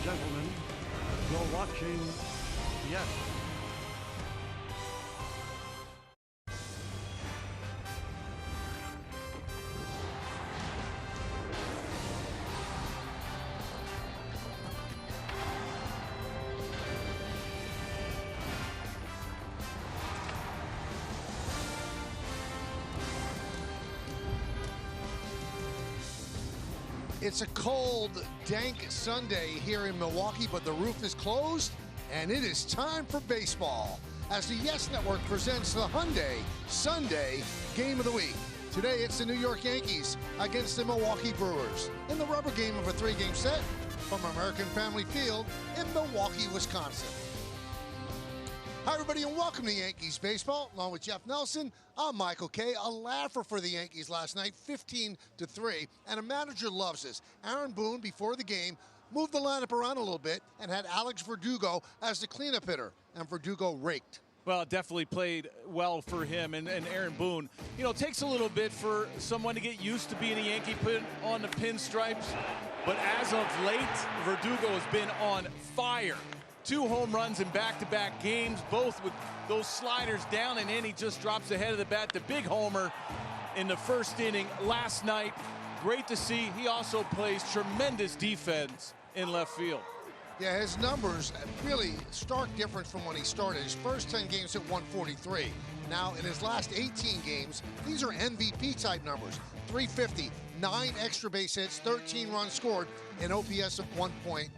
and gentlemen, you're watching Yes. It's a cold, dank Sunday here in Milwaukee, but the roof is closed, and it is time for baseball as the Yes Network presents the Hyundai Sunday Game of the Week. Today, it's the New York Yankees against the Milwaukee Brewers in the rubber game of a three-game set from American Family Field in Milwaukee, Wisconsin. Hi, everybody, and welcome to Yankees Baseball. Along with Jeff Nelson, I'm Michael Kay. A laugher for the Yankees last night, 15-3, and a manager loves this. Aaron Boone, before the game, moved the lineup around a little bit and had Alex Verdugo as the cleanup hitter, and Verdugo raked. Well, it definitely played well for him, and Aaron Boone, you know, it takes a little bit for someone to get used to being a Yankee, put on the pinstripes, but as of late, Verdugo has been on fire. 2 home runs in back-to-back games, both with those sliders down and in. He just drops ahead of the bat. The big homer in the first inning last night. Great to see. He also plays tremendous defense in left field. Yeah, his numbers, really stark difference from when he started. His first 10 games hit 143. Now, in his last 18 games, these are MVP-type numbers. 350, 9 extra base hits, 13 runs scored, an OPS of 1.040.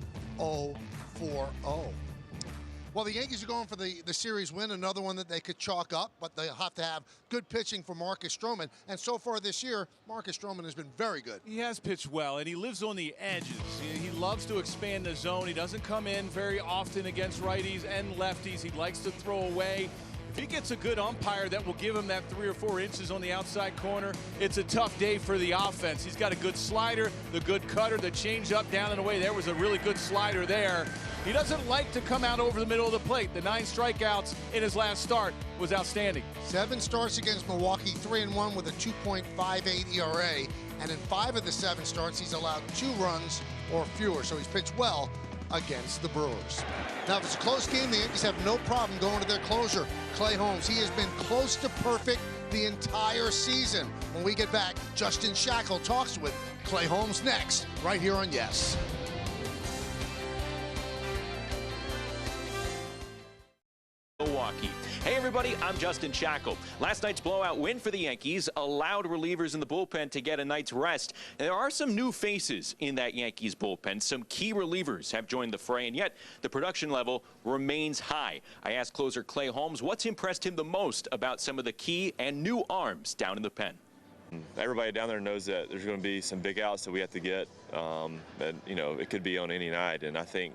Well, the Yankees are going for the series win, another one that they could chalk up, but they have to have good pitching for Marcus Stroman. And so far this year, Marcus Stroman has been very good. He has pitched well, and he lives on the edges. He loves to expand the zone. He doesn't come in very often against righties and lefties. He likes to throw away. If he gets a good umpire that will give him that 3 or 4 inches on the outside corner, it's a tough day for the offense. He's got a good slider, the good cutter, the change-up down and away. There was a really good slider there. He doesn't like to come out over the middle of the plate. The 9 strikeouts in his last start was outstanding. 7 starts against Milwaukee, 3-1 with a 2.58 ERA. And in 5 of the 7 starts, he's allowed 2 runs or fewer. So he's pitched well against the Brewers. Now, if it's a close game, the Yankees have no problem going to their closer, Clay Holmes. He has been close to perfect the entire season. When we get back, Justin Shackle talks with Clay Holmes next, right here on Yes. Milwaukee. Hey everybody, I'm Justin Shackle. Last night's blowout win for the Yankees allowed relievers in the bullpen to get a night's rest. And there are some new faces in that Yankees bullpen. Some key relievers have joined the fray, and yet the production level remains high. I asked closer Clay Holmes what's impressed him the most about some of the key and new arms down in the pen. Everybody down there knows that there's going to be some big outs that we have to get. And you know, it could be on any night, and I think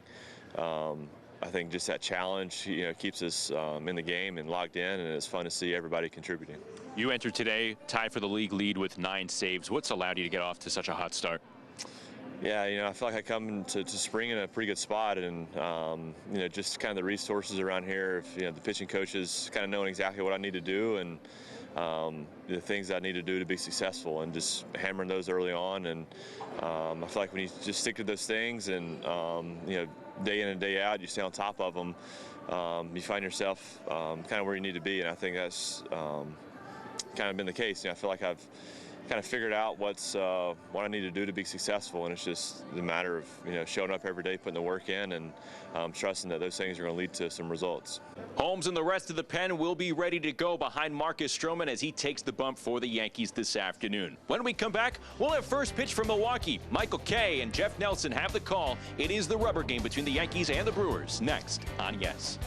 just that challenge, you know, keeps us in the game and logged in, and it's fun to see everybody contributing. You entered today tied for the league lead with 9 saves. What's allowed you to get off to such a hot start? Yeah, you know, I feel like I come into spring in a pretty good spot, and you know, just kind of the resources around here. If, you know, the pitching coaches kind of knowing exactly what I need to do and the things I need to do to be successful, and just hammering those early on. And I feel like when you just stick to those things and you know, day in and day out, you stay on top of them, you find yourself kind of where you need to be. And I think that's kind of been the case. You know, I feel like I've kind of figured out what I need to do to be successful, and it's just the matter of, you know, showing up every day, putting the work in, and trusting that those things are going to lead to some results. Holmes and the rest of the pen will be ready to go behind Marcus Stroman as he takes the bump for the Yankees this afternoon. When we come back, we'll have first pitch from Milwaukee. Michael Kay and Jeff Nelson have the call. It is the rubber game between the Yankees and the Brewers next on Yes.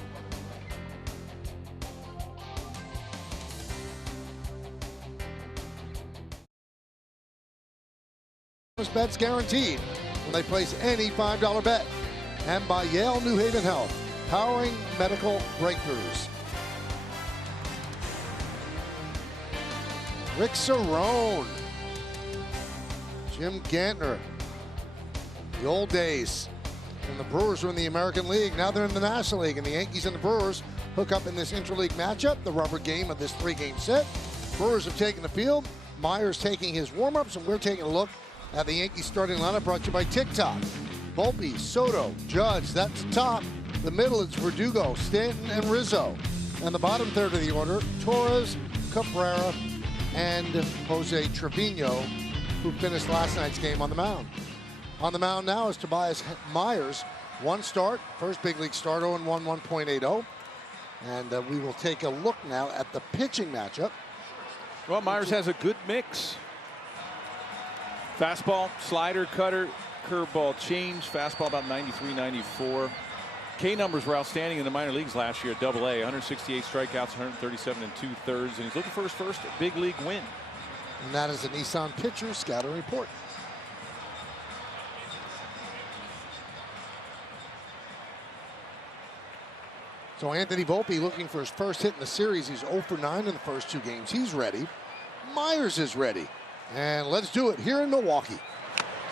Bets guaranteed when they place any $5 bet. And by Yale New Haven Health, powering medical breakthroughs. Rick Cerrone, Jim Gantner, the old days. And the Brewers were in the American League. Now they're in the National League, and the Yankees and the Brewers hook up in this interleague matchup, the rubber game of this 3-game set. Brewers have taken the field. Myers taking his warm-ups, and we're taking a look at the Yankees starting lineup, brought to you by TikTok. Volpe, Soto, Judge. That's the top. The middle is Verdugo, Stanton, and Rizzo. And the bottom third of the order, Torres, Cabrera, and Jose Trevino, who finished last night's game on the mound. On the mound now is Tobias Myers. One start, first big league start, 0-1, 1.80. And we will take a look now at the pitching matchup. Well, Myers has a good mix. Fastball, slider, cutter, curveball, change. Fastball about 93, 94. K numbers were outstanding in the minor leagues last year at AA. 168 strikeouts, 137 2/3. And he's looking for his first big league win. And that is a Nissan pitcher scouting report. So Anthony Volpe looking for his first hit in the series. He's 0 for 9 in the first 2 games. He's ready. Myers is ready. And let's do it here in Milwaukee.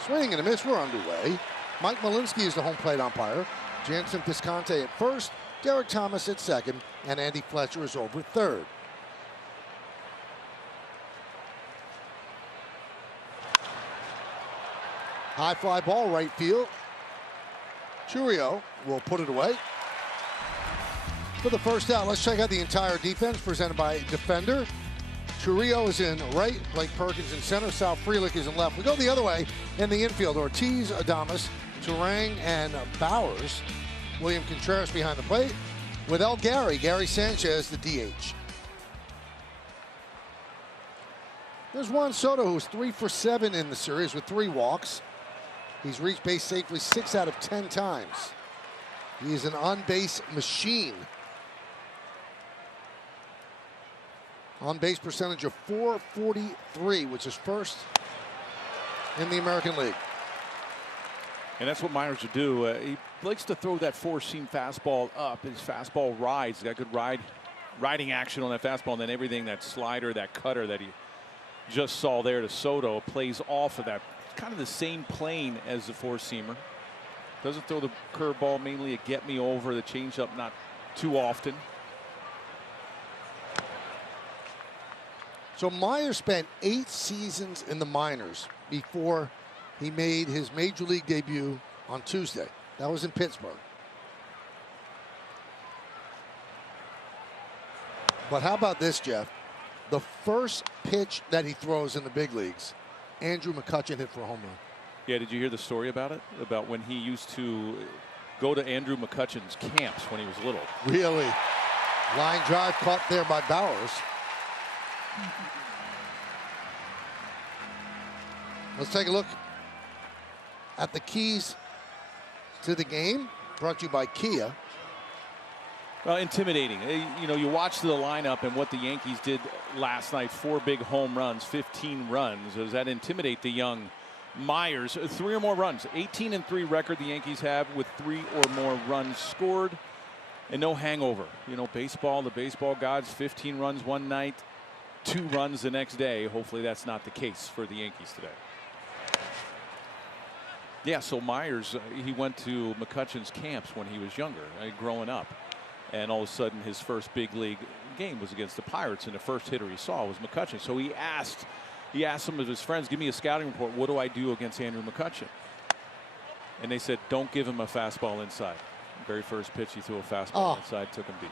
Swing and a miss. We're underway. Mike Malinsky is the home plate umpire. Jansen Visconti at first. Derek Thomas at second. And Andy Fletcher is over third. High fly ball right field. Churio will put it away. For the first out, let's check out the entire defense presented by Defender. Churio is in right, Blake Perkins in center, Sal Frelick is in left. We go the other way in the infield. Ortiz, Adames, Turang, and Bowers. William Contreras behind the plate. With Gary Sanchez, the DH. There's Juan Soto, who's 3 for 7 in the series with 3 walks. He's reached base safely 6 out of 10 times. He is an on-base machine. On-base percentage of .443, which is first in the American League. And that's what Myers would do. He likes to throw that four-seam fastball up. His fastball rides. He's got good riding action on that fastball. And then everything, that slider, that cutter that he just saw there to Soto, plays off of that. Kind of the same plane as the four-seamer. Doesn't throw the curveball, mainly a get-me-over. The changeup not too often. So Myers spent 8 seasons in the minors before he made his major league debut on Tuesday. That was in Pittsburgh. But how about this, Jeff? The first pitch that he throws in the big leagues, Andrew McCutchen hit for a home run. Yeah, did you hear the story about it? About when he used to go to Andrew McCutchen's camps when he was little. Really? Line drive caught there by Bowers. Let's take a look at the keys to the game, brought to you by Kia. Well, intimidating. You know, you watch the lineup and what the Yankees did last night. 4 big home runs, 15 runs. Does that intimidate the young Myers? 3 or more runs. 18-3 record the Yankees have with 3 or more runs scored and no hangover. You know, baseball, the baseball gods, 15 runs one night, 2 runs the next day. Hopefully that's not the case for the Yankees today. Yeah, so Myers, he went to McCutchen's camps when he was younger, growing up. And all of a sudden his first big league game was against the Pirates, and the first hitter he saw was McCutchen. So he asked some of his friends, give me a scouting report. What do I do against Andrew McCutchen? And they said, don't give him a fastball inside. The very first pitch he threw a fastball inside, took him beat.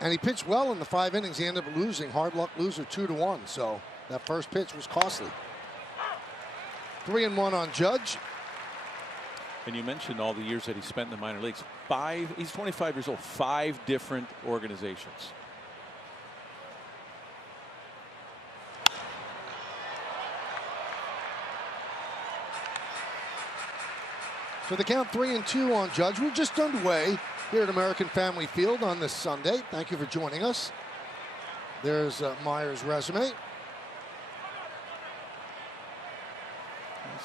And he pitched well in the 5 innings. He ended up losing, hard luck loser, 2-1. So that first pitch was costly. 3-1 on Judge. And you mentioned all the years that he spent in the minor leagues. He's 25 years old, 5 different organizations. So the count 3-2 on Judge. We're just underway here at American Family Field on this Sunday. Thank you for joining us. There's Myers' resume.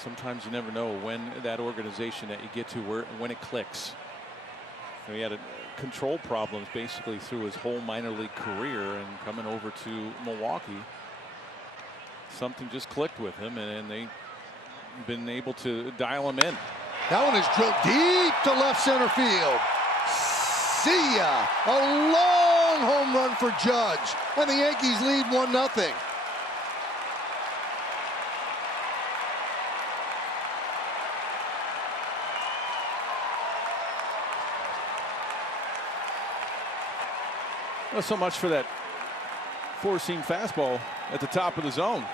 Sometimes you never know when that organization that you get to, when it clicks. You know, he had control problems basically through his whole minor league career, and coming over to Milwaukee, something just clicked with him, and they've been able to dial him in. That one is drilled deep to left center field. See ya! A long home run for Judge, and the Yankees lead 1-0. Not so much for that four-seam fastball at the top of the zone.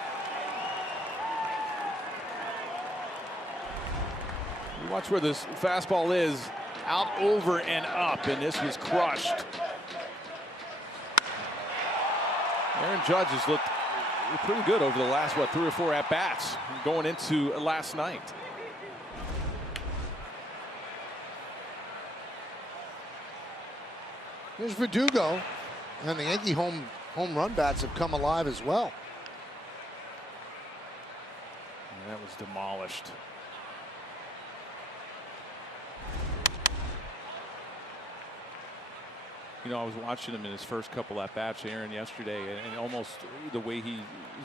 You watch where this fastball is, out, over, and up, and this was crushed. Aaron Judge has looked pretty good over the last, 3 or 4 at-bats going into last night. Here's Verdugo, and the Yankee home run bats have come alive as well. And that was demolished. You know, I was watching him in his first couple at bats, Aaron, yesterday, and almost the way he's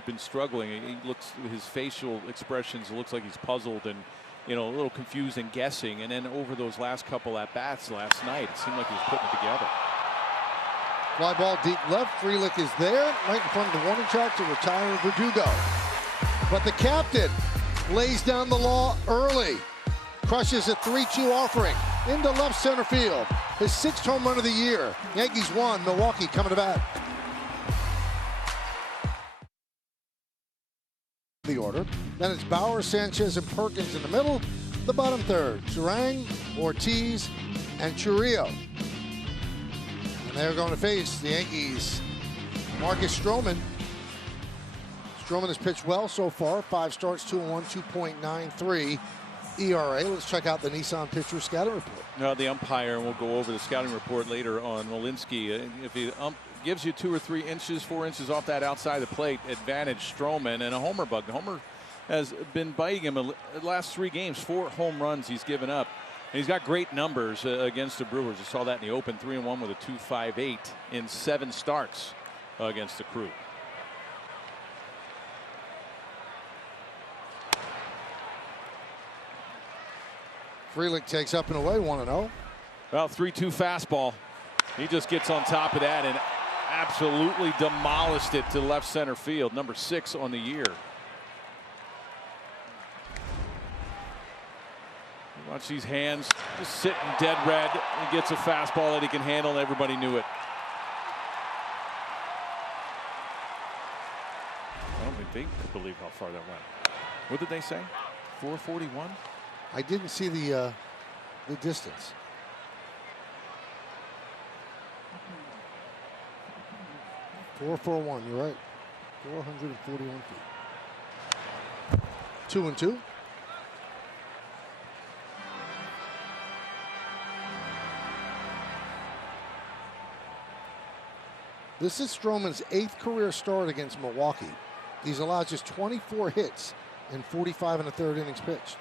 been struggling. He looks, his facial expressions, looks like he's puzzled and, you know, a little confused and guessing. And then over those last couple at bats last night, it seemed like he was putting it together. Fly ball deep left. Frelick is there, right in front of the warning track to retire Verdugo. But the captain lays down the law early. Crushes a 3-2 offering into left center field. His 6th home run of the year. Yankees won. Milwaukee coming to bat. The order. Then it's Bauer, Sanchez, and Perkins in the middle. The bottom third. Sarang, Ortiz, and Churrillo. And they're going to face the Yankees' Marcus Stroman. Stroman has pitched well so far. 5 starts, 2-1, 2.93 ERA. Let's check out the Nissan pitcher scouting report. The umpire, and we'll go over the scouting report later on Malinsky. If he gives you 2 or 3 inches, 4 inches off that outside the plate, advantage Stroman, and a homer bug. Homer has been biting him the last 3 games. 4 home runs he's given up. And he's got great numbers against the Brewers. You saw that in the open, 3-1 with a 2.58 in 7 starts against the Crew. Frelick takes up and away, 1-0. Well, 3-2 fastball. He just gets on top of that and absolutely demolished it to left center field. Number 6 on the year. Watch these hands just sitting dead red. He gets a fastball that he can handle, and everybody knew it. I don't think they could believe how far that went. What did they say? 441? I didn't see the distance. .441, you're right. 441 feet. 2-2. This is Stroman's 8th career start against Milwaukee. He's allowed just 24 hits in 45 1/3 innings pitched.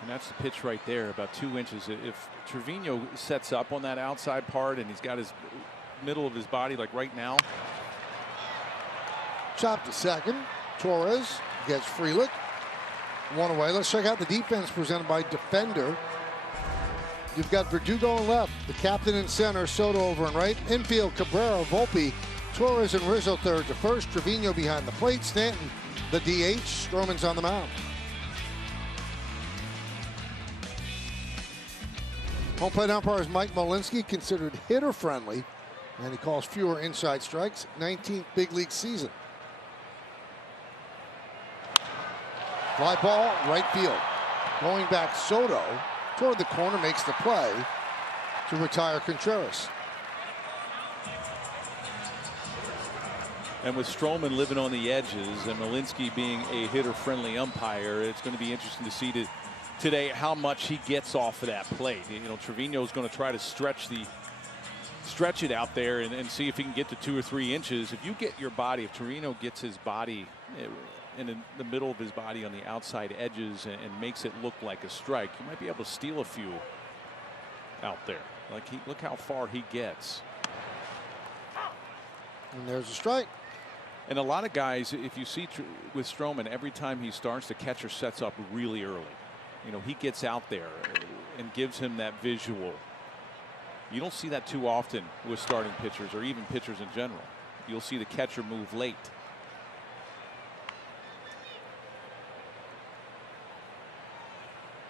And that's the pitch right there, about 2 inches. If Trevino sets up on that outside part and he's got his middle of his body like right now. Chopped to second. Torres gets Frelick. 1 away. Let's check out the defense presented by Defender. You've got Verdugo in left, the captain in center, Soto over in right. Infield, Cabrera, Volpe, Torres, and Rizzo third to first. Trevino behind the plate. Stanton, the DH. Stroman's on the mound. Home plate umpire is Mike Malinsky, considered hitter friendly, and he calls fewer inside strikes. 19th big league season. Fly ball, right field. Going back, Soto toward the corner, makes the play to retire Contreras. And with Stroman living on the edges and Malinsky being a hitter-friendly umpire, it's going to be interesting to see today how much he gets off of that plate. You know, Trevino's going to try to stretch it out there and see if he can get to 2 or 3 inches. If you get your body, if Trevino gets his body in the middle of his body on the outside edges and makes it look like a strike, you might be able to steal a few out there. Like, look how far he gets. And there's a strike. And a lot of guys, if you see with Stroman, every time he starts, the catcher sets up really early. You know, he gets out there and gives him that visual. You don't see that too often with starting pitchers or even pitchers in general. You'll see the catcher move late.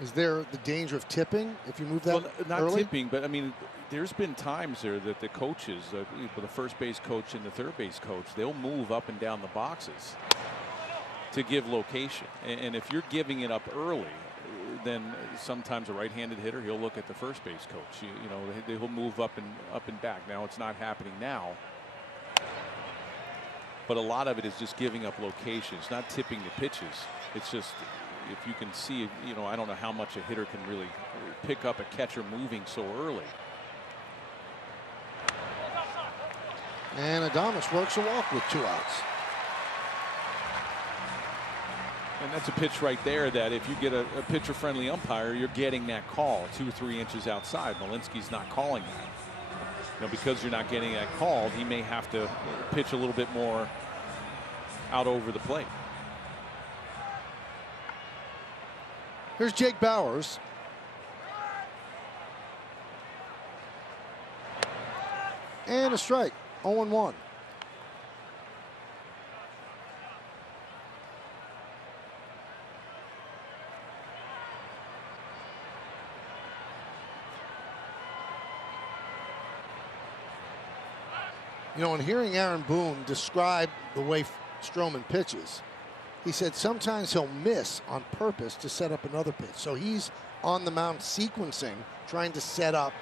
Is there the danger of tipping if you move that not early? tipping, but I mean, there's been times there that the coaches, the first base coach and the third base coach, they'll move up and down the boxes to give location. And if you're giving it up early, then sometimes a right-handed hitter, he'll look at the first base coach. You know, he'll move up and back. Now it's not happening now, but a lot of it is just giving up location. It's not tipping the pitches. It's just, if you can see, you know, I don't know how much a hitter can really pick up a catcher moving so early. And Adames works a walk with 2 outs. And that's a pitch right there that if you get a pitcher-friendly umpire, you're getting that call 2 or 3 inches outside. Malinsky's not calling that. You know, because you're not getting that called, he may have to pitch a little bit more out over the plate. Here's Jake Bauers. And a strike. 0-1. You know, in hearing Aaron Boone describe the way Stroman pitches, he said sometimes he'll miss on purpose to set up another pitch. So he's on the mound sequencing, trying to set up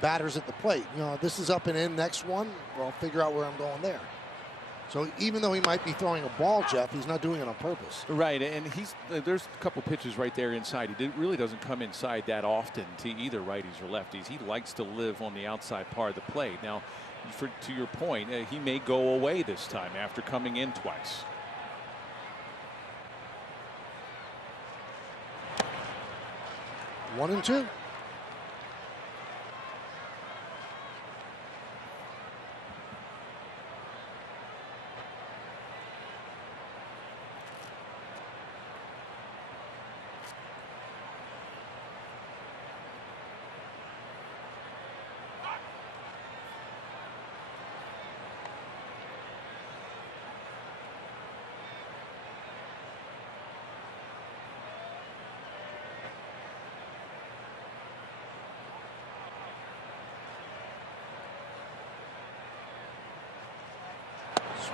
batters at the plate. You know, this is up and in, next one, well, I'll figure out where I'm going there. So even though he might be throwing a ball, Jeff, he's not doing it on purpose. Right, and there's a couple pitches right there inside. He really doesn't come inside that often to either righties or lefties. He likes to live on the outside part of the plate. Now, to your point, he may go away this time after coming in twice. One and two.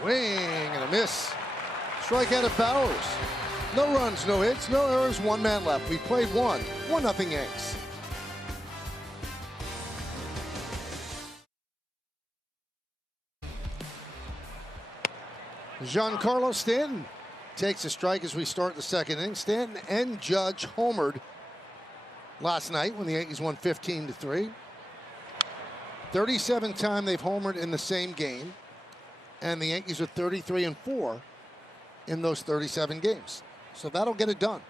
Swing and a miss. Strikeout of Bowers. No runs, no hits, no errors, 1 man left. We played 1-0 Yanks. Giancarlo Stanton takes a strike as we start the second inning. Stanton and Judge homered last night when the Yankees won 15-3. 37th time they've homered in the same game. And the Yankees are 33-4 in those 37 games. So that'll get it done.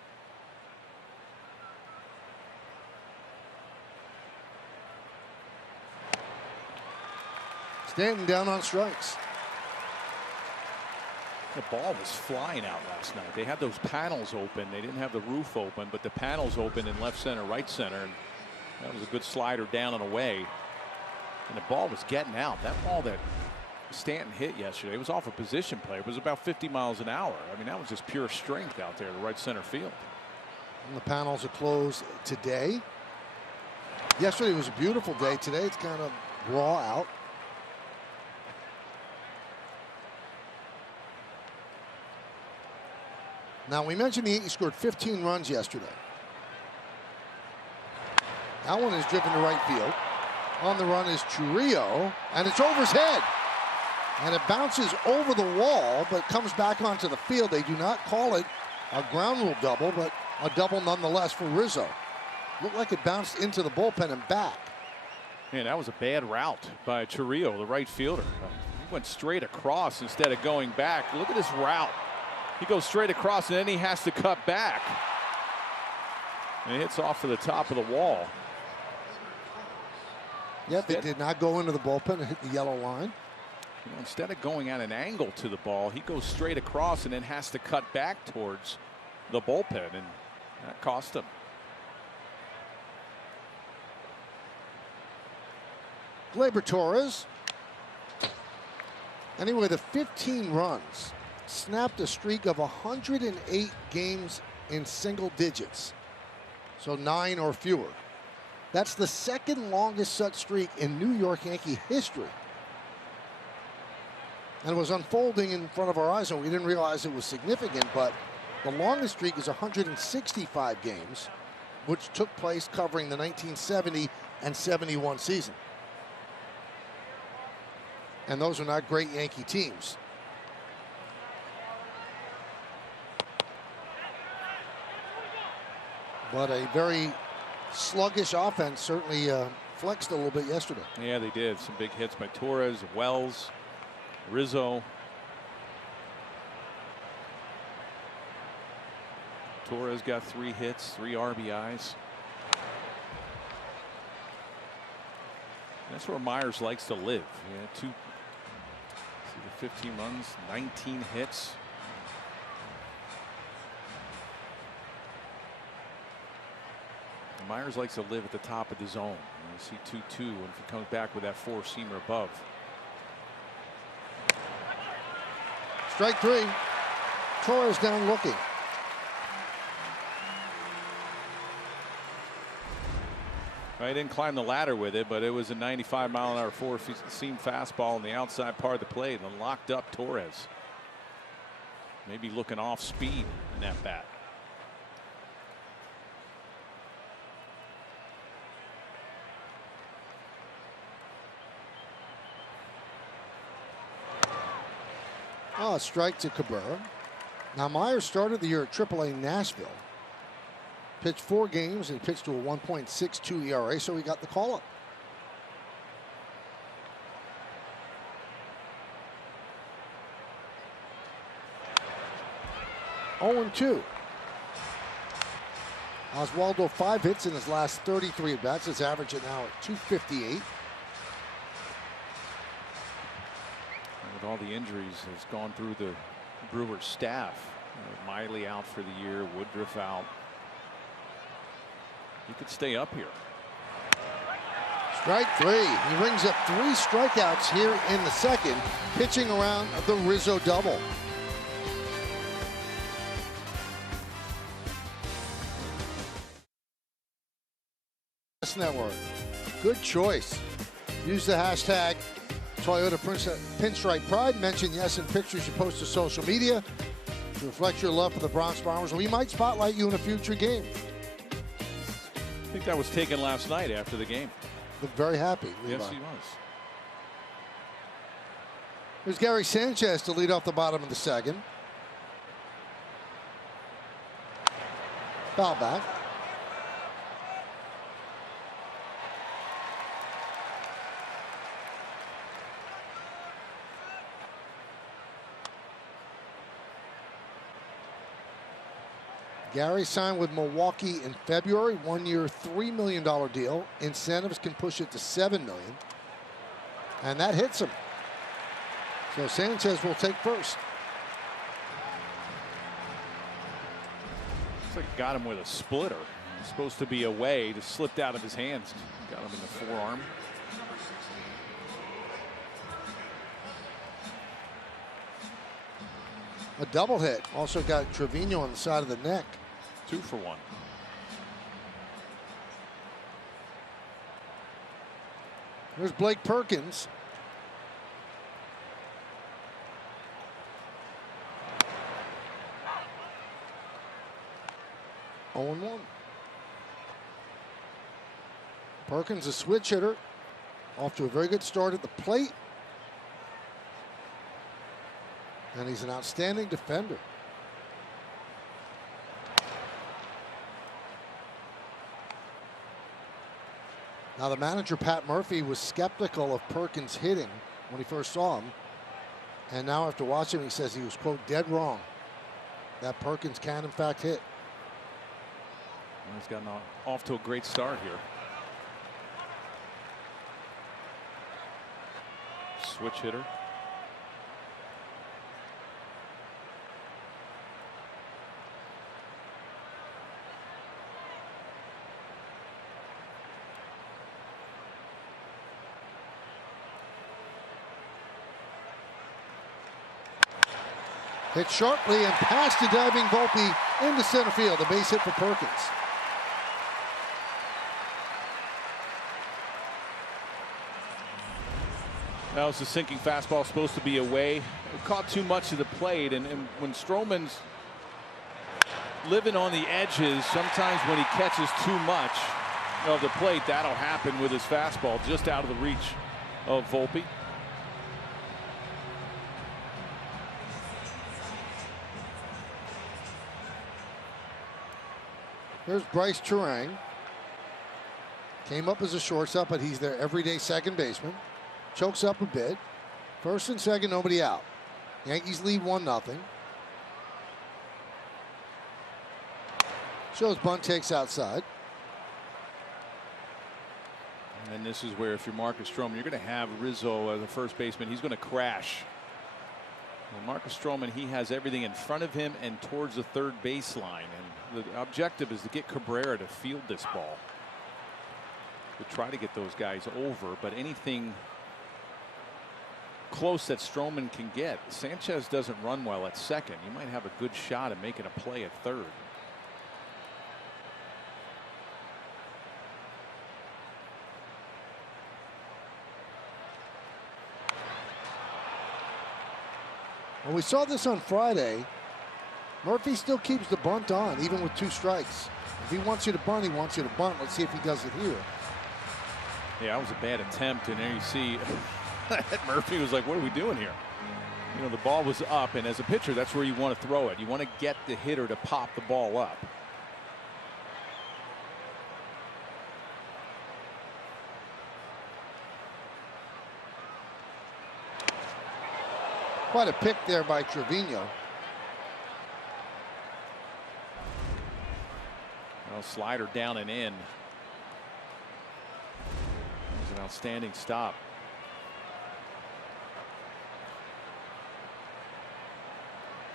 Stanton down on strikes. The ball was flying out last night. They had those panels open. They didn't have the roof open, but the panels open in left center, right center. And that was a good slider down and away. And the ball was getting out. That ball that Stanton hit yesterday, it was off a position play. It was about 50 miles an hour. I mean, that was just pure strength out there to right center field. And the panels are closed today. Yesterday was a beautiful day. Today it's kind of raw out. Now, we mentioned the Yankees scored 15 runs yesterday. That one is driven to right field. On the run is Churrillo, and it's over his head. And it bounces over the wall, but comes back onto the field. They do not call it a ground rule double, but a double nonetheless for Rizzo. Looked like it bounced into the bullpen and back. Man, that was a bad route by Churrillo, the right fielder. He went straight across instead of going back. Look at this route. He goes straight across, and then he has to cut back. And it hits off to the top of the wall. Yep, it did not go into the bullpen and hit the yellow line. You know, instead of going at an angle to the ball, he goes straight across and then has to cut back towards the bullpen, and that cost him. Gleyber Torres. Anyway, the 15 runs snapped a streak of 108 games in single digits. So 9 or fewer. That's the second longest such streak in New York Yankee history. And it was unfolding in front of our eyes, and we didn't realize it was significant, but the longest streak is 165 games, which took place covering the 1970 and 71 season. And those are not great Yankee teams. But a very sluggish offense certainly flexed a little bit yesterday. Yeah, they did. Some big hits by Torres, Wells, Rizzo. Torres got 3 hits, 3 RBIs. That's where Myers likes to live. Yeah, 15 runs, 19 hits. Myers likes to live at the top of the zone. You see 2-2, and if he comes back with that 4-seamer above. Strike 3. Torres down looking. I didn't climb the ladder with it, but it was a 95-mile-an-hour 4-seam fastball on the outside part of the plate and locked up Torres. Maybe looking off speed in that bat. Oh, a strike to Cabrera. Now Myers started the year at AAA Nashville. Pitched 4 games and pitched to a 1.62 ERA, so he got the call up. Oh, 2. Oswaldo 5 hits in his last 33 at bats. His average now at 258. With all the injuries has gone through the Brewers staff. Miley out for the year, Woodruff out. He could stay up here. Strike 3. He rings up 3 strikeouts here in the second, pitching around the Rizzo double. Network. Good choice. Use the hashtag Toyota Pinstripe Pride. Mention yes in pictures you post to social media to reflect your love for the Bronx Bombers. We might spotlight you in a future game. I think that was taken last night after the game. Looked very happy. Yes, he was. Here's Gary Sanchez to lead off the bottom of the second. Foul back. Gary signed with Milwaukee in February, 1-year, $3 million deal. Incentives can push it to $7 million. And that hits him. So Sanchez will take first. Looks like it got him with a splitter. It's supposed to be away, just slipped out of his hands. Got him in the forearm. A double hit. Also got Trevino on the side of the neck. 2 for 1. There's Blake Perkins. Oh, 1. Perkins, a switch hitter, off to a very good start at the plate. And he's an outstanding defender. Now the manager, Pat Murphy, was skeptical of Perkins hitting when he first saw him. And now after watching him, he says he was, quote, dead wrong. That Perkins can, in fact, hit. Well, he's gotten off to a great start here. Switch hitter. Hit sharply and past the diving Volpe into center field. A base hit for Perkins. That was a sinking fastball, supposed to be away. It caught too much of the plate, and when Stroman's living on the edges, sometimes when he catches too much of the plate, that'll happen with his fastball just out of the reach of Volpe. Here's Bryce Turang. Came up as a shortstop, but he's their everyday second baseman. Chokes up a bit. First and second, nobody out. Yankees lead 1-0. Shows bunt, takes outside. And this is where, if you're Marcus Stroman, you're going to have Rizzo as a first baseman. He's going to crash. Well, Marcus Stroman, he has everything in front of him and towards the third baseline. And the objective is to get Cabrera to field this ball. To try to get those guys over, but anything close that Stroman can get. Sanchez doesn't run well at second. You might have a good shot at making a play at third. Well, we saw this on Friday. Murphy still keeps the bunt on, even with 2 strikes. If he wants you to bunt, he wants you to bunt. Let's see if he does it here. Yeah, that was a bad attempt, and there you see Murphy was like, what are we doing here? You know, the ball was up, and as a pitcher, that's where you want to throw it. You want to get the hitter to pop the ball up. Quite a pick there by Trevino. Well, slider down and in. It was an outstanding stop.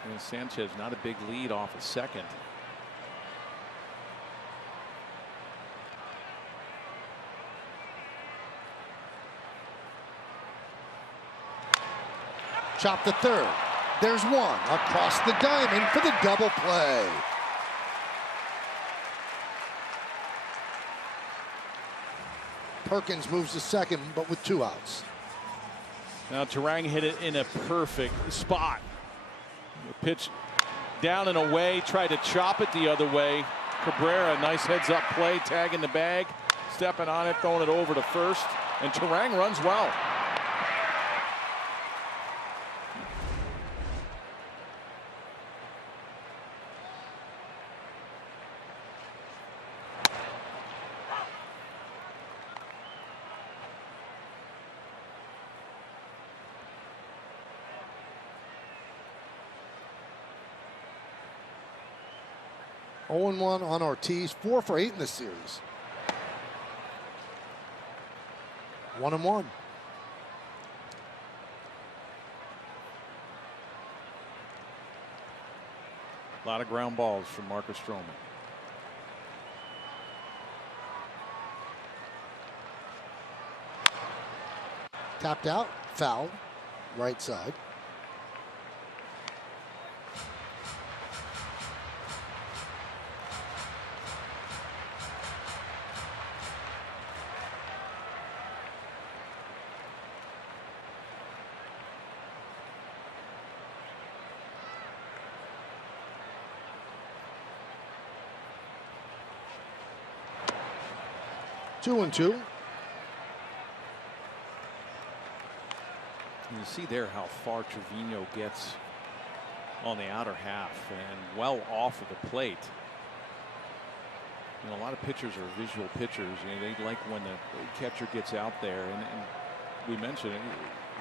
And Sanchez not a big lead off a second. Chop to third. There's one across the diamond for the double play. Perkins moves to second, but with 2 outs. Now Turang hit it in a perfect spot. The pitch down and away, tried to chop it the other way. Cabrera, nice heads-up play, tagging the bag, stepping on it, throwing it over to first, and Turang runs well. Oh 1 on Ortiz, 4 for 8 in the series. 1-1. A lot of ground balls from Marcus Stroman. Tapped out, foul, right side. Two and two. You see there how far Trevino gets on the outer half and well off of the plate. You know, a lot of pitchers are visual pitchers. You know, they like when the catcher gets out there, and we mentioned it,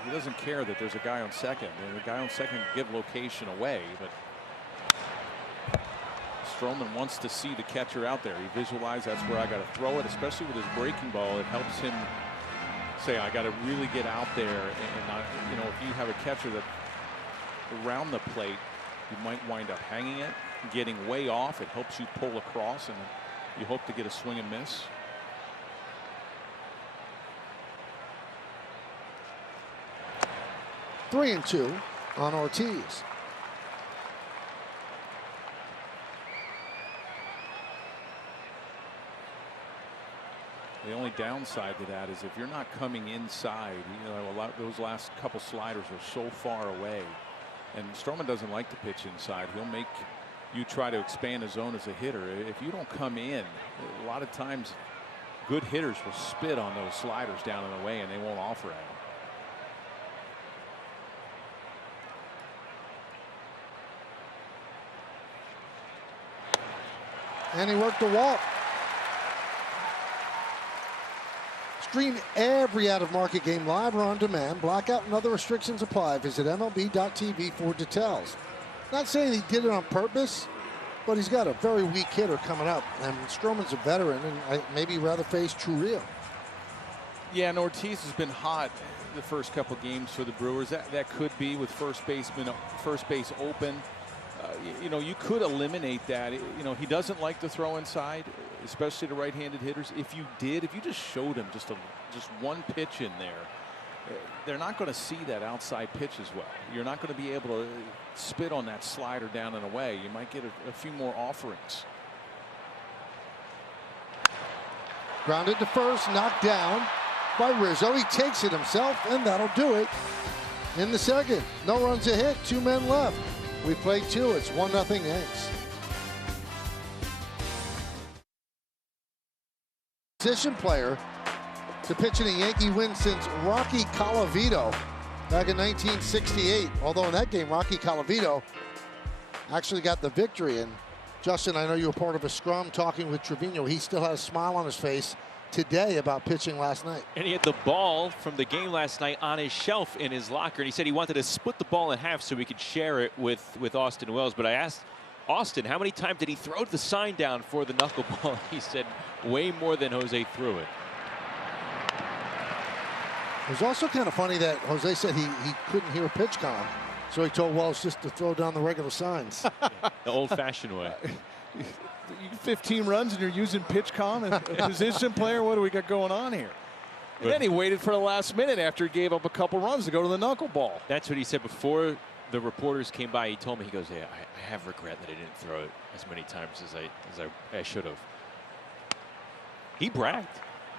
he doesn't care that there's a guy on second. And the guy on second can give location away, but Stroman wants to see the catcher out there. He visualizes that's where I got to throw it, especially with his breaking ball. It helps him say, I got to really get out there and not, you know, if you have a catcher that around the plate, you might wind up hanging it, getting way off. It helps you pull across, and you hope to get a swing and miss. Three and two on Ortiz. The only downside to that is if you're not coming inside, those last couple sliders are so far away. And Stroman doesn't like to pitch inside. He'll make you try to expand his zone as a hitter. If you don't come in, a lot of times good hitters will spit on those sliders down and away, and they won't offer at him. And he worked the walk. Stream every out-of-market game live or on demand. Blackout and other restrictions apply. Visit MLB.tv for details. Not saying he did it on purpose, but he's got a very weak hitter coming up. And Stroman's a veteran, and maybe rather face Trujillo. Yeah, and Ortiz has been hot the first couple games for the Brewers. That could be with first base open. You could eliminate that. He doesn't like to throw inside, especially to right-handed hitters. If you just showed him just one pitch in there, they're not going to see that outside pitch as well. You're not going to be able to spit on that slider down and away. You might get a few more offerings. Grounded to first, knocked down by Rizzo. He takes it himself, and that'll do it in the second. No runs a hit, 2 men left. We played 2. It's 1-0 Yanks. Position player to pitch in a Yankee win since Rocky Colavito back in 1968. Although in that game, Rocky Colavito actually got the victory. And Justin, I know you were part of a scrum talking with Trevino. He still had a smile on his face today about pitching last night. And he had the ball from the game last night on his shelf in his locker, and he said he wanted to split the ball in half so he could share it with Austin Wells. But I asked Austin how many times did he throw the sign down for the knuckleball. He said way more than Jose threw it. It was also kind of funny that Jose said he couldn't hear a pitch count, so he told Wells just to throw down the regular signs. The old-fashioned way. 15 runs and you're using pitch com and position player. What do we got going on here? And then he waited for the last minute after he gave up a couple runs to go to the knuckleball. That's what he said before the reporters came by. He told me, he goes, yeah, I have regret that I didn't throw it as many times as I should have. He bragged.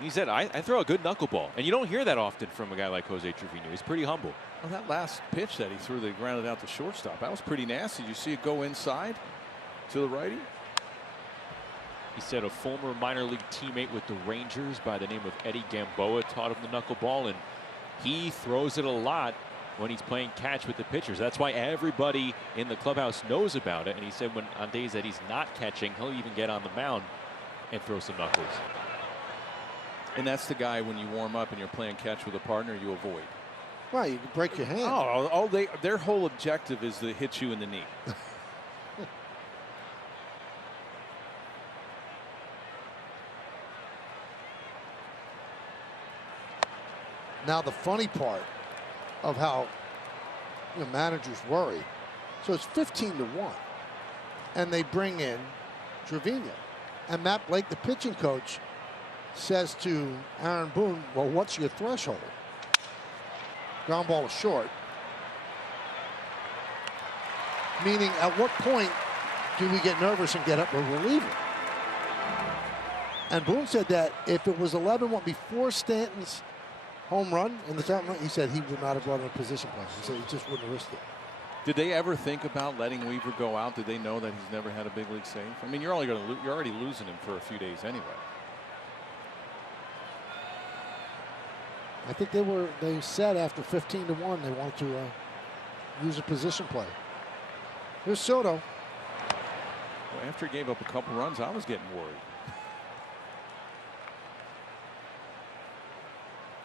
He said, I throw a good knuckleball. And you don't hear that often from a guy like Jose Trevino. He's pretty humble. Well, that last pitch that he threw that grounded out the shortstop, that was pretty nasty. Did you see it go inside to the righty? He said a former minor league teammate with the Rangers by the name of Eddie Gamboa taught him the knuckleball, and he throws it a lot when he's playing catch with the pitchers. That's why everybody in the clubhouse knows about it. And he said when on days that he's not catching, he'll even get on the mound and throw some knuckles. And that's the guy when you warm up and you're playing catch with a partner, you avoid. Right, you can break your hand. Oh, their whole objective is to hit you in the knee. Now the funny part of how managers worry. So it's 15-1, and they bring in Trevino, and Matt Blake, the pitching coach, says to Aaron Boone, "Well, what's your threshold?" Ground ball is short. Meaning, at what point do we get nervous and get up a reliever? And Boone said that if it was 11-1 before Stanton's home run in the top run, he said he would not have brought in a position play. He said he just wouldn't have risked it. Did they ever think about letting Weaver go out? Did they know that he's never had a big league save? I mean, you're already losing him for a few days anyway. I think they said after 15-1 they wanted to use a position play. Here's Soto. Well, after he gave up a couple runs, I was getting worried.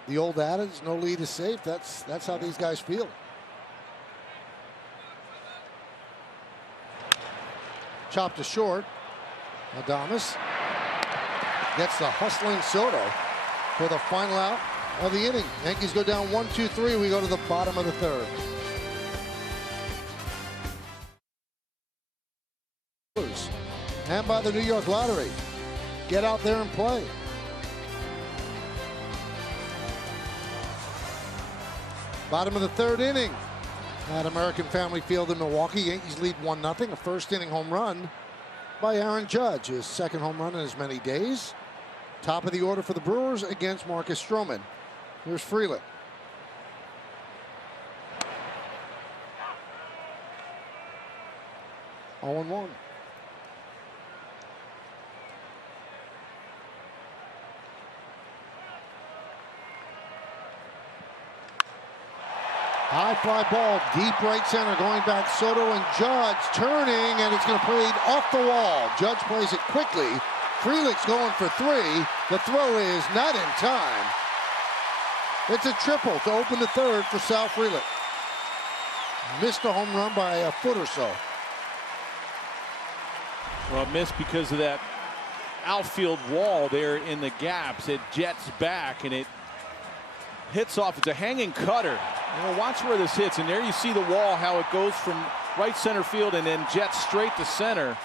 The old adage, no lead is safe. That's how these guys feel. Chopped to short. Adames gets the hustling Soto for the final out of the inning. Yankees go down 1-2-3. We go to the bottom of the third. And by the New York Lottery. Get out there and play. Bottom of the third inning at American Family Field in Milwaukee. Yankees lead 1-0. A first inning home run by Aaron Judge. His second home run in as many days. Top of the order for the Brewers against Marcus Stroman. Here's Frelick. Oh and 1. High fly ball, deep right center, going back Soto and Judge turning, and it's going to play off the wall. Judge plays it quickly. Frelick's going for 3. The throw is not in time. It's a triple to open the third for Sal Frelick. Missed a home run by a foot or so. Well, missed because of that outfield wall there in the gaps. It jets back and it hits off. It's a hanging cutter. You know, watch where this hits, and there you see the wall, how it goes from right center field and then jets straight to center.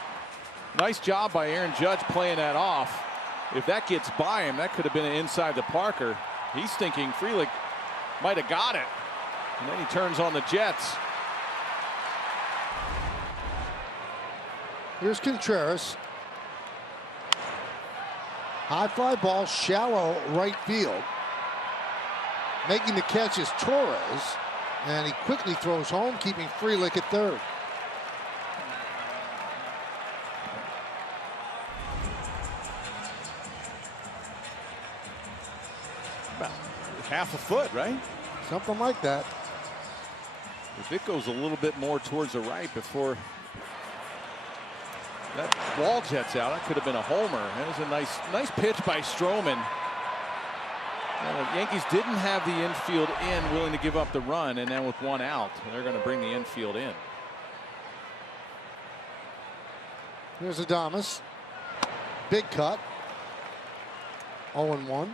Nice job by Aaron Judge playing that off. If that gets by him, that could have been inside the Parker. He's thinking Frelick might have got it, and then he turns on the Jets. Here's Contreras. High fly ball, shallow right field. Making the catch is Torres, and he quickly throws home, keeping Frelick at third. About half a foot, right? Something like that. If it goes a little bit more towards the right before that ball jets out, that could have been a homer. That was a nice pitch by Stroman. The Yankees didn't have the infield in willing to give up the run, and now with 1 out, they're going to bring the infield in. Here's Adames. Big cut. 0-1.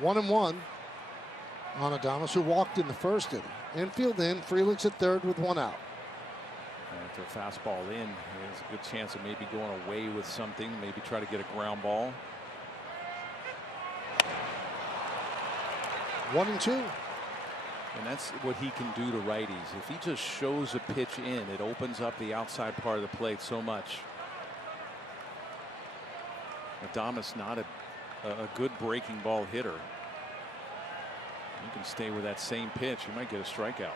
One and 1 on Adames, who walked in the first inning. Infield in, Frelick's at third with 1 out. After a fastball in, there's a good chance of maybe going away with something, maybe try to get a ground ball. 1 and 2. And that's what he can do to righties. If he just shows a pitch in, it opens up the outside part of the plate so much. Adames not a good breaking ball hitter. You can stay with that same pitch, you might get a strikeout.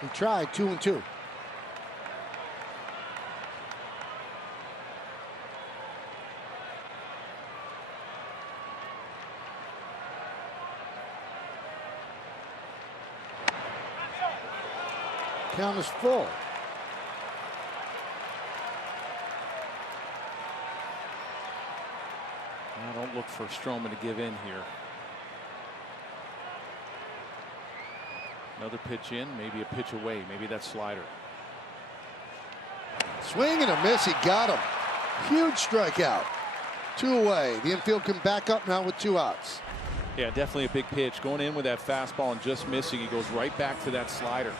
He tried 2 and 2. Count is full. Now don't look for Stroman to give in here. Another pitch in, maybe a pitch away, maybe that slider. Swing and a miss, he got him. Huge strikeout. 2 away. The infield can back up now with 2 outs. Yeah, definitely a big pitch. Going in with that fastball and just missing, he goes right back to that slider.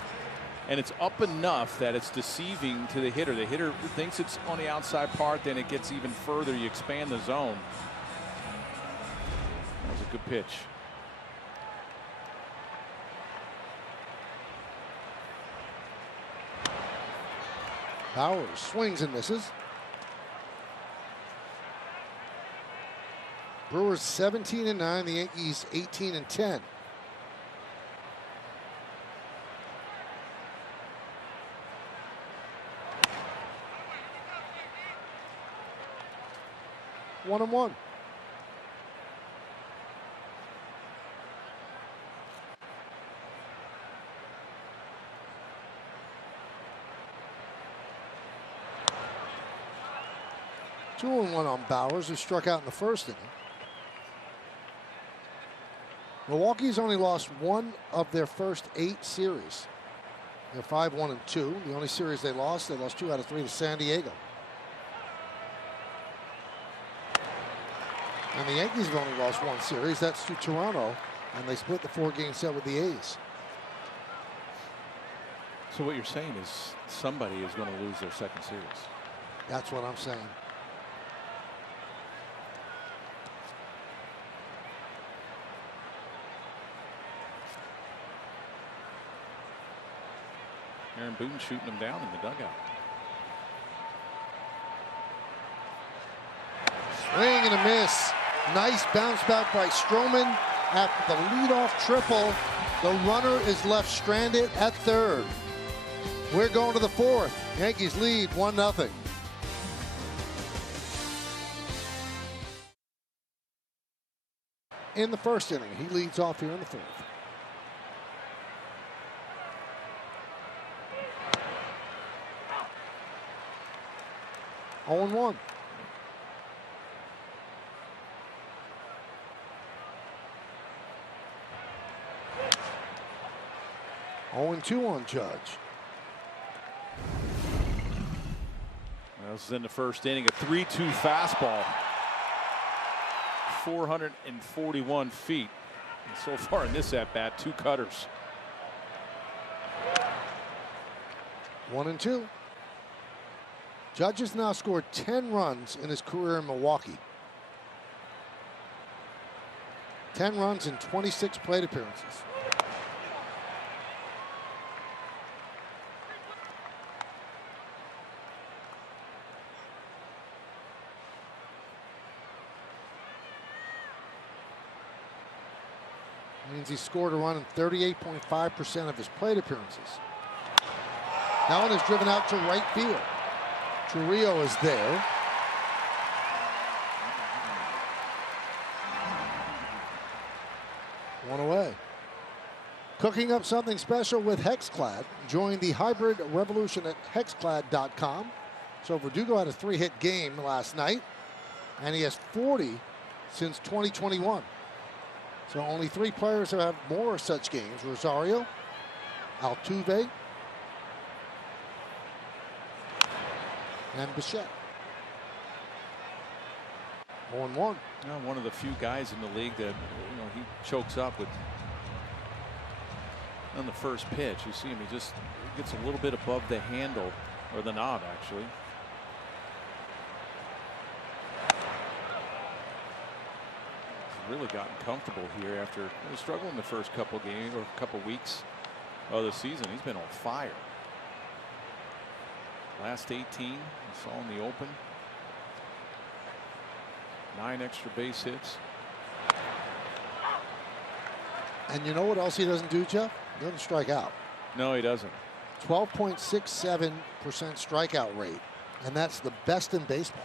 And it's up enough that it's deceiving to the hitter. The hitter thinks it's on the outside part, then it gets even further. You expand the zone. That was a good pitch. Bowers swings and misses. Brewers 17-9, the Yankees 18-10. One and 1. Two and 1 on Bowers, who struck out in the first inning. Milwaukee's only lost 1 of their first 8 series. They're 5-1-2. The only series they lost 2 out of 3 to San Diego. And the Yankees have only lost 1 series. That's to Toronto And they split the 4-game set with the A's. So what you're saying is somebody is going to lose their second series. That's what I'm saying. Aaron Boone shooting him down in the dugout. Swing and a miss. Nice bounce back by Stroman. After the leadoff triple, the runner is left stranded at third. We're going to the 4th. Yankees lead 1-0. In the 1st inning, he leads off here in the 4th. Oh and 1. Oh and 2 on Judge. This is in the 1st inning, a 3-2 fastball. 441 feet. And so far in this at bat, 2 cutters. 1 and 2. Judge has now scored 10 runs in his career in Milwaukee. 10 runs in 26 plate appearances. Means he scored a run in 38.5% of his plate appearances. That one is driven out to right field. Trujillo is there. One away. Cooking up something special with Hexclad. Join the hybrid revolution at hexclad.com. So Verdugo had a 3-hit game last night, and he has 40 since 2021. So only 3 players have more such games: Rosario, Altuve, and Bichette. 0-1. One of the few guys in the league that, he chokes up with on the first pitch. You see him, he just gets a little bit above the handle, or the knob actually. Really gotten comfortable here after struggling the first couple games or couple weeks of the season. He's been on fire. Last 18, you saw in the open. 9 extra base hits. And you know what else he doesn't do, Jeff? He doesn't strike out. No, he doesn't. 12.67% strikeout rate, and that's the best in baseball.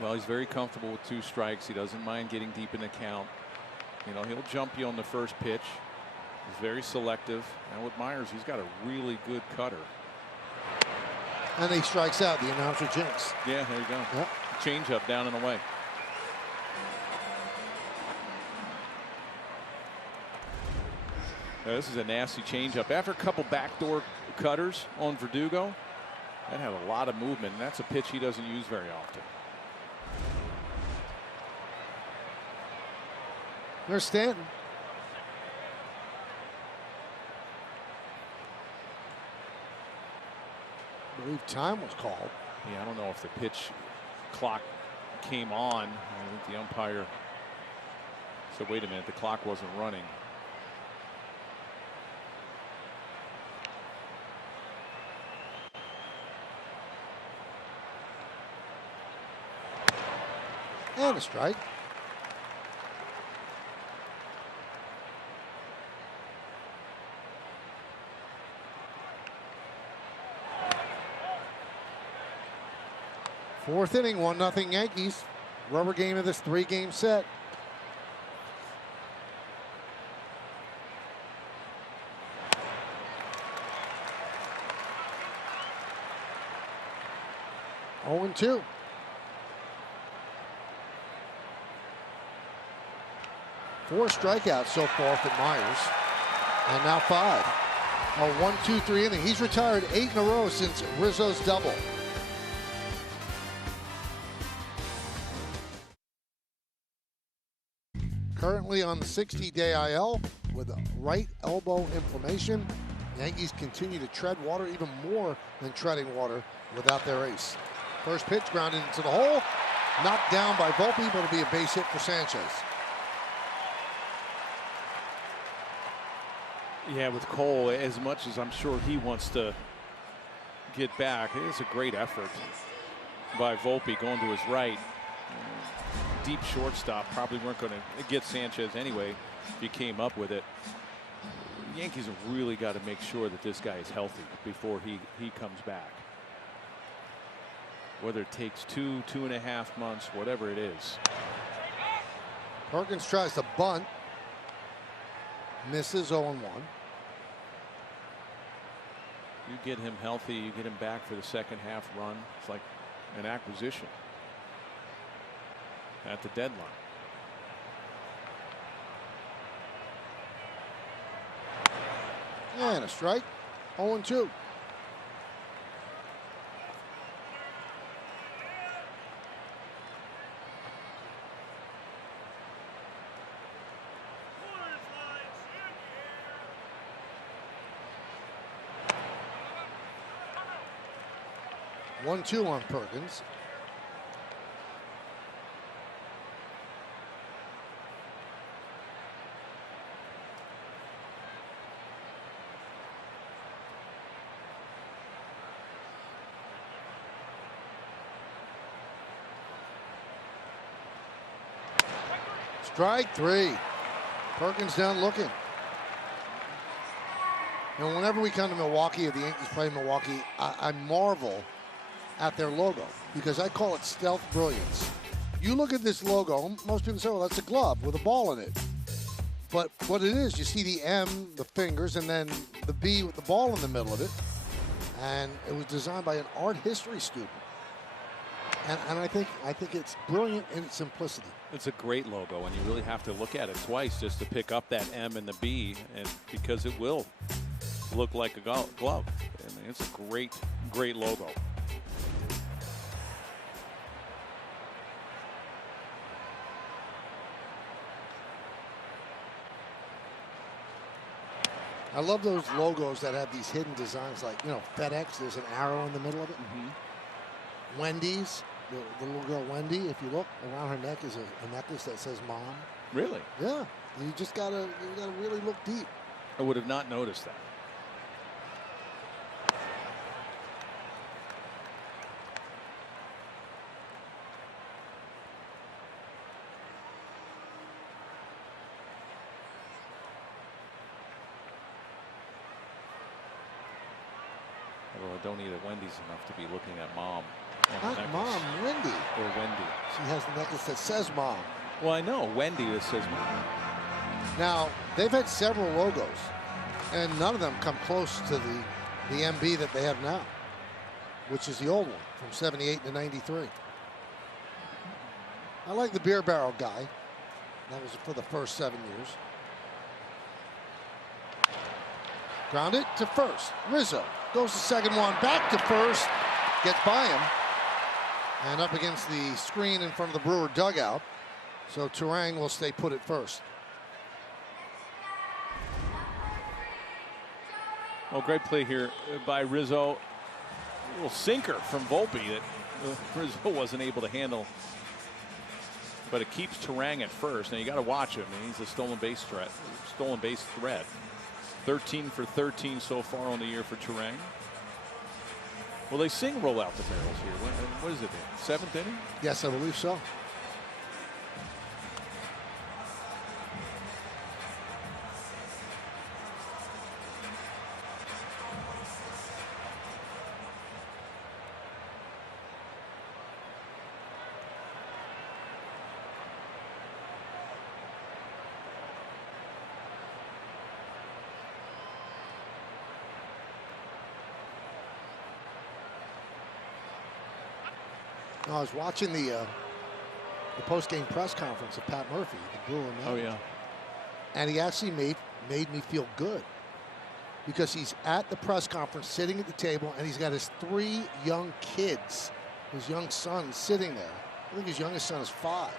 Well, he's very comfortable with 2 strikes. He doesn't mind getting deep in the count. He'll jump you on the first pitch. He's very selective. And with Myers, he's got a really good cutter. And he strikes out, the announcer jinx. Yeah, there you go. Yep. Change up down and away. This is a nasty changeup. After a couple backdoor cutters on Verdugo, that had a lot of movement, and that's a pitch he doesn't use very often. There's Stanton. I believe time was called. Yeah, I don't know if the pitch clock came on. I think the umpire said, wait a minute, the clock wasn't running. And a strike. Fourth inning, 1-0 Yankees. Rubber game of this 3-game set. Oh and 2. Four strikeouts so far for Myers, and now 5. A 1-2-3 inning. He's retired 8 in a row since Rizzo's double. currently on the 60-day IL with a right elbow inflammation. Yankees continue to tread water, even more than treading water without their ace. First pitch grounded into the hole, knocked down by Volpe, but it'll be a base hit for Sanchez. Yeah, with Cole, as much as I'm sure he wants to get back, it's a great effort by Volpe going to his right. Deep shortstop, probably weren't going to get Sanchez anyway if he came up with it. The Yankees have really got to make sure that this guy is healthy before he comes back. Whether it takes 2.5 months, whatever it is. Perkins tries to bunt. Misses 0-1. You get him healthy, you get him back for the second half run. It's like an acquisition at the deadline. And a strike. 0-2. One-two on Perkins. Strike three. Perkins down looking. And whenever we come to Milwaukee, or the Yankees play Milwaukee, I marvel at their logo, because I call it stealth brilliance. You look at this logo, most people say, well, that's a glove with a ball in it. But what it is, you see the M, the fingers, and then the B with the ball in the middle of it. And it was designed by an art history student. And I think it's brilliant in its simplicity. It's a great logo, and you really have to look at it twice just to pick up that M and the B, and because it will look like a glove. I mean, it's a great logo. I love those logos that have these hidden designs, like, FedEx, there's an arrow in the middle of it. Mm-hmm. Wendy's, the little girl Wendy, if you look, around her neck is a necklace that says Mom. Really? Yeah. You gotta really look deep. I would have not noticed that. Although I don't eat at Wendy's enough to be looking at Mom. Not Mom, Wendy. Or Wendy. She has the necklace that says Mom. Well, I know Wendy that says Mom. Now, they've had several logos, and none of them come close to the MB that they have now, which is the old one from 78 to 93. I like the beer barrel guy. That was for the first 7 years. Grounded to first. Rizzo goes to second one, back to first, gets by him, and up against the screen in front of the Brewer dugout. So Turang will stay put at first. Well, great play here by Rizzo. A little sinker from Volpe that Rizzo wasn't able to handle. But it keeps Turang at first. Now you got to watch him. He's a stolen base threat. 13 for 13 so far on the year for Turang. Well, they sing "Roll Out the Barrels" here. What is it? 7th inning? Yes, I believe so. I was watching the post-game press conference of Pat Murphy, the Brewer manager. Oh, yeah. And he actually made me feel good, because he's at the press conference sitting at the table, and he's got his 3 young kids, his young son, sitting there. I think his youngest son is 5.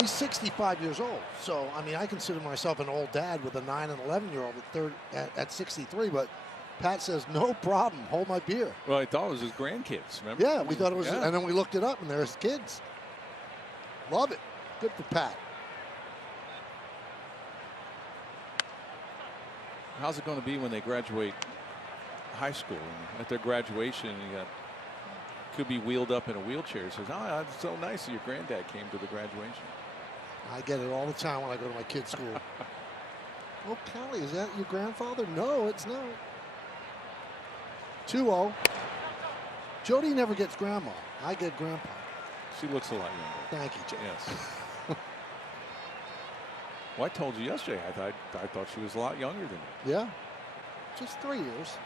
He's 65 years old. So, I mean, I consider myself an old dad with a 9 and 11-year-old at 63, but Pat says, no problem, hold my beer. Well, I thought it was his grandkids, remember? Yeah, we thought it was, yeah. And then we looked it up, and there's kids. Love it. Good for Pat. How's it going to be when they graduate high school? And at their graduation, you got could be wheeled up in a wheelchair. He says, "Oh, it's so nice that your granddad came to the graduation." I get it all the time when I go to my kids' school. Oh, Callie, is that your grandfather? No, it's not. 2-0. Jody never gets grandma. I get grandpa. She looks a lot younger. Thank you, Jody. Yes. Well, I told you yesterday, I thought she was a lot younger than you. Yeah, just 3 years.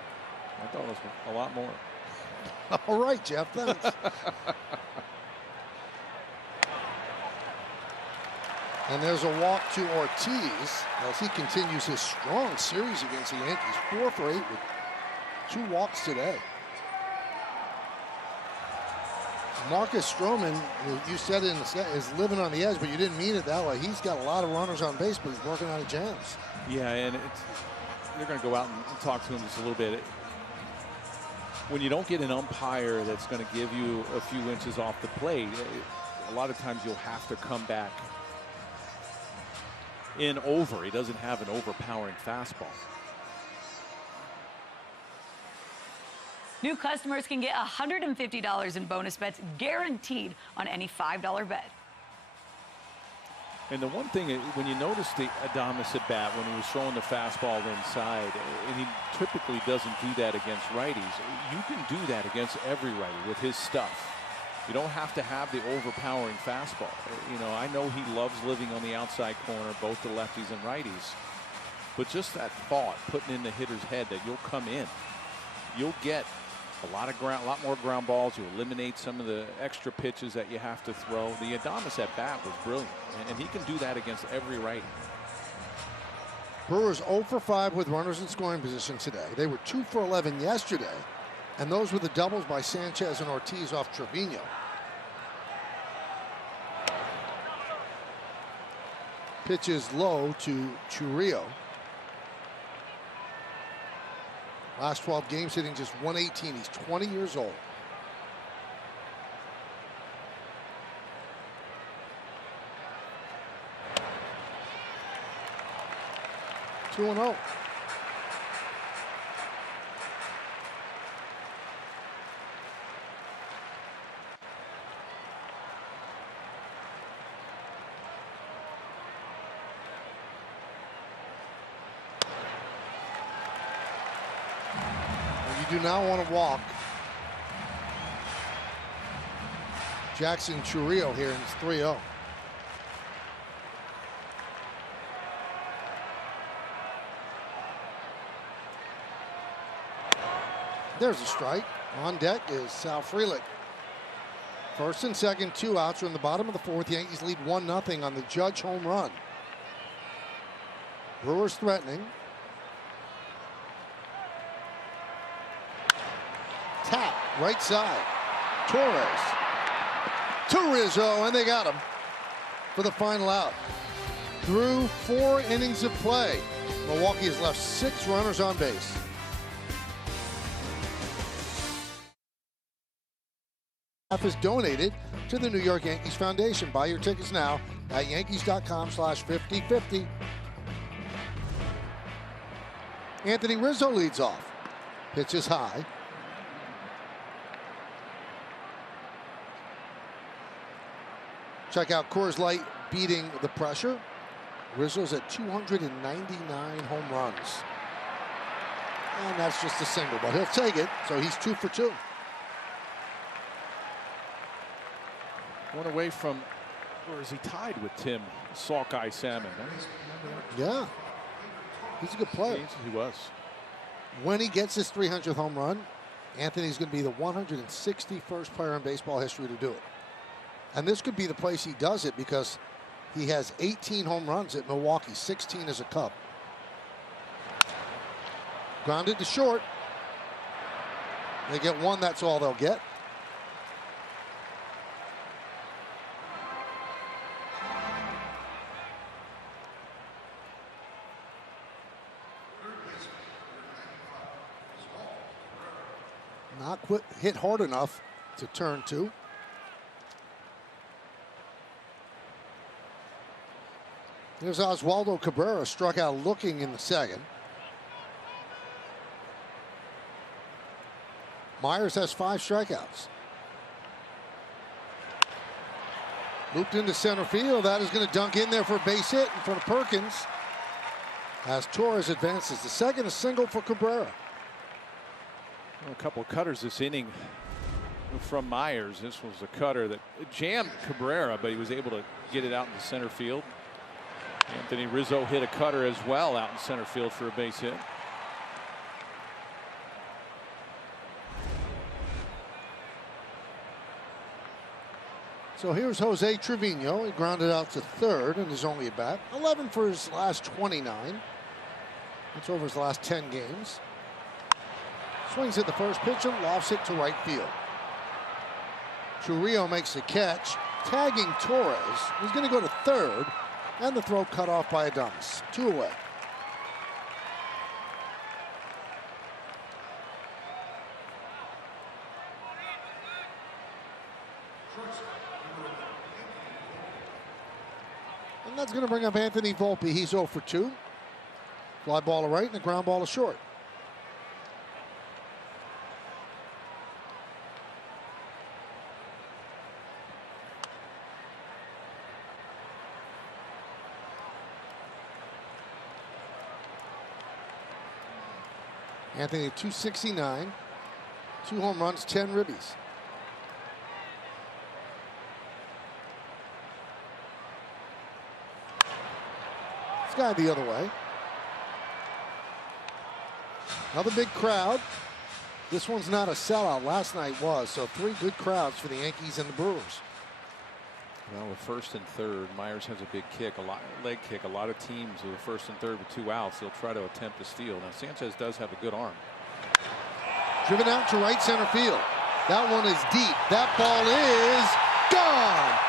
I thought it was a lot more. All right, Jeff, thanks. And there's a walk to Ortiz as he continues his strong series against the Yankees. 4 for 8 with 2 walks today. Marcus Stroman, you said it in the set, is living on the edge, but you didn't mean it that way. He's got a lot of runners on base, but he's working out of jams. Yeah, and you're going to go out and talk to him just a little bit. When you don't get an umpire that's going to give you a few inches off the plate, a lot of times you'll have to come back in over. He doesn't have an overpowering fastball. New customers can get $150 in bonus bets guaranteed on any $5 bet. And the one thing, when you notice the Adames at bat when he was throwing the fastball inside, and he typically doesn't do that against righties, you can do that against every righty with his stuff. You don't have to have the overpowering fastball. You know, I know he loves living on the outside corner, both the lefties and righties. But just that thought, putting in the hitter's head that you'll come in, you'll get a lot more ground balls. You eliminate some of the extra pitches that you have to throw. The Adames at bat was brilliant, and he can do that against every righty. Brewers 0 for 5 with runners in scoring position today. They were 2 for 11 yesterday, and those were the doubles by Sanchez and Ortiz off Trevino. Pitch is low to Churrillo. Last 12 games hitting just 118. He's 20 years old. Two and 0. You do not want to walk Jackson Churrillo here, and it's 3-0. There's a strike. On deck is Sal Frelick. First and second, 2 outs. We're in the bottom of the 4th. Yankees lead 1-0 on the Judge home run. Brewers threatening. Tap, right side. Torres to Rizzo, and they got him for the final out. Through 4 innings of play, Milwaukee has left 6 runners on base. Is donated to the New York Yankees Foundation. Buy your tickets now at yankees.com/5050. Anthony Rizzo leads off. Pitch is high. Check out Coors Light beating the pressure. Rizzo's at 299 home runs. And that's just a single, but he'll take it. So he's 2 for 2. One away from, or is he tied with Tim Sockeye Salmon? Yeah, he's a good player. He was. When he gets his 300th home run, Anthony's going to be the 161st player in baseball history to do it. And this could be the place he does it because he has 18 home runs at Milwaukee, 16 as a Cub. Grounded to short. They get 1, that's all they'll get. Not hit hard enough to turn to. Here's Oswaldo Cabrera, struck out looking in the second. Myers has 5 strikeouts. Looped into center field. That is going to dunk in there for a base hit in front of Perkins. As Torres advances to second, a single for Cabrera. Well, a couple of cutters this inning from Myers. This was a cutter that jammed Cabrera, but he was able to get it out in the center field. Anthony Rizzo hit a cutter as well out in center field for a base hit. So here's Jose Trevino. He grounded out to third and is only at bat. 11 for his last 29. That's over his last 10 games. Swings at the first pitch and lofts it to right field. Trujillo makes the catch, tagging Torres. He's going to go to third, and the throw cut off by Adames. 2 away. And that's going to bring up Anthony Volpe. He's 0 for 2. Fly ball to right and the ground ball to short. Anthony 269, 2 home runs, 10 ribbies. This guy the other way. Another big crowd. This one's not a sellout. Last night was. So 3 good crowds for the Yankees and the Brewers. Well, with first and third, Myers has a big kick, leg kick. A lot of teams with first and third with 2 outs, they'll try to attempt to steal. Now Sanchez does have a good arm. Driven out to right center field. That one is deep. That ball is gone.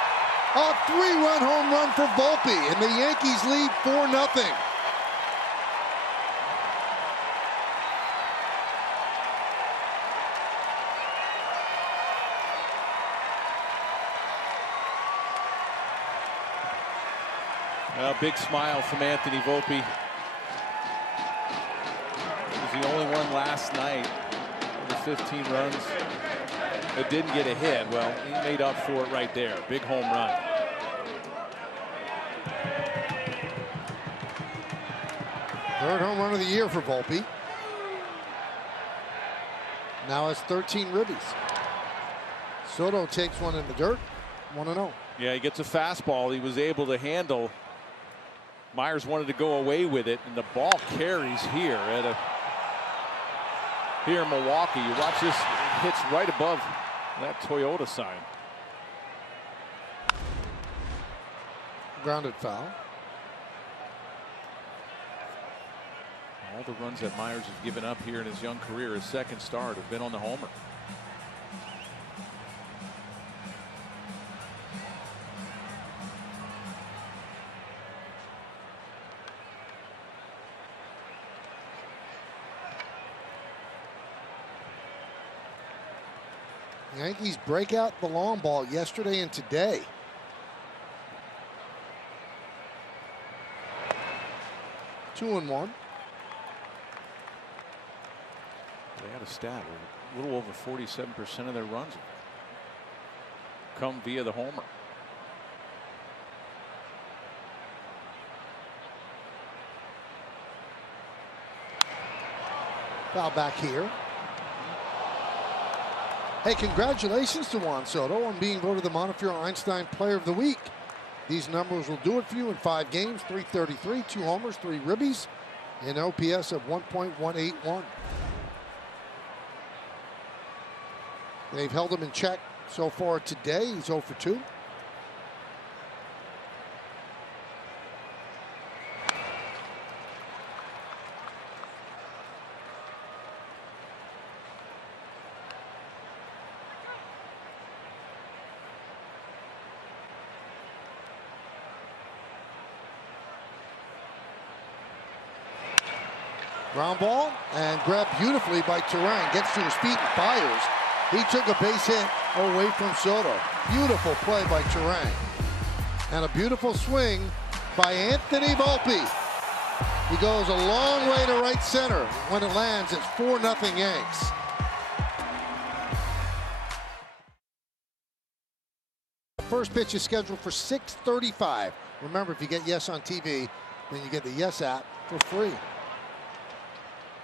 A 3-run home run for Volpe, and the Yankees lead 4-0. A big smile from Anthony Volpe. He was the only one last night of the 15 runs that didn't get a hit. Well, he made up for it right there. Big home run. Third home run of the year for Volpe. Now has 13 ribbies. Soto takes one in the dirt. 1-0. Yeah, he gets a fastball he was able to handle. Myers wanted to go away with it, and the ball carries here here in Milwaukee. You watch this, it hits right above that Toyota sign. Grounded foul. All the runs that Myers has given up here in his young career, his second start, have been on the homer. Yankees break out the long ball yesterday and today. Two and one. They had a stat where a little over 47% of their runs come via the homer. Foul back here. Hey, congratulations to Juan Soto on being voted the Montefiore Einstein Player of the Week. These numbers will do it for you in 5 games, 333, 2 homers, 3 ribbies, and OPS of 1.181. They've held him in check so far today. He's 0 for 2. Ground ball and grabbed beautifully by Terang. Gets to his feet and fires. He took a base hit away from Soto. Beautiful play by Terang. And a beautiful swing by Anthony Volpe. He goes a long way to right center. When it lands, it's 4-0 Yanks. The first pitch is scheduled for 6:35. Remember, if you get Yes on TV, then you get the Yes app for free.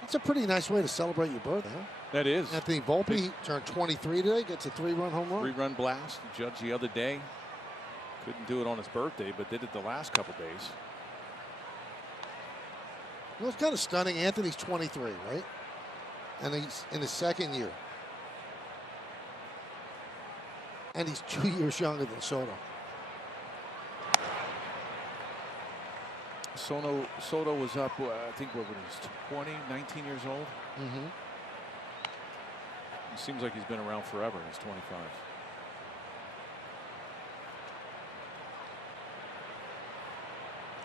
That's a pretty nice way to celebrate your birthday, huh? That is. Anthony Volpe turned 23 today, gets a 3-run home run. 3-run blast. The judge the other day couldn't do it on his birthday, but did it the last couple days. You know, it's kind of stunning. Anthony's 23, right? And he's in his second year. And he's 2 years younger than Soto. Soto was up, I think, when he was 19 years old. Mm-hmm. It seems like he's been around forever, and he's 25.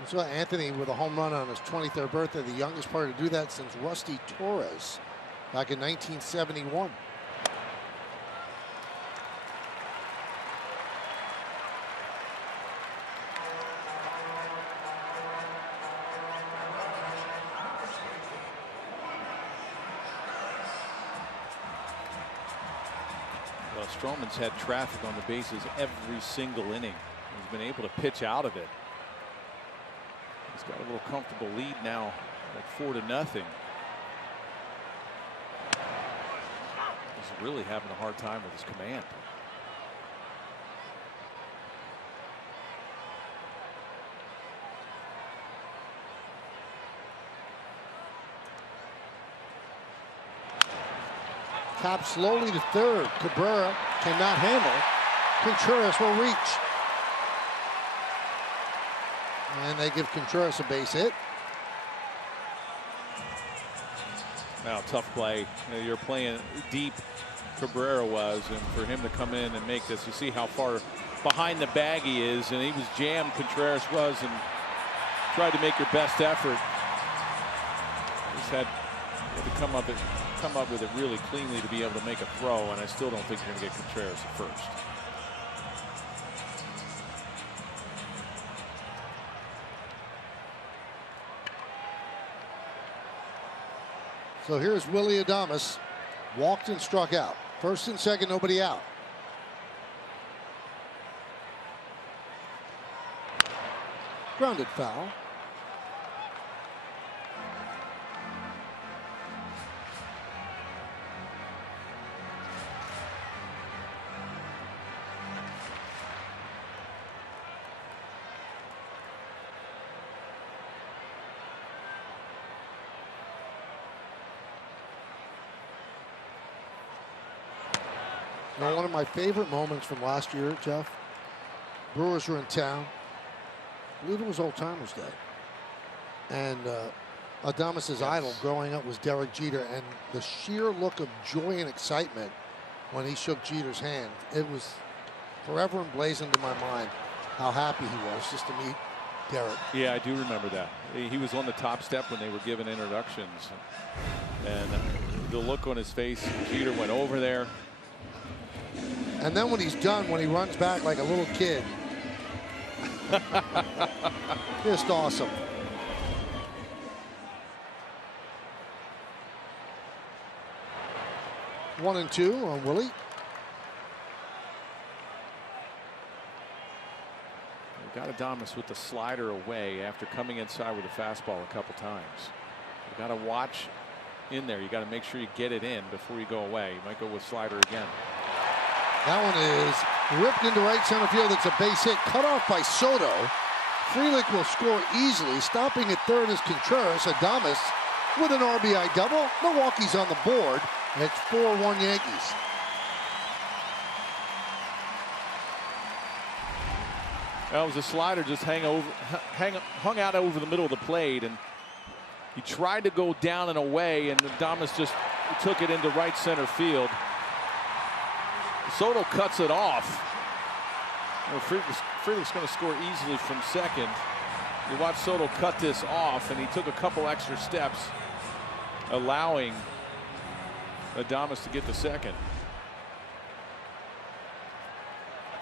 So Anthony with a home run on his 23rd birthday, the youngest player to do that since Rusty Torres back in 1971. Well, Stroman's had traffic on the bases every single inning. He's been able to pitch out of it. He's got a little comfortable lead now at 4-0. He's really having a hard time with his command. Tap slowly to third. Cabrera cannot handle. Contreras will reach. And they give Contreras a base hit. Now, tough play. You know, you're playing deep. Cabrera was, and for him to come in and make this, you see how far behind the bag he is, and he was jammed. Contreras was, and tried to make your best effort. Just had to come up with it really cleanly to be able to make a throw, and I still don't think you're going to get Contreras at first. So here's Willy Adames. Walked and struck out. First and second, nobody out. Grounded foul. You know, one of my favorite moments from last year, Jeff, Brewers were in town. I believe it was Old Timers Day. And Adames' idol growing up was Derek Jeter, and the sheer look of joy and excitement when he shook Jeter's hand, it was forever emblazoned in my mind how happy he was just to meet Derek. Yeah, I do remember that. He was on the top step when they were given introductions. And the look on his face, Jeter went over there. And then when he's done, when he runs back like a little kid. Just awesome. One and two on Willie. We got Adames with the slider away after coming inside with a fastball a couple times. You got to watch in there. You got to make sure you get it in before you go away. You might go with slider again. That one is ripped into right center field. It's a base hit, cut off by Soto. Frelick will score easily. Stopping at third is Contreras. Adames with an RBI double. Milwaukee's on the board. And it's 4-1 Yankees. That was a slider just hung out over the middle of the plate, and he tried to go down and away, and Adames just took it into right center field. Soto cuts it off. Frelick's going to score easily from second. You watch Soto cut this off, and he took a couple extra steps allowing Adames to get the second.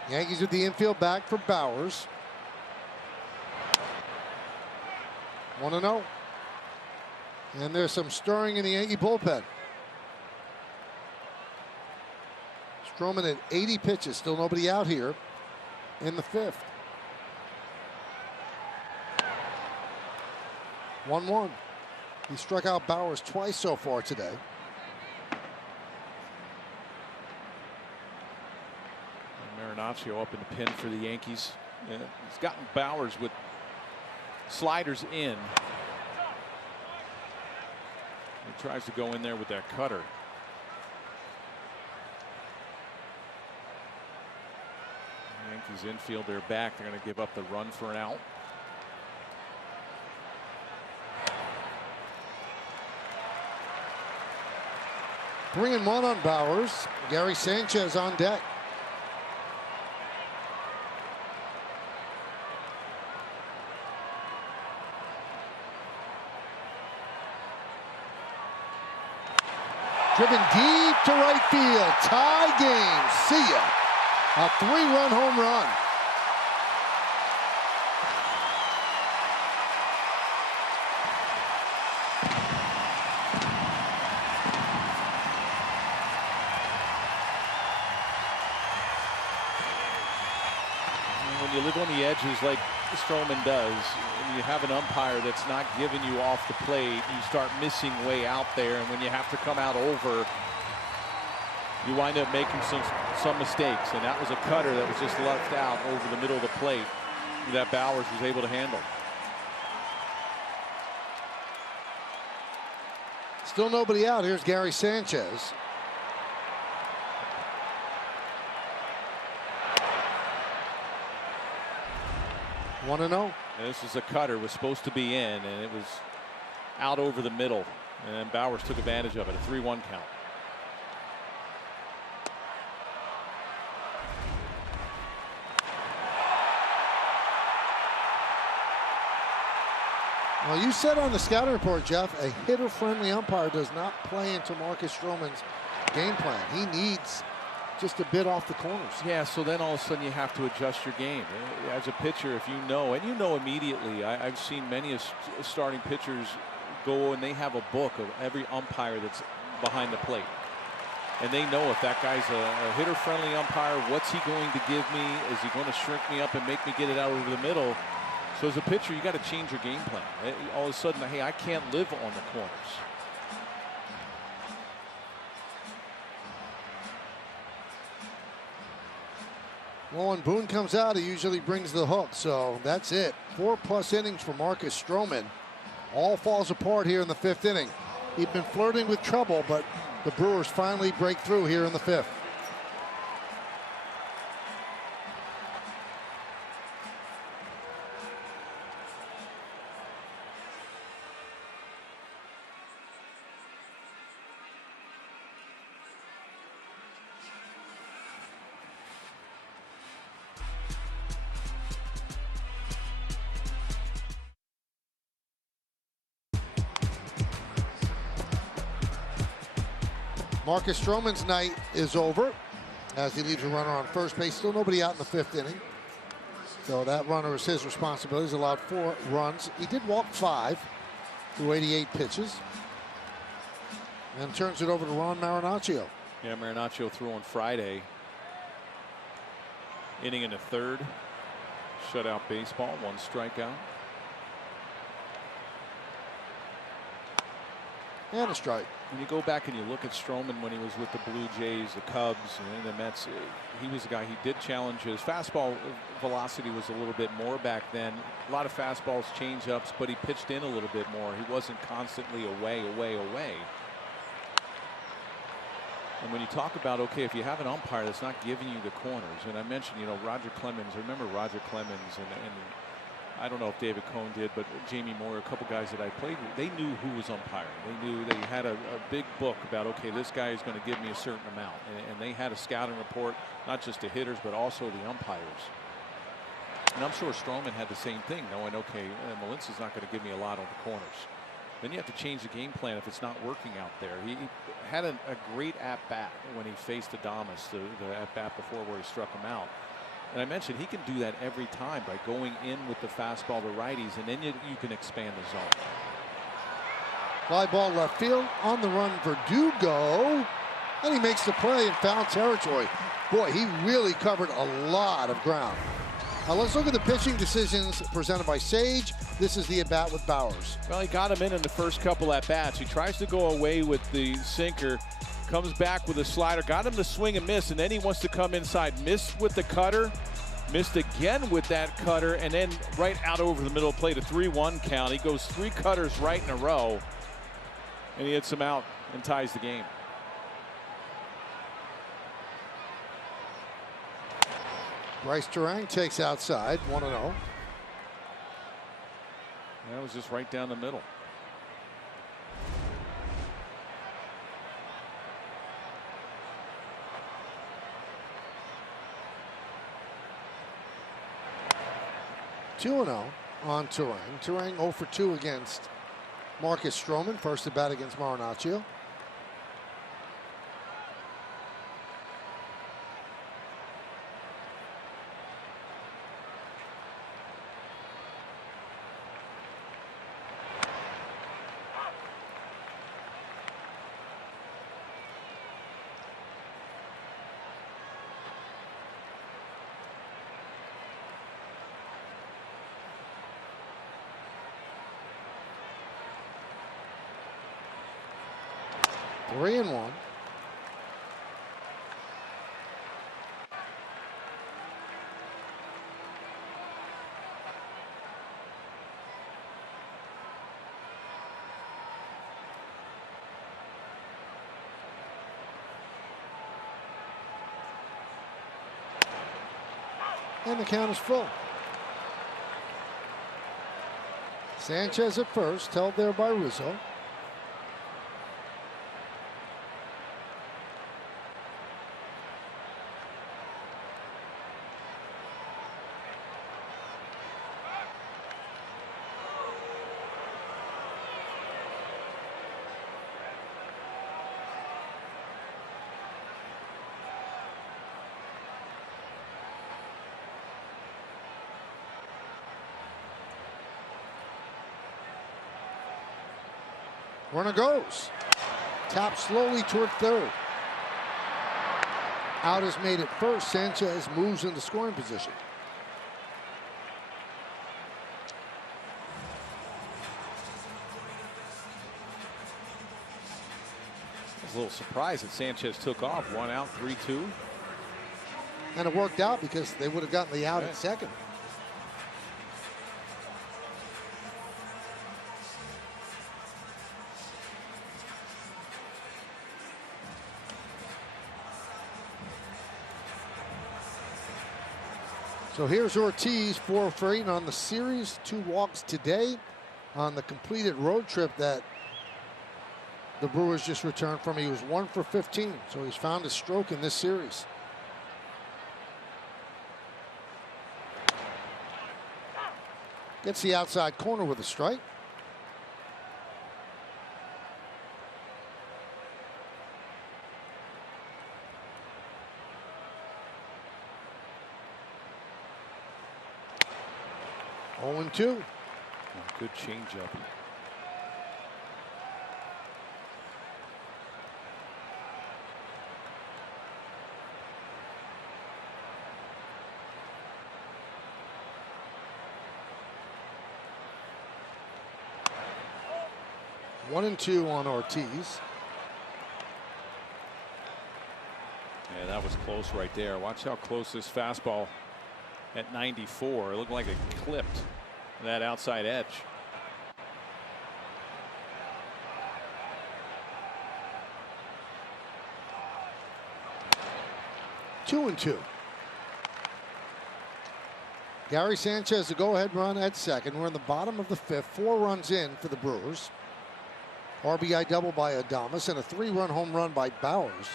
Yankees with the infield back for Bowers. 1-0. And there's some stirring in the Yankee bullpen. Stroman at 80 pitches, still nobody out here in the fifth. 1-1. He struck out Bowers twice so far today. Marinaccio up in the pin for the Yankees. He's gotten Bowers with sliders in. He tries to go in there with that cutter. Yankees infield, they're back. They're going to give up the run for an out. Three and one on Bowers. Gary Sanchez on deck. Driven deep to right field. Tie game. See ya. A 3-run home run. When you live on the edges like Stroman does, and you have an umpire that's not giving you off the plate, you start missing way out there, and when you have to come out over, you wind up making some mistakes, and that was a cutter that was just left out over the middle of the plate that Bowers was able to handle. Still nobody out. Here's Gary Sanchez. One and 0. This is a cutter, was supposed to be in, and it was out over the middle, and Bowers took advantage of it. A 3-1 count. Well, you said on the scouting report, Jeff, a hitter-friendly umpire does not play into Marcus Stroman's game plan. He needs just a bit off the corners. Yeah, so then all of a sudden you have to adjust your game. As a pitcher, if you know, and you know immediately, I've seen many starting pitchers go and they have a book of every umpire that's behind the plate. And they know if that guy's a hitter-friendly umpire, what's he going to give me? Is he going to shrink me up and make me get it out over the middle? So as a pitcher, you got to change your game plan. All of a sudden, hey, I can't live on the corners. Well, when Boone comes out, he usually brings the hook. So that's it. 4+ innings for Marcus Stroman. All falls apart here in the 5th inning. He'd been flirting with trouble, but the Brewers finally break through here in the 5th. Marcus Stroman's night is over as he leaves a runner on first base. Still nobody out in the 5th inning. So that runner is his responsibility. He's allowed 4 runs. He did walk 5 through 88 pitches. And turns it over to Ron Marinaccio. Yeah, Marinaccio threw on Friday. Inning in the 3rd. Shutout baseball, 1 strikeout. And a strike. When you go back and you look at Stroman when he was with the Blue Jays, the Cubs, and the Mets, he was a guy, he did challenge. His fastball velocity was a little bit more back then. A lot of fastballs, change-ups, but he pitched in a little bit more. He wasn't constantly away. And when you talk about, okay, if you have an umpire that's not giving you the corners, and I mentioned, you know, Roger Clemens, I remember Roger Clemens, and I don't know if David Cohn did, but Jamie Moore, a couple guys that I played with, they knew who was umpiring. They knew they had a big book about, okay, this guy is going to give me a certain amount. And they had a scouting report, not just the hitters, but also the umpires. And I'm sure Stroman had the same thing, knowing, okay, Melissa's not going to give me a lot on the corners. then you have to change the game plan if it's not working out there. He had a great at-bat when he faced Adames, the at-bat before where he struck him out. And I mentioned he can do that every time by going in with the fastball to righties, and then you can expand the zone. Fly ball left field, on the run Verdugo, and he makes the play in foul territory. Boy, he really covered a lot of ground. Now let's look at the pitching decisions presented by Sage. This is the at-bat with Bowers. Well, he got him in the first couple at-bats. He tries to go away with the sinker, comes back with a slider, got him to swing and miss, and then he wants to come inside. Missed with the cutter, missed again with that cutter, and then right out over the middle plate, a 3-1 count. He goes 3 cutters right in a row, and he hits him out and ties the game. Bryce Terang takes outside, 1-0. That was just right down the middle. (2-0) on Terang. Terang 0 for 2 against Marcus Stroman. First at bat against Marinaccio. Three and 1. And the count is full. Sanchez at first, held there by Rizzo. Runner goes. Tap slowly toward third. Out is made at first. Sanchez moves into scoring position. I was a little surprised that Sanchez took off. 1 out, 3-2. And it worked out because they would have gotten the out at second. So here's Ortiz, 4 for 8 on the series. 2 walks today on the completed road trip that the Brewers just returned from. He was 1 for 15, so he's found a stroke in this series. Gets the outside corner with a strike. Oh, 0-2. Good changeup. One and 2 on Ortiz. Yeah, that was close right there. Watch how close this fastball at 94. It looked like it clipped that outside edge. Two and 2. Gary Sanchez, the go-ahead run at second. We're in the bottom of the 5th. 4 runs in for the Brewers. RBI double by Adames and a 3-run home run by Bowers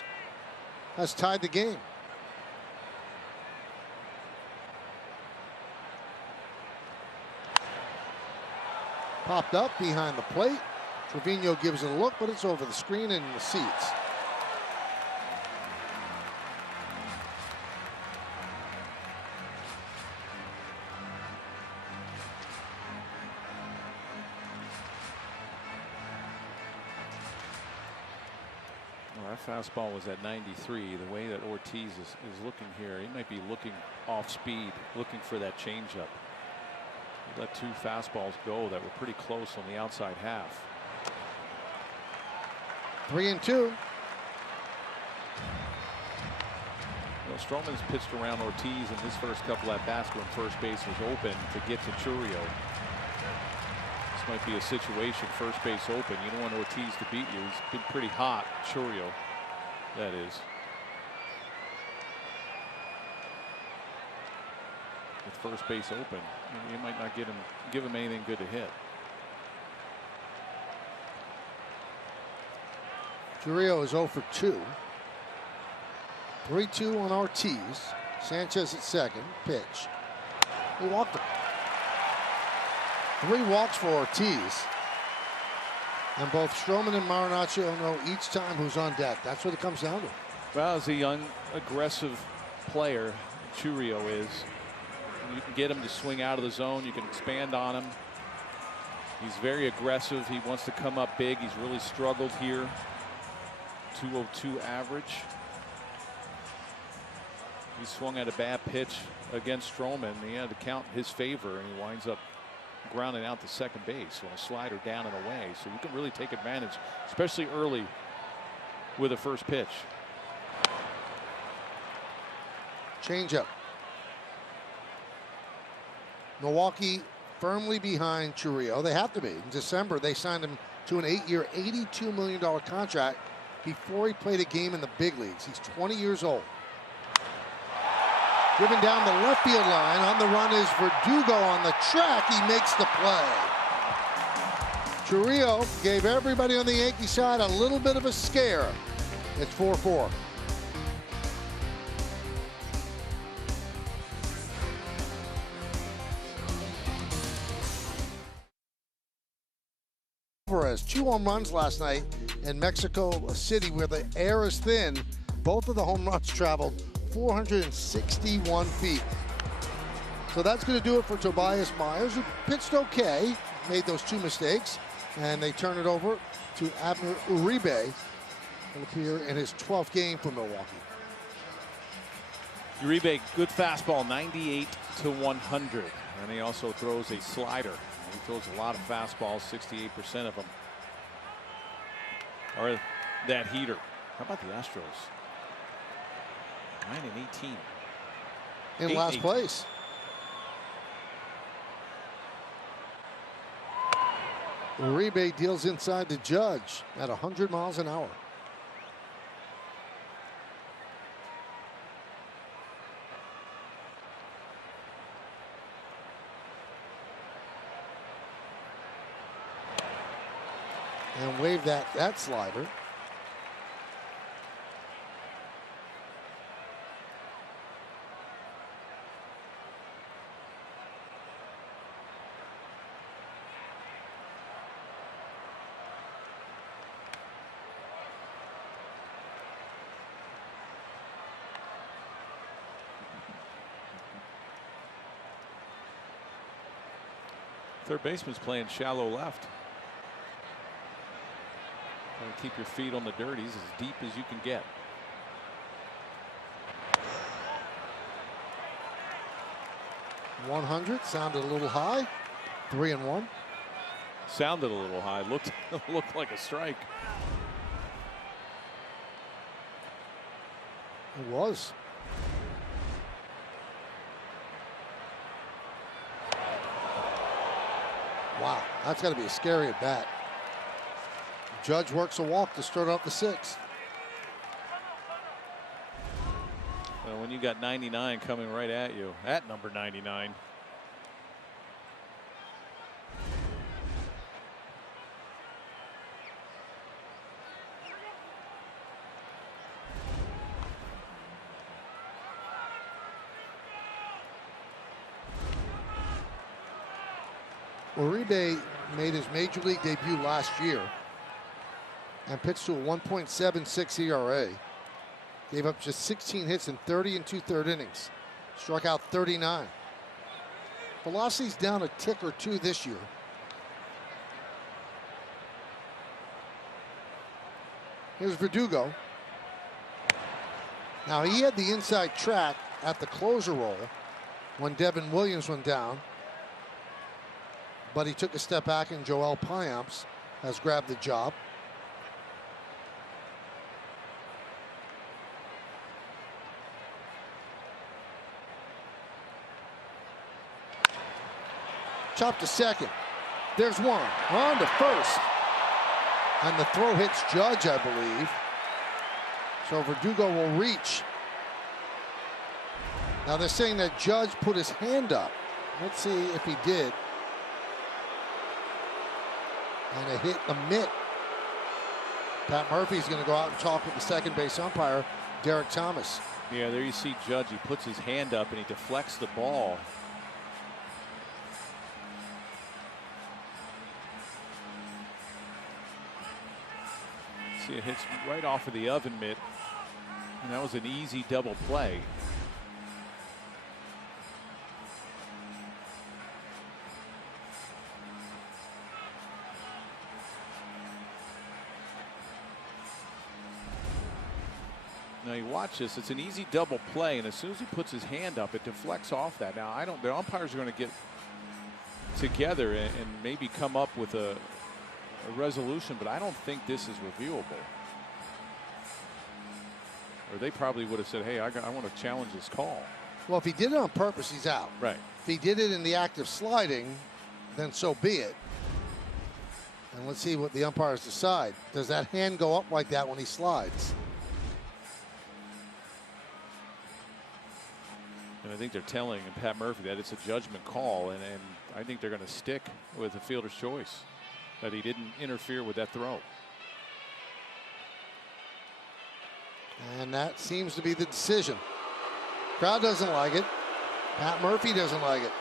has tied the game. Popped up behind the plate. Trevino gives it a look, but it's over the screen and the seats. Well, that fastball was at 93. The way that Ortiz is looking here, he might be looking off speed, looking for that changeup. He let 2 fastballs go that were pretty close on the outside half. 3-2. Well, Stroman's pitched around Ortiz in his first couple at bats when first base was open to get to Chourio. This might be a situation, first base open. You don't want Ortiz to beat you. He's been pretty hot, Chourio, that is. With first base open, you might not give him anything good to hit. Chourio is 0 for 2. 3-2 on Ortiz. Sanchez at second. Pitch. He walked him. 3 walks for Ortiz. And both Stroman and Marinaccio know each time who's on deck. That's what it comes down to. Well, as a young, aggressive player, Chourio is. You can get him to swing out of the zone. You can expand on him. He's very aggressive. He wants to come up big. He's really struggled here. 202 average. He swung at a bad pitch against Stroman. He had to count in his favor, and he winds up grounding out to second base on a slider down and away. So you can really take advantage, especially early with a first pitch. Changeup. Milwaukee firmly behind Chourio. They have to be. In December, they signed him to an 8-year, $82 million contract before he played a game in the big leagues. He's 20 years old. Driven down the left field line. On the run is Verdugo on the track. He makes the play. Chourio gave everybody on the Yankee side a little bit of a scare. It's 4-4. Alvarez, 2 home runs last night in Mexico City where the air is thin. Both of the home runs traveled 461 feet. So that's going to do it for Tobias Myers, who pitched okay, made those 2 mistakes, and they turn it over to Abner Uribe. He'll appear in his 12th game for Milwaukee. Uribe, good fastball, 98 to 100. And he also throws a slider. He throws a lot of fastballs, 68% of them are that heater. How about the Astros? 9-18. In last place. Uribe deals inside the Judge at 100 miles an hour. And wave that slider. Third baseman's playing shallow left. Trying to keep your feet on the dirties as deep as you can get. .100 sounded a little high. 3-1. Sounded a little high. Looked like a strike. It was. Wow, that's got to be a scary at bat. Judge works a walk to start off the 6th. Well, when you got 99 coming right at you, at number 99. Uribe made his major league debut last year and pitched to a 1.76 ERA. Gave up just 16 hits in 30 and 2/3 innings. Struck out 39. Velocity's down a tick or two this year. Here's Verdugo. Now he had the inside track at the closer role when Devin Williams went down, but he took a step back and Joel Payamps has grabbed the job. Chop to second. There's one. On to first. And the throw hits Judge, I believe. So Verdugo will reach. Now they're saying that Judge put his hand up. Let's see if he did. And it hit the mitt. Pat Murphy's going to go out and talk with the second base umpire, Derek Thomas. Yeah, there you see Judge. He puts his hand up and he deflects the ball. See, it hits right off of the oven mitt. And that was an easy double play. Now you watch this, it's an easy double play, and as soon as he puts his hand up, it deflects off that. Now the umpires are going to get together and maybe come up with a resolution, but I don't think this is reviewable. Or they probably would have said, hey, I want to challenge this call. Well, if he did it on purpose, he's out. Right. If he did it in the act of sliding, then so be it. And let's see what the umpires decide. Does that hand go up like that when he slides? And I think they're telling Pat Murphy that it's a judgment call, and I think they're going to stick with the fielder's choice, that he didn't interfere with that throw. And that seems to be the decision. Crowd doesn't like it. Pat Murphy doesn't like it.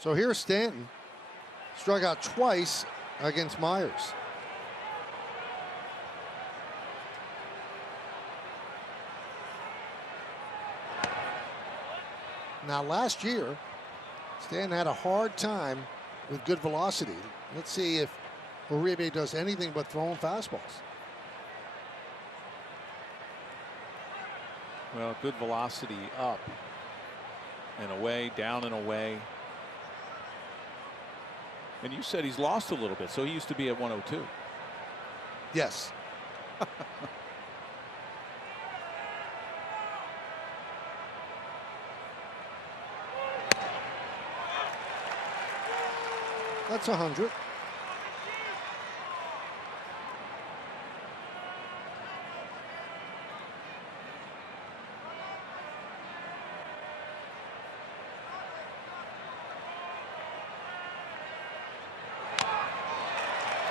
So here's Stanton. Struck out twice against Myers. Now last year, Stanton had a hard time with good velocity. Let's see if Uribe does anything but throwing fastballs. Well, good velocity up and away, down and away. And you said he's lost a little bit, so he used to be at 102. Yes. That's 100.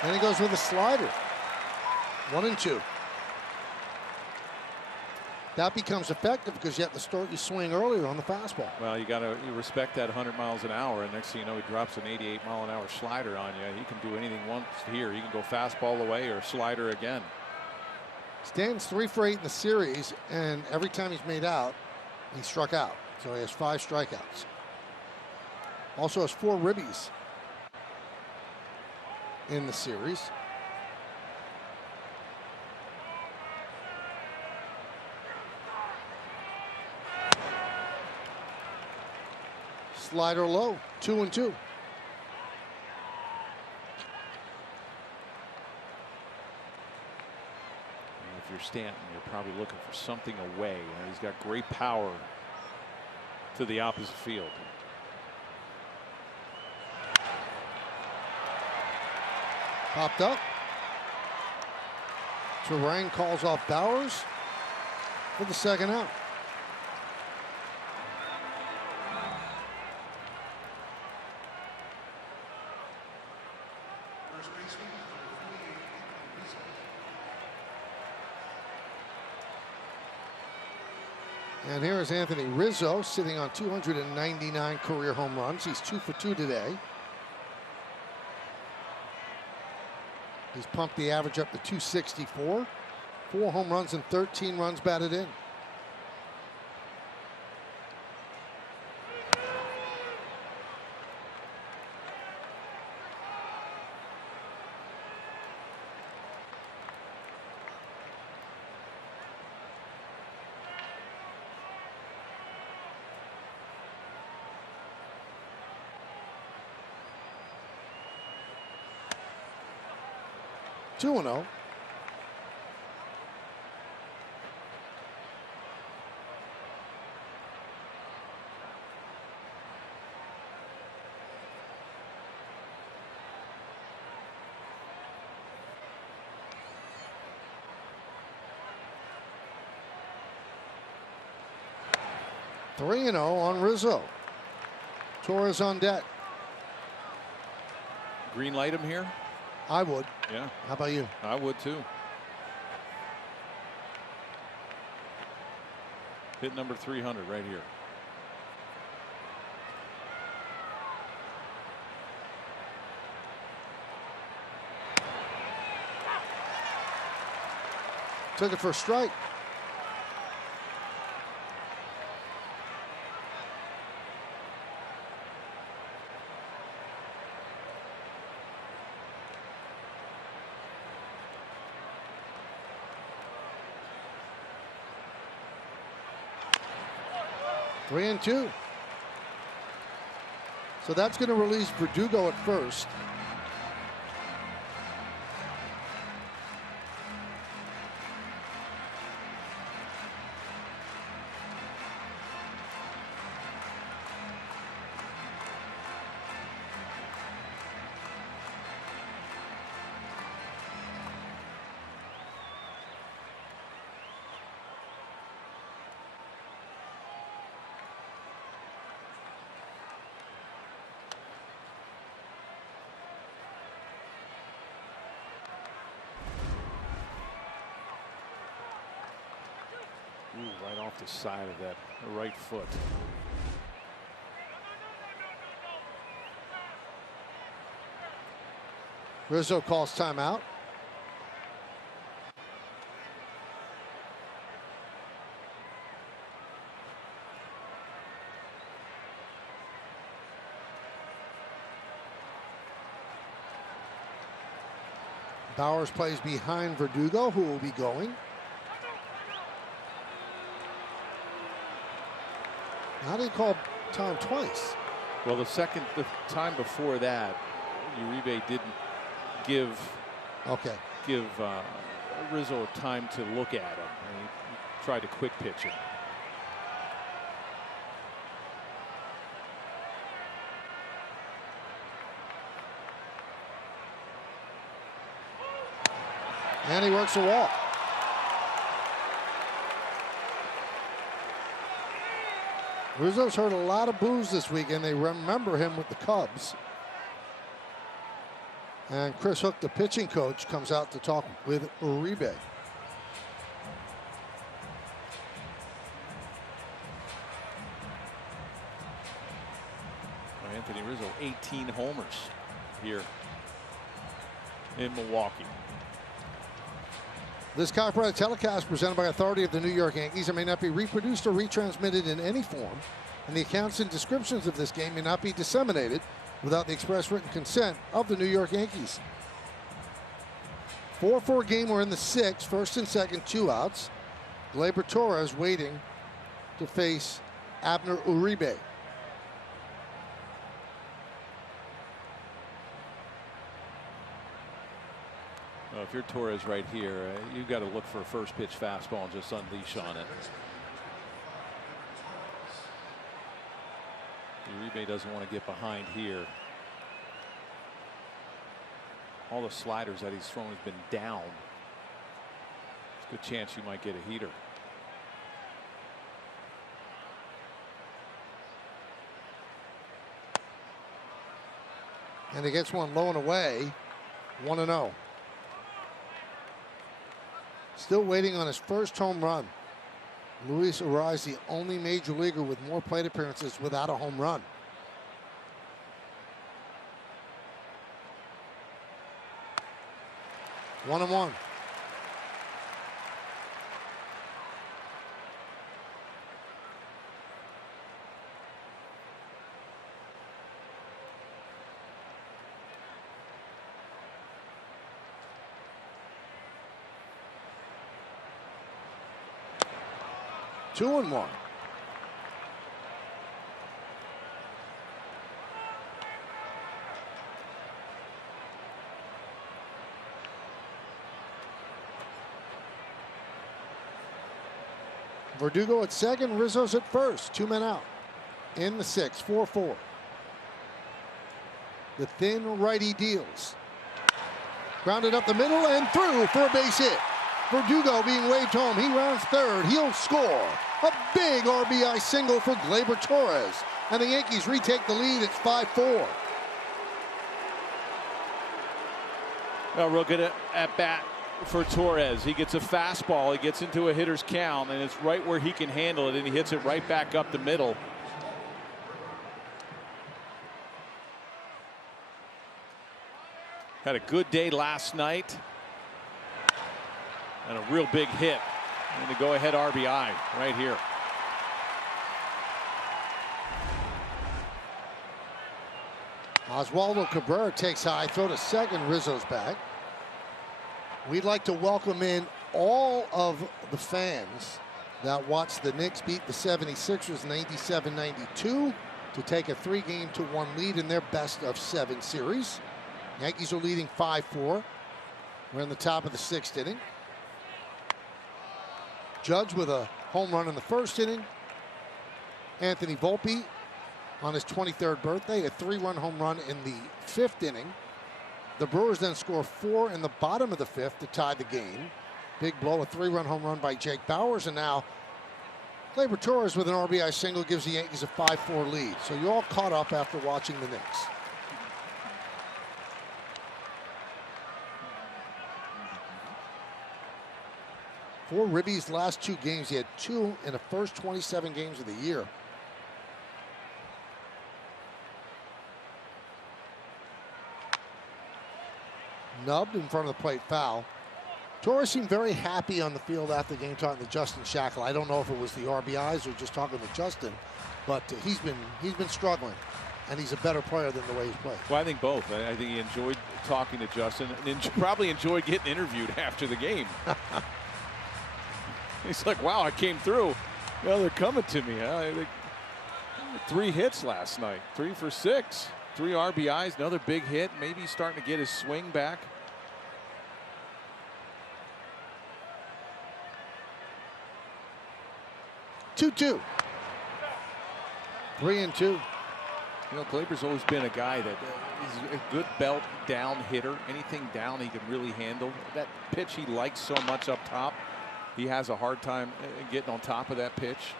And he goes with a slider. 1-2. That becomes effective because you have to start your swing earlier on the fastball. Well, you respect that 100 miles an hour, and next thing you know, he drops an 88-mile-an-hour slider on you. He can do anything once here. He can go fastball away or slider again. Stanton's 3 for 8 in the series, and every time he's made out, he struck out. So he has 5 strikeouts. Also has 4 ribbies in the series. Slider low, 2-2. If you're Stanton, you're probably looking for something away. He's got great power to the opposite field. Popped up. Terang calls off Bowers for the second out. And here is Anthony Rizzo sitting on 299 career home runs. He's 2 for 2 today. He's pumped the average up to 264. 4 home runs and 13 runs batted in. Two and 0. Three and 0 on Rizzo. Torres on deck. Green light him here? I would. Yeah. How about you? I would too. Hit number 300 right here. Took it for a strike. Three and 2. So that's going to release Verdugo at first. Ooh, right off the side of that right foot. Rizzo calls timeout. Bowers plays behind Verdugo, who will be going. How did he call time twice? Well, the time before that, Uribe didn't give Rizzo time to look at him. And he tried to quick pitch him. And he works a walk. Rizzo's heard a lot of boos this weekend. They remember him with the Cubs. And Chris Hook, the pitching coach, comes out to talk with Uribe. Anthony Rizzo, 18 homers here in Milwaukee. This copyrighted telecast presented by authority of the New York Yankees and may not be reproduced or retransmitted in any form, and the accounts and descriptions of this game may not be disseminated without the express written consent of the New York Yankees. 4-4 game. We're in the sixth, first and second, 2 outs. Gleyber Torres waiting to face Abner Uribe. If you're Torres right here, you've got to look for a first pitch fastball and just unleash on it. Uribe doesn't want to get behind here. All the sliders that he's thrown has been down. Good chance you might get a heater. And he gets one low and away. 1-0. Still waiting on his first home run. Luis Urias, the only major leaguer with more plate appearances without a home run. One and one. Two and one. Verdugo at second, Rizzo's at first. 2 men out. In the 6th, 4-4. The thin righty deals. Grounded up the middle and through for a base hit. Verdugo being waved home. He rounds third. He'll score. A big RBI single for Gleyber Torres. And the Yankees retake the lead. It's 5-4. Well, real good at bat for Torres. He gets a fastball. He gets into a hitter's count, and it's right where he can handle it, and he hits it right back up the middle. Had a good day last night. And a real big hit. And the go-ahead RBI right here. Oswaldo Cabrera takes high throw to second. Rizzo's back. We'd like to welcome in all of the fans that watched the Knicks beat the 76ers 97-92 to take a 3-1 lead in their best-of-7 series. Yankees are leading 5-4. We're in the top of the 6th inning. Judge with a home run in the 1st inning. Anthony Volpe on his 23rd birthday, a 3-run home run in the 5th inning. The Brewers then score 4 in the bottom of the 5th to tie the game. Big blow, a 3-run home run by Jake Bauers, and now Gleyber Torres with an RBI single gives the Yankees a 5-4 lead. So you're all caught up after watching the Knicks. For Ribby's last 2 games, he had 2 in the first 27 games of the year. Nubbed in front of the plate, foul. Torres seemed very happy on the field after the game, talking to Justin Shackle. I don't know if it was the RBIs or just talking to Justin, but he's been struggling, and he's a better player than the way he's played. Well, I think both. I think he enjoyed talking to Justin and probably enjoyed getting interviewed after the game. He's like, wow, I came through. Well, they're coming to me. Huh? 3 hits last night, 3 for 6, 3 RBIs, another big hit. Maybe he's starting to get his swing back. Two. 3-2. You know, Gleyber's always been a guy that is a good belt down hitter. Anything down he can really handle. That pitch he likes so much up top, he has a hard time getting on top of that pitch.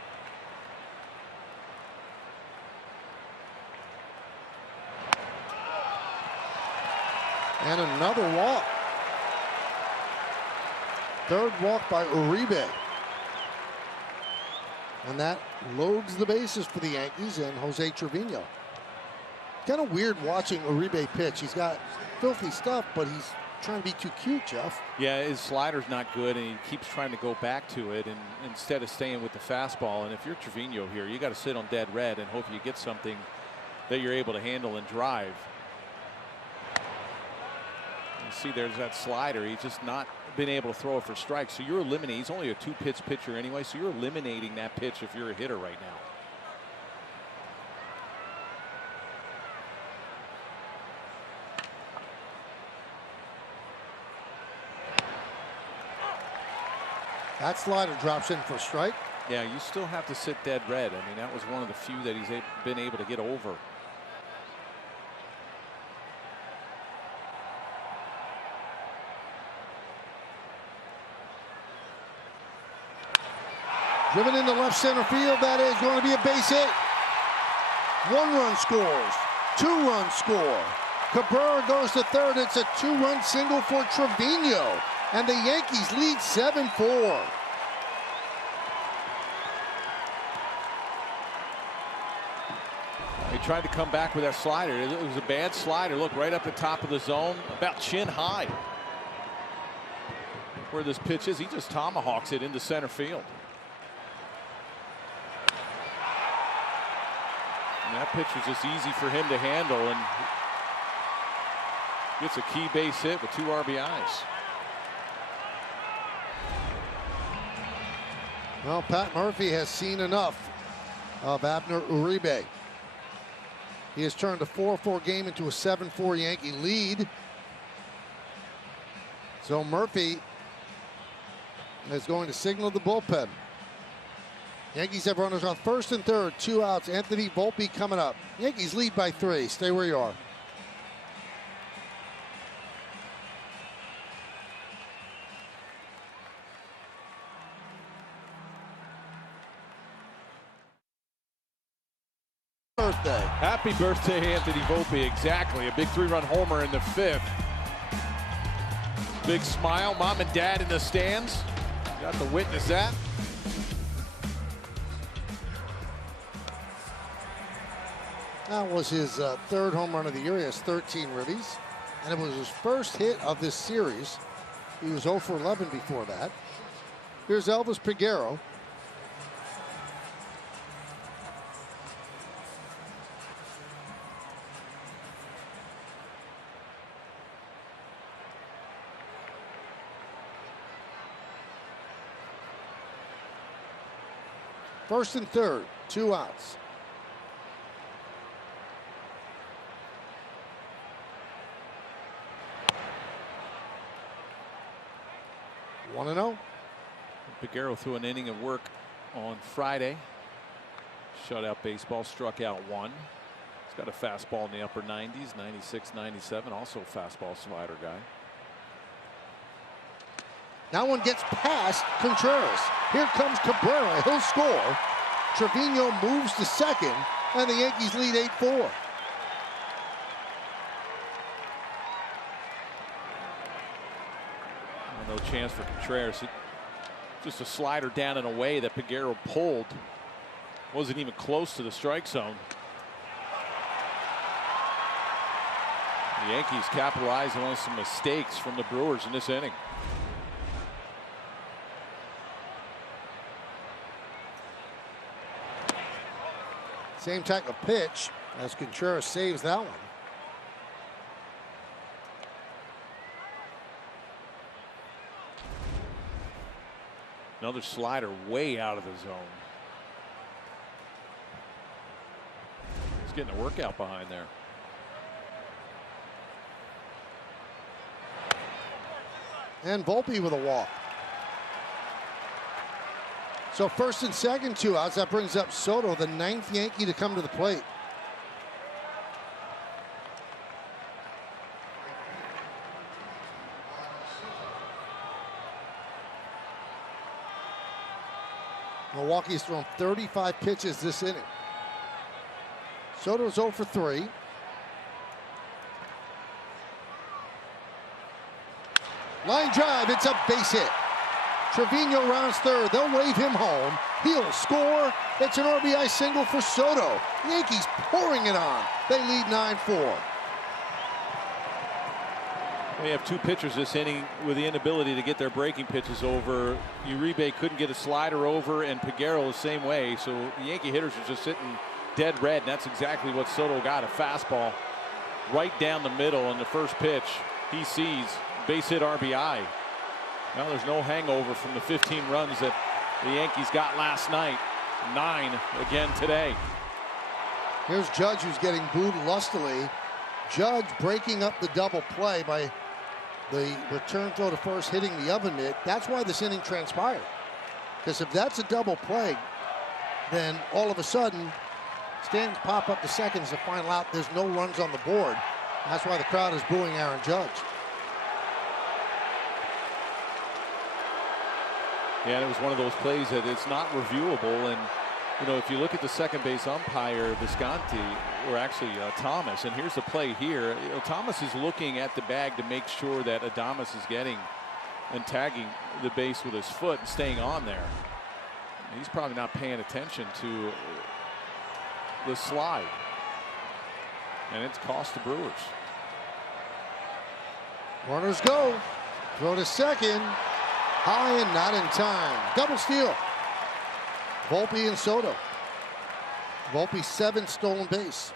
And another walk. 3rd walk by Uribe. And that loads the bases for the Yankees and Jose Trevino. Kind of weird watching Uribe pitch. He's got filthy stuff, but he's trying to be too cute, Jeff. Yeah, his slider's not good, and he keeps trying to go back to it and instead of staying with the fastball. And if you're Trevino here, you got to sit on dead red and hope you get something that you're able to handle and drive. You see, there's that slider. He's just not been able to throw it for strikes. So you're eliminating. He's only a 2-pitch pitcher anyway, so you're eliminating that pitch if you're a hitter right now. That slider drops in for a strike. Yeah, you still have to sit dead red. I mean, that was one of the few that he's been able to get over. Driven into left center field. That is going to be a base hit. 1 run scores. 2 runs score. Cabrera goes to third. It's a 2-run single for Trevino. And the Yankees lead 7-4. He tried to come back with that slider. It was a bad slider. Look, right up the top of the zone, about chin high. Where this pitch is, he just tomahawks it into center field. And that pitch was just easy for him to handle, and gets a key base hit with 2 RBIs. Well, Pat Murphy has seen enough of Abner Uribe. He has turned a 4-4 game into a 7-4 Yankee lead. So Murphy is going to signal the bullpen. Yankees have runners on first and third, 2 outs. Anthony Volpe coming up. Yankees lead by 3. Stay where you are. Birthday. Happy birthday, Anthony Volpe. Exactly. A big 3-run homer in the 5th. Big smile. Mom and Dad in the stands. Got to witness that. That was his 3rd home run of the year. He has 13 ribbies. And it was his first hit of this series. He was 0 for 11 before that. Here's Elvis Peguero. First and third, 2 outs. One and 0. Peguero threw an inning of work on Friday. Shutout baseball, struck out 1. He's got a fastball in the upper 90s, 96, 97. Also a fastball slider guy. That one gets past Contreras. Here comes Cabrera. He'll score. Trevino moves to second, and the Yankees lead 8-4. No chance for Contreras. Just a slider down and away that Peguero pulled. Wasn't even close to the strike zone. The Yankees capitalizing on some mistakes from the Brewers in this inning. Same type of pitch as Contreras saves that one. Another slider way out of the zone. He's getting a workout behind there. And Volpe with a walk. So first and second, 2 outs. That brings up Soto, the 9th Yankee to come to the plate. Milwaukee's thrown 35 pitches this inning. Soto's 0 for 3. Line drive, it's a base hit. Trevino rounds third. They'll wave him home. He'll score. It's an RBI single for Soto. Yankees pouring it on. They lead 9-4. We have 2 pitchers this inning with the inability to get their breaking pitches over. Uribe couldn't get a slider over, and Peguero the same way. So the Yankee hitters are just sitting dead red, and that's exactly what Soto got. A fastball right down the middle, and the first pitch he sees, base hit RBI. Well, there's no hangover from the 15 runs that the Yankees got last night. 9 again today. Here's Judge, who's getting booed lustily. Judge breaking up the double play by the return throw to first hitting the oven mitt. That's why this inning transpired. Because if that's a double play, then all of a sudden, stands pop up to second as the final out. There's no runs on the board. That's why the crowd is booing Aaron Judge. Yeah, and it was one of those plays that it's not reviewable. And, you know, if you look at the second base umpire, Visconti, or actually Thomas, and here's the play here. You know, Thomas is looking at the bag to make sure that Adames is getting and tagging the base with his foot and staying on there. He's probably not paying attention to the slide. And it's cost the Brewers. Runners go. Throw to second. High and not in time. Double steal. Volpe and Soto. Volpe 7 stolen base.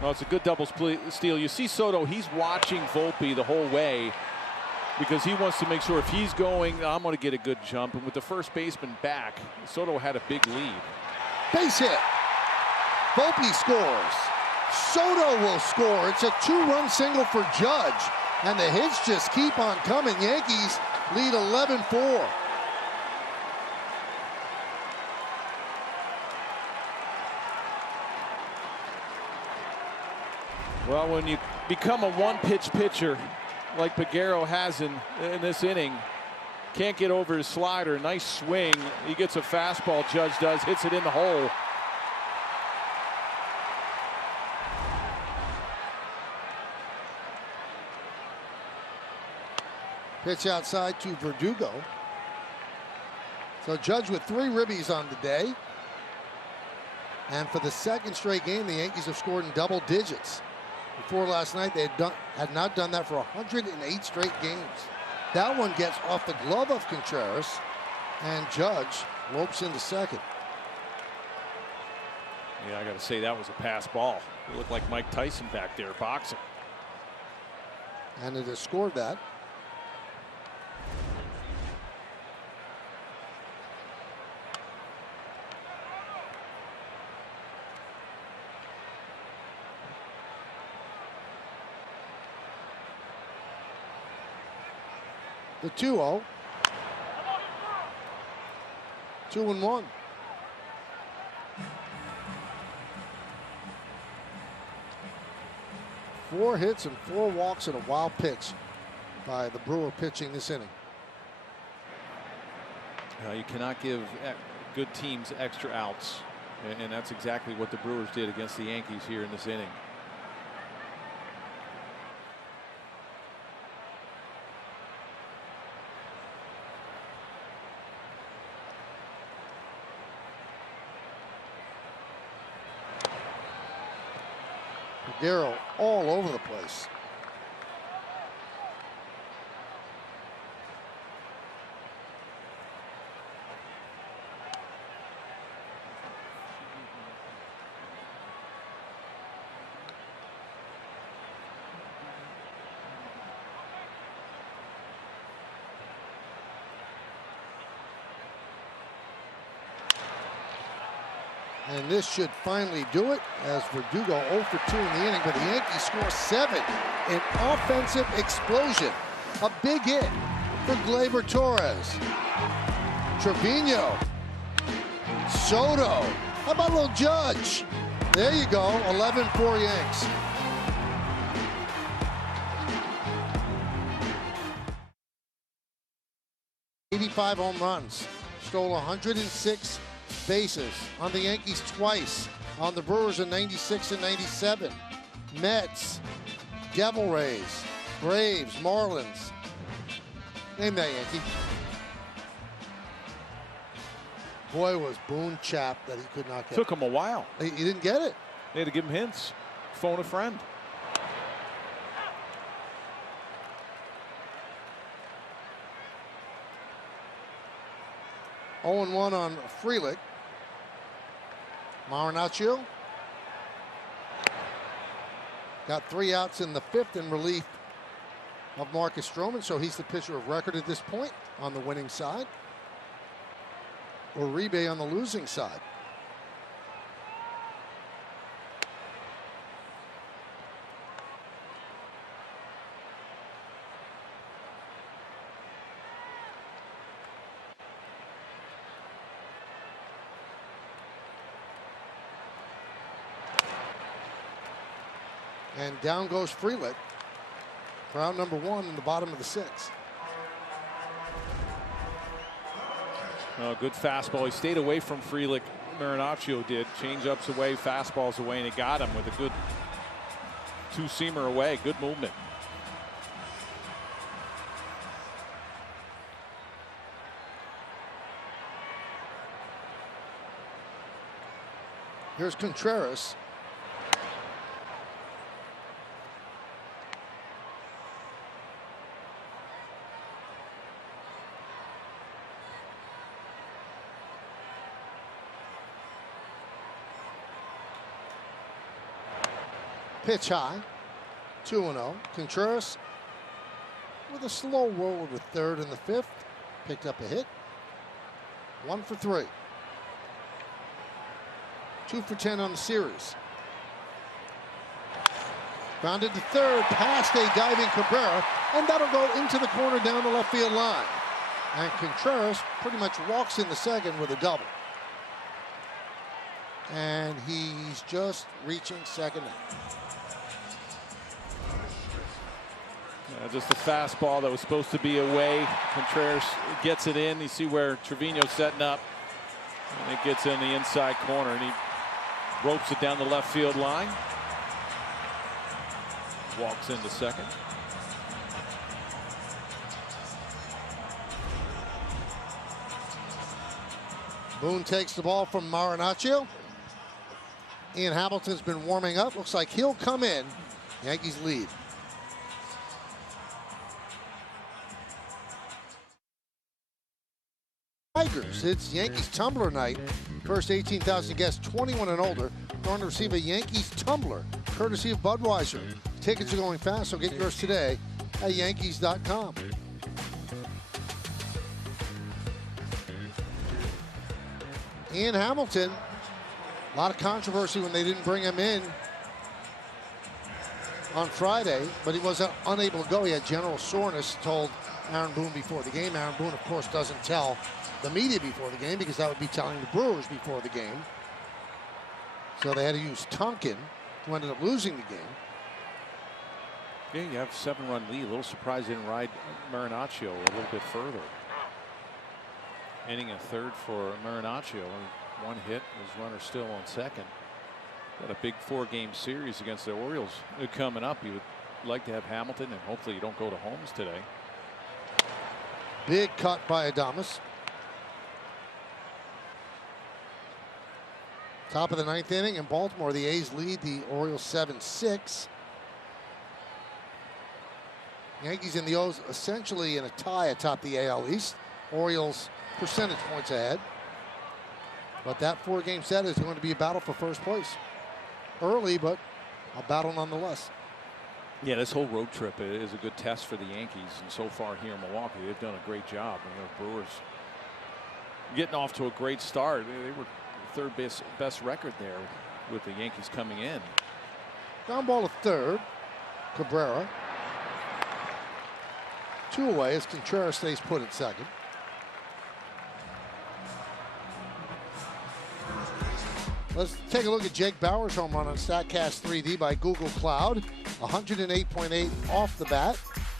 Oh, it's a good double steal. You see Soto, he's watching Volpe the whole way because he wants to make sure if he's going, I'm going to get a good jump. And with the first baseman back, Soto had a big lead. Base hit. Volpe scores. Soto will score. It's a 2-run single for Judge. And the hits just keep on coming. Yankees lead 11-4. Well, when you become a one-pitch pitcher like Peguero has in this inning, can't get over his slider. Nice swing. He gets a fastball, Judge does, hits it in the hole. Pitch outside to Verdugo. So Judge with 3 ribbies on the day. And for the second straight game, the Yankees have scored in double digits. Before last night, they had not done that for 108 straight games. That one gets off the glove of Contreras, and Judge lopes into second. Yeah, I got to say that was a pass ball. It looked like Mike Tyson back there boxing. And it has scored that. The 2-0. 2-1. Four hits and 4 walks and a wild pitch by the Brewer pitching this inning. You cannot give good teams extra outs, and that's exactly what the Brewers did against the Yankees here in this inning. Peguero all over the place. And this should finally do it as Verdugo 0 for 2 in the inning, but the Yankees score 7. An offensive explosion. A big hit for Gleyber Torres. Trevino. Soto. How about a little Judge? There you go, 11-4 Yanks. '85 home runs. Stole 106 bases on the Yankees twice, on the Brewers in '96 and '97. Mets, Devil Rays, Braves, Marlins. Name that Yankee. Boy, was Boone chapped that he could not get. Took him a while. He didn't get it. They had to give him hints. Phone a friend. Oh and 1 on Frelick. Marinaccio got 3 outs in the 5th in relief of Marcus Stroman, so he's the pitcher of record at this point on the winning side. Uribe on the losing side. And down goes Frelick for out number 1 in the bottom of the 6th. Oh, good fastball. He stayed away from Frelick. Marinaccio did. Change-ups away, fastballs away, and he got him with a good two-seamer away. Good movement. Here's Contreras. Pitch high, 2-0. Contreras with a slow roll to third in the fifth. Picked up a hit. 1 for 3. 2 for 10 on the series. Grounded to third, past a diving Cabrera, and that'll go into the corner down the left field line. And Contreras pretty much walks in the second with a double. And he's just reaching second in. Just a fastball that was supposed to be away. Contreras gets it in. You see where Trevino's setting up. And it gets in the inside corner, and he ropes it down the left field line. Walks into second. Boone takes the ball from Marinaccio. Ian Hamilton's been warming up. Looks like he'll come in. Yankees lead. Tigers, it's Yankees tumbler night. First 18,000 guests 21 and older going to receive a Yankees tumbler courtesy of Budweiser. Tickets are going fast, so get yours today at Yankees.com. Ian Hamilton, a lot of controversy when they didn't bring him in on Friday, but he was unable to go. He had general soreness, told Aaron Boone before the game. Aaron Boone, of course, doesn't tell the media before the game because that would be telling the Brewers before the game. So they had to use Tonkin, who ended up losing the game. Yeah, you have a 7-run lead. A little surprised they didn't ride Marinaccio a little bit further. Inning a third for Marinaccio. One hit, his runner still on second. Got a big 4-game series against the Orioles coming up. You would like to have Hamilton, and hopefully you don't go to Holmes today. Big cut by Adames. Top of the 9th inning in Baltimore. The A's lead the Orioles 7-6. Yankees and the O's essentially in a tie atop the AL East. Orioles percentage points ahead. But that 4-game set is going to be a battle for first place. Early, but a battle nonetheless. Yeah, this whole road trip is a good test for the Yankees. And so far here in Milwaukee, they've done a great job. And the Brewers getting off to a great start. They were third best record there with the Yankees coming in. Ground ball to third. Cabrera. 2 away as Contreras stays put at second. Let's take a look at Jake Bauer's home run on StatCast 3D by Google Cloud. 108.8 off the bat.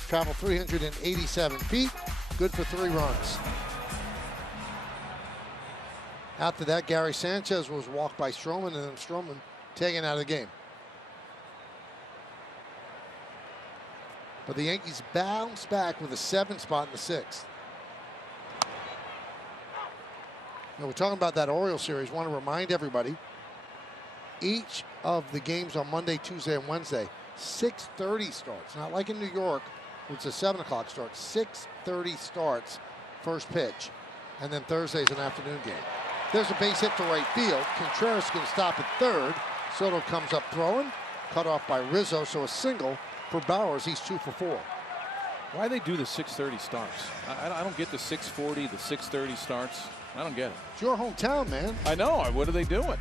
Traveled 387 feet. Good for 3 runs. After that, Gary Sanchez was walked by Stroman, and then Stroman taken out of the game. But the Yankees bounce back with a 7 spot in the 6th. Now, we're talking about that Orioles series. Want to remind everybody, each of the games on Monday, Tuesday, and Wednesday, 6:30 starts. Not like in New York, it's a 7 o'clock start. 6:30 starts, first pitch. And then Thursday's an afternoon game. There's a base hit to right field. Contreras can stop at third. Soto comes up throwing. Cut off by Rizzo, so a single for Bowers. He's 2 for 4. Why they do the 6:30 starts? I don't get the 6:40, the 6:30 starts. I don't get it. It's your hometown, man. I know. What are they doing?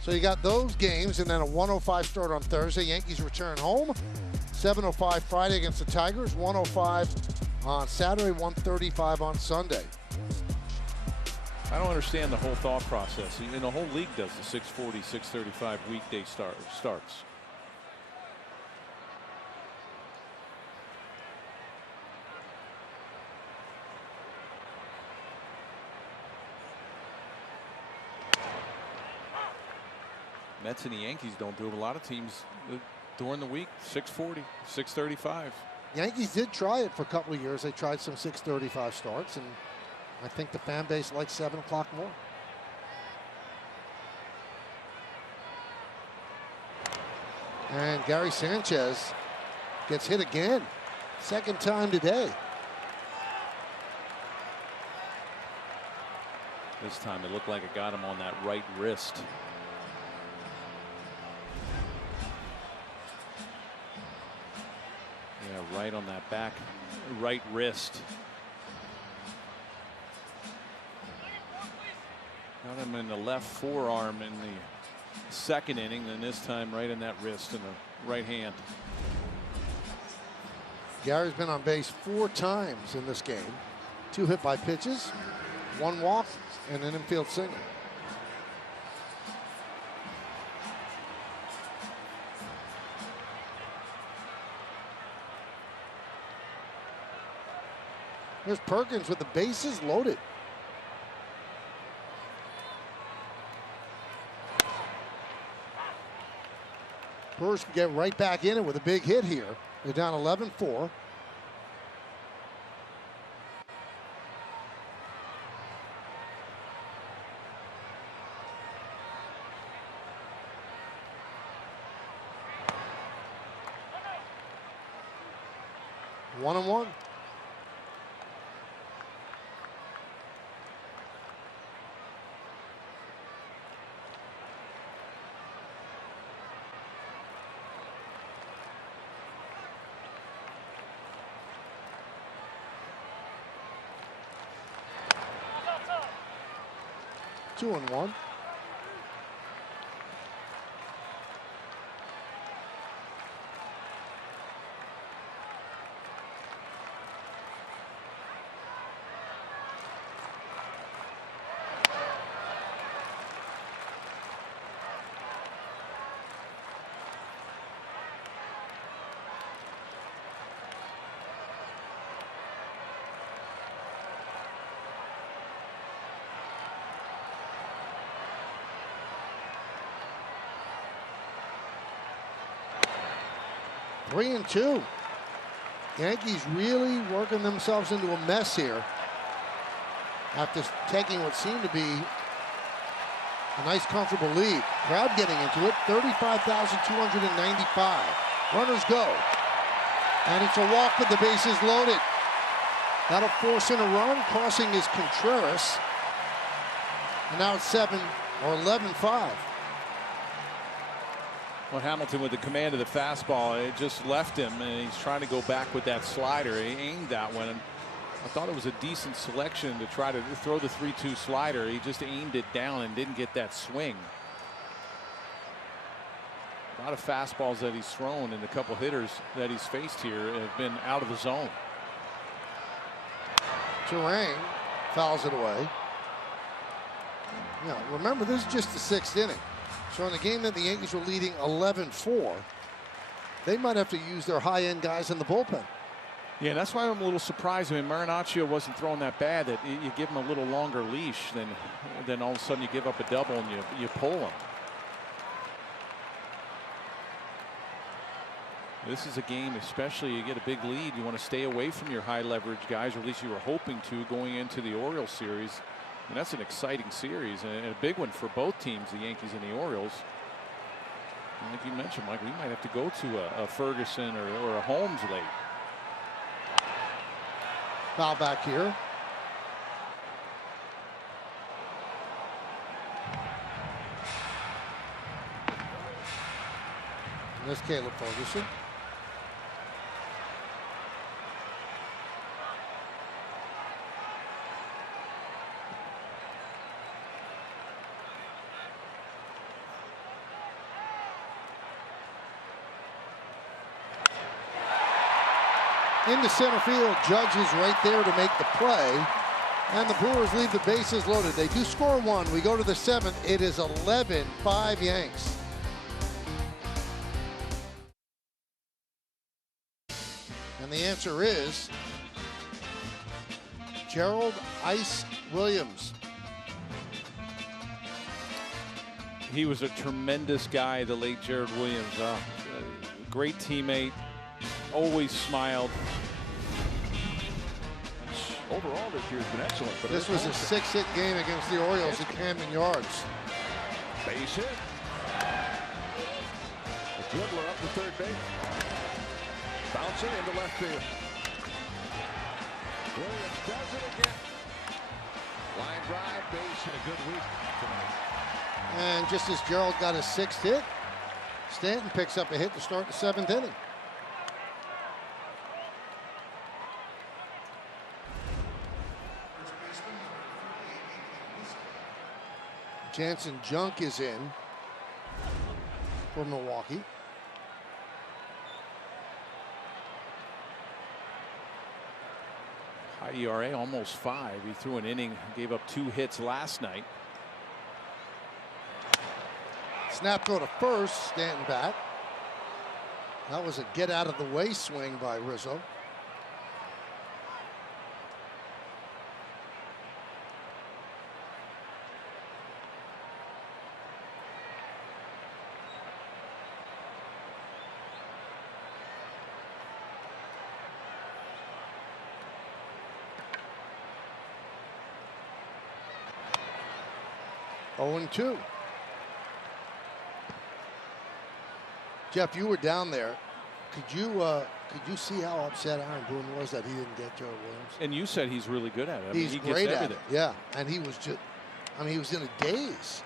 So you got those games, and then a 1:05 start on Thursday. Yankees return home. 7:05 Friday against the Tigers. 1:05 on Saturday. 1:35 on Sunday. I don't understand the whole thought process. And the whole league does the 6:40, 6:35 weekday starts. Mets and the Yankees don't do it. A lot of teams during the week, 6:40, 6:35. Yankees did try it for a couple of years. They tried some 6:35 starts, and I think the fan base likes 7 o'clock more. And Gary Sanchez gets hit again. Second time today. This time it looked like it got him on that right wrist. Yeah, right on that back right wrist. Got him in the left forearm in the second inning, then this time right in that wrist in the right hand. Gary's been on base 4 times in this game. 2 hit by pitches, 1 walk, and an infield single. Here's Perkins with the bases loaded. Brewers can get right back in it with a big hit here. They're down 11-4. One and one. Two and one. Three and two. Yankees really working themselves into a mess here after taking what seemed to be a nice, comfortable lead. Crowd getting into it, 35,295. Runners go. And it's a walk with the bases loaded. That'll force in a run. Crossing is Contreras. And now it's 11-5. Well, Hamilton with the command of the fastball, it just left him, and he's trying to go back with that slider. He aimed that one, and I thought it was a decent selection to try to throw the 3-2 slider. He just aimed it down and didn't get that swing. A lot of fastballs that he's thrown, and the couple hitters that he's faced here have been out of the zone. Turang fouls it away. Yeah, remember, this is just the 6th inning. So in the game that the Yankees were leading 11-4, they might have to use their high-end guys in the bullpen. Yeah, that's why I'm a little surprised. I mean, Marinaccio wasn't throwing that bad, that you give him a little longer leash, then all of a sudden you give up a double and you pull him. This is a game, especially you get a big lead, you want to stay away from your high leverage guys, or at least you were hoping to going into the Orioles series. And that's an exciting series and a big one for both teams, the Yankees and the Orioles. And like you mentioned, Mike, we might have to go to a Ferguson or a Holmes late. Foul back here. And there's Caleb Ferguson. Into center field. Judge is right there to make the play. And the Brewers leave the bases loaded. They do score 1. We go to the 7th. It is 11-5 Yanks. And the answer is Gerald Ice Williams. He was a tremendous guy, the late Jared Williams. Great teammate, always smiled. Overall, this year's been excellent. But This was a 6-hit game against the Orioles at Camden Yards. Base hit. The dribbler up to third base. Bouncing into left field. Williams does it again. Line drive, base, and a good week tonight. And just as Gerald got his 6th hit, Stanton picks up a hit to start the 7th inning. Jansen Junk is in for Milwaukee. High ERA, almost 5. He threw an inning, gave up 2 hits last night. Snap go to first, Stanton back. That was a get out of the way swing by Rizzo. Oh, 0-2. Jeff, you were down there. Could you see how upset Aaron Boone was that he didn't get Joe Williams? And you said he's really good at it. I He's mean, he great gets at everything. it. Yeah, and he was just, I mean, he was in a daze.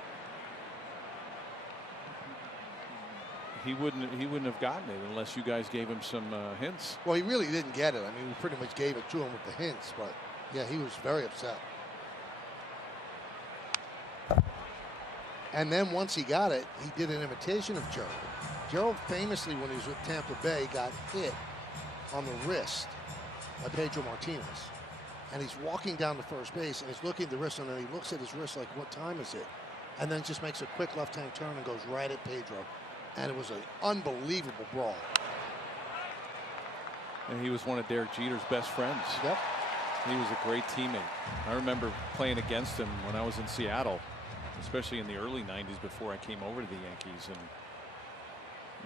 He wouldn't have gotten it unless you guys gave him some hints. Well, he really didn't get it. I mean, we pretty much gave it to him with the hints, but yeah, he was very upset. And then once he got it, he did an imitation of Gerald. Gerald famously, when he was with Tampa Bay, got hit on the wrist by Pedro Martinez. And he's walking down to first base, and he's looking at the wrist, and then he looks at his wrist like, what time is it? And then just makes a quick left-hand turn and goes right at Pedro. And it was an unbelievable brawl. And he was one of Derek Jeter's best friends. Yep. He was a great teammate. I remember playing against him when I was in Seattle, especially in the early 90s before I came over to the Yankees. And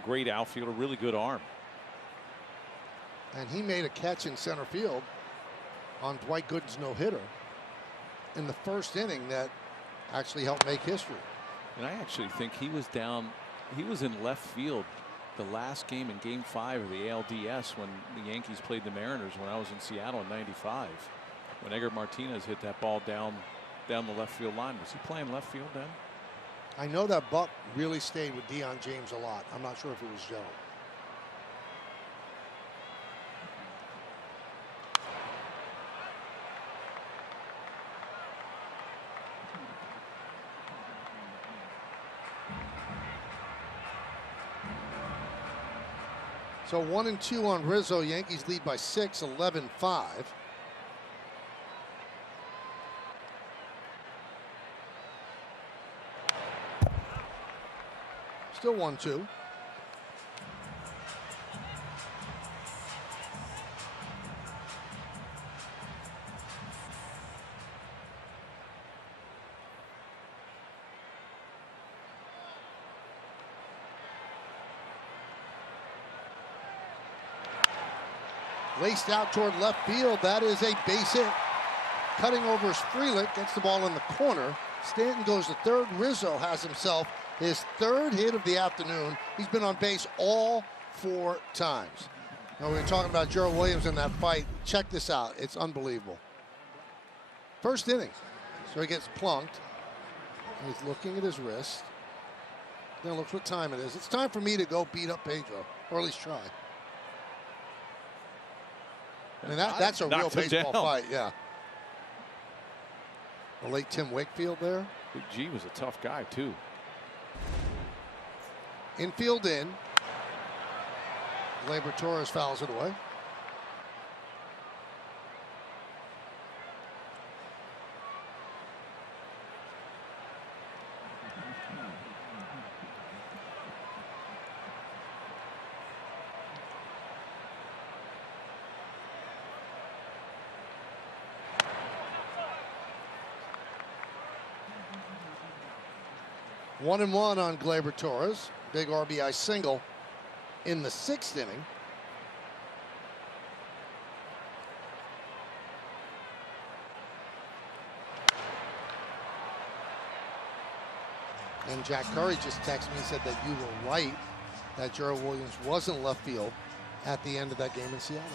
great outfielder, really good arm. And he made a catch in center field on Dwight Gooden's no-hitter in the first inning that actually helped make history. And I actually think he was down, he was in left field the last game in Game 5 of the ALDS when the Yankees played the Mariners when I was in Seattle in '95. When Edgar Martinez hit that ball down the left field line. Was he playing left field then? I know that Buck really stayed with Deion James a lot. I'm not sure if it was Joe. So 1-2 on Rizzo. Yankees lead by 6, 11-5. Still 1-2. Laced out toward left field. That is a base hit. Cutting over is Frelick. Gets the ball in the corner. Stanton goes to third. Rizzo has himself his 3rd hit of the afternoon. He's been on base all 4 times. Now, we were talking about Gerald Williams in that fight. Check this out. It's unbelievable. First inning. So he gets plunked. And he's looking at his wrist. Then looks what time it is. It's time for me to go beat up Pedro, or at least try. I mean, that's a real baseball fight, yeah. The late Tim Wakefield there. Big G was a tough guy, too. Infield in. Gleyber Torres fouls it away. 1-1 on Gleyber Torres. Big RBI single in the 6th inning. And Jack Curry just texted me and said that you were right, that Gerald Williams was in left field at the end of that game in Seattle.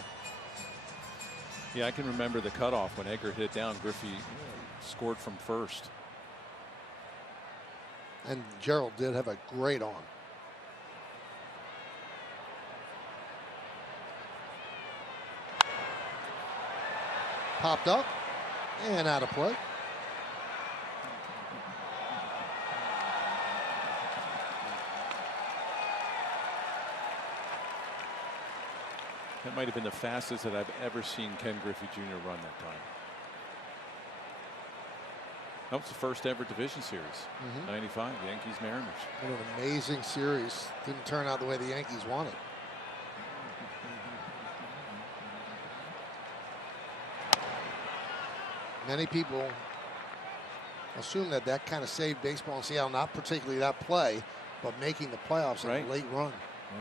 Yeah, I can remember the cutoff when Edgar hit it down. Griffey scored from first. And Gerald did have a great arm. Popped up and out of play. That might have been the fastest that I've ever seen Ken Griffey Jr. run that time. That was the first ever division series. 95, Yankees Mariners. What an amazing series. Didn't turn out the way the Yankees wanted. Many people assume that that kind of saved baseball in Seattle, not particularly that play, but making the playoffs in a late run.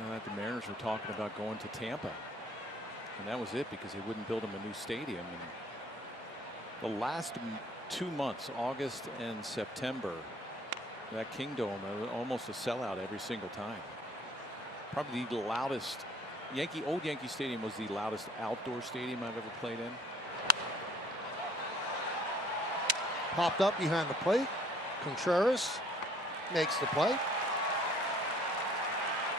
Well, the Mariners were talking about going to Tampa. And that was it, because they wouldn't build them a new stadium. And the last 2 months, August and September, that Kingdome, almost a sellout every single time. Probably the loudest. Old Yankee Stadium was the loudest outdoor stadium I've ever played in. Popped up behind the plate. Contreras makes the play.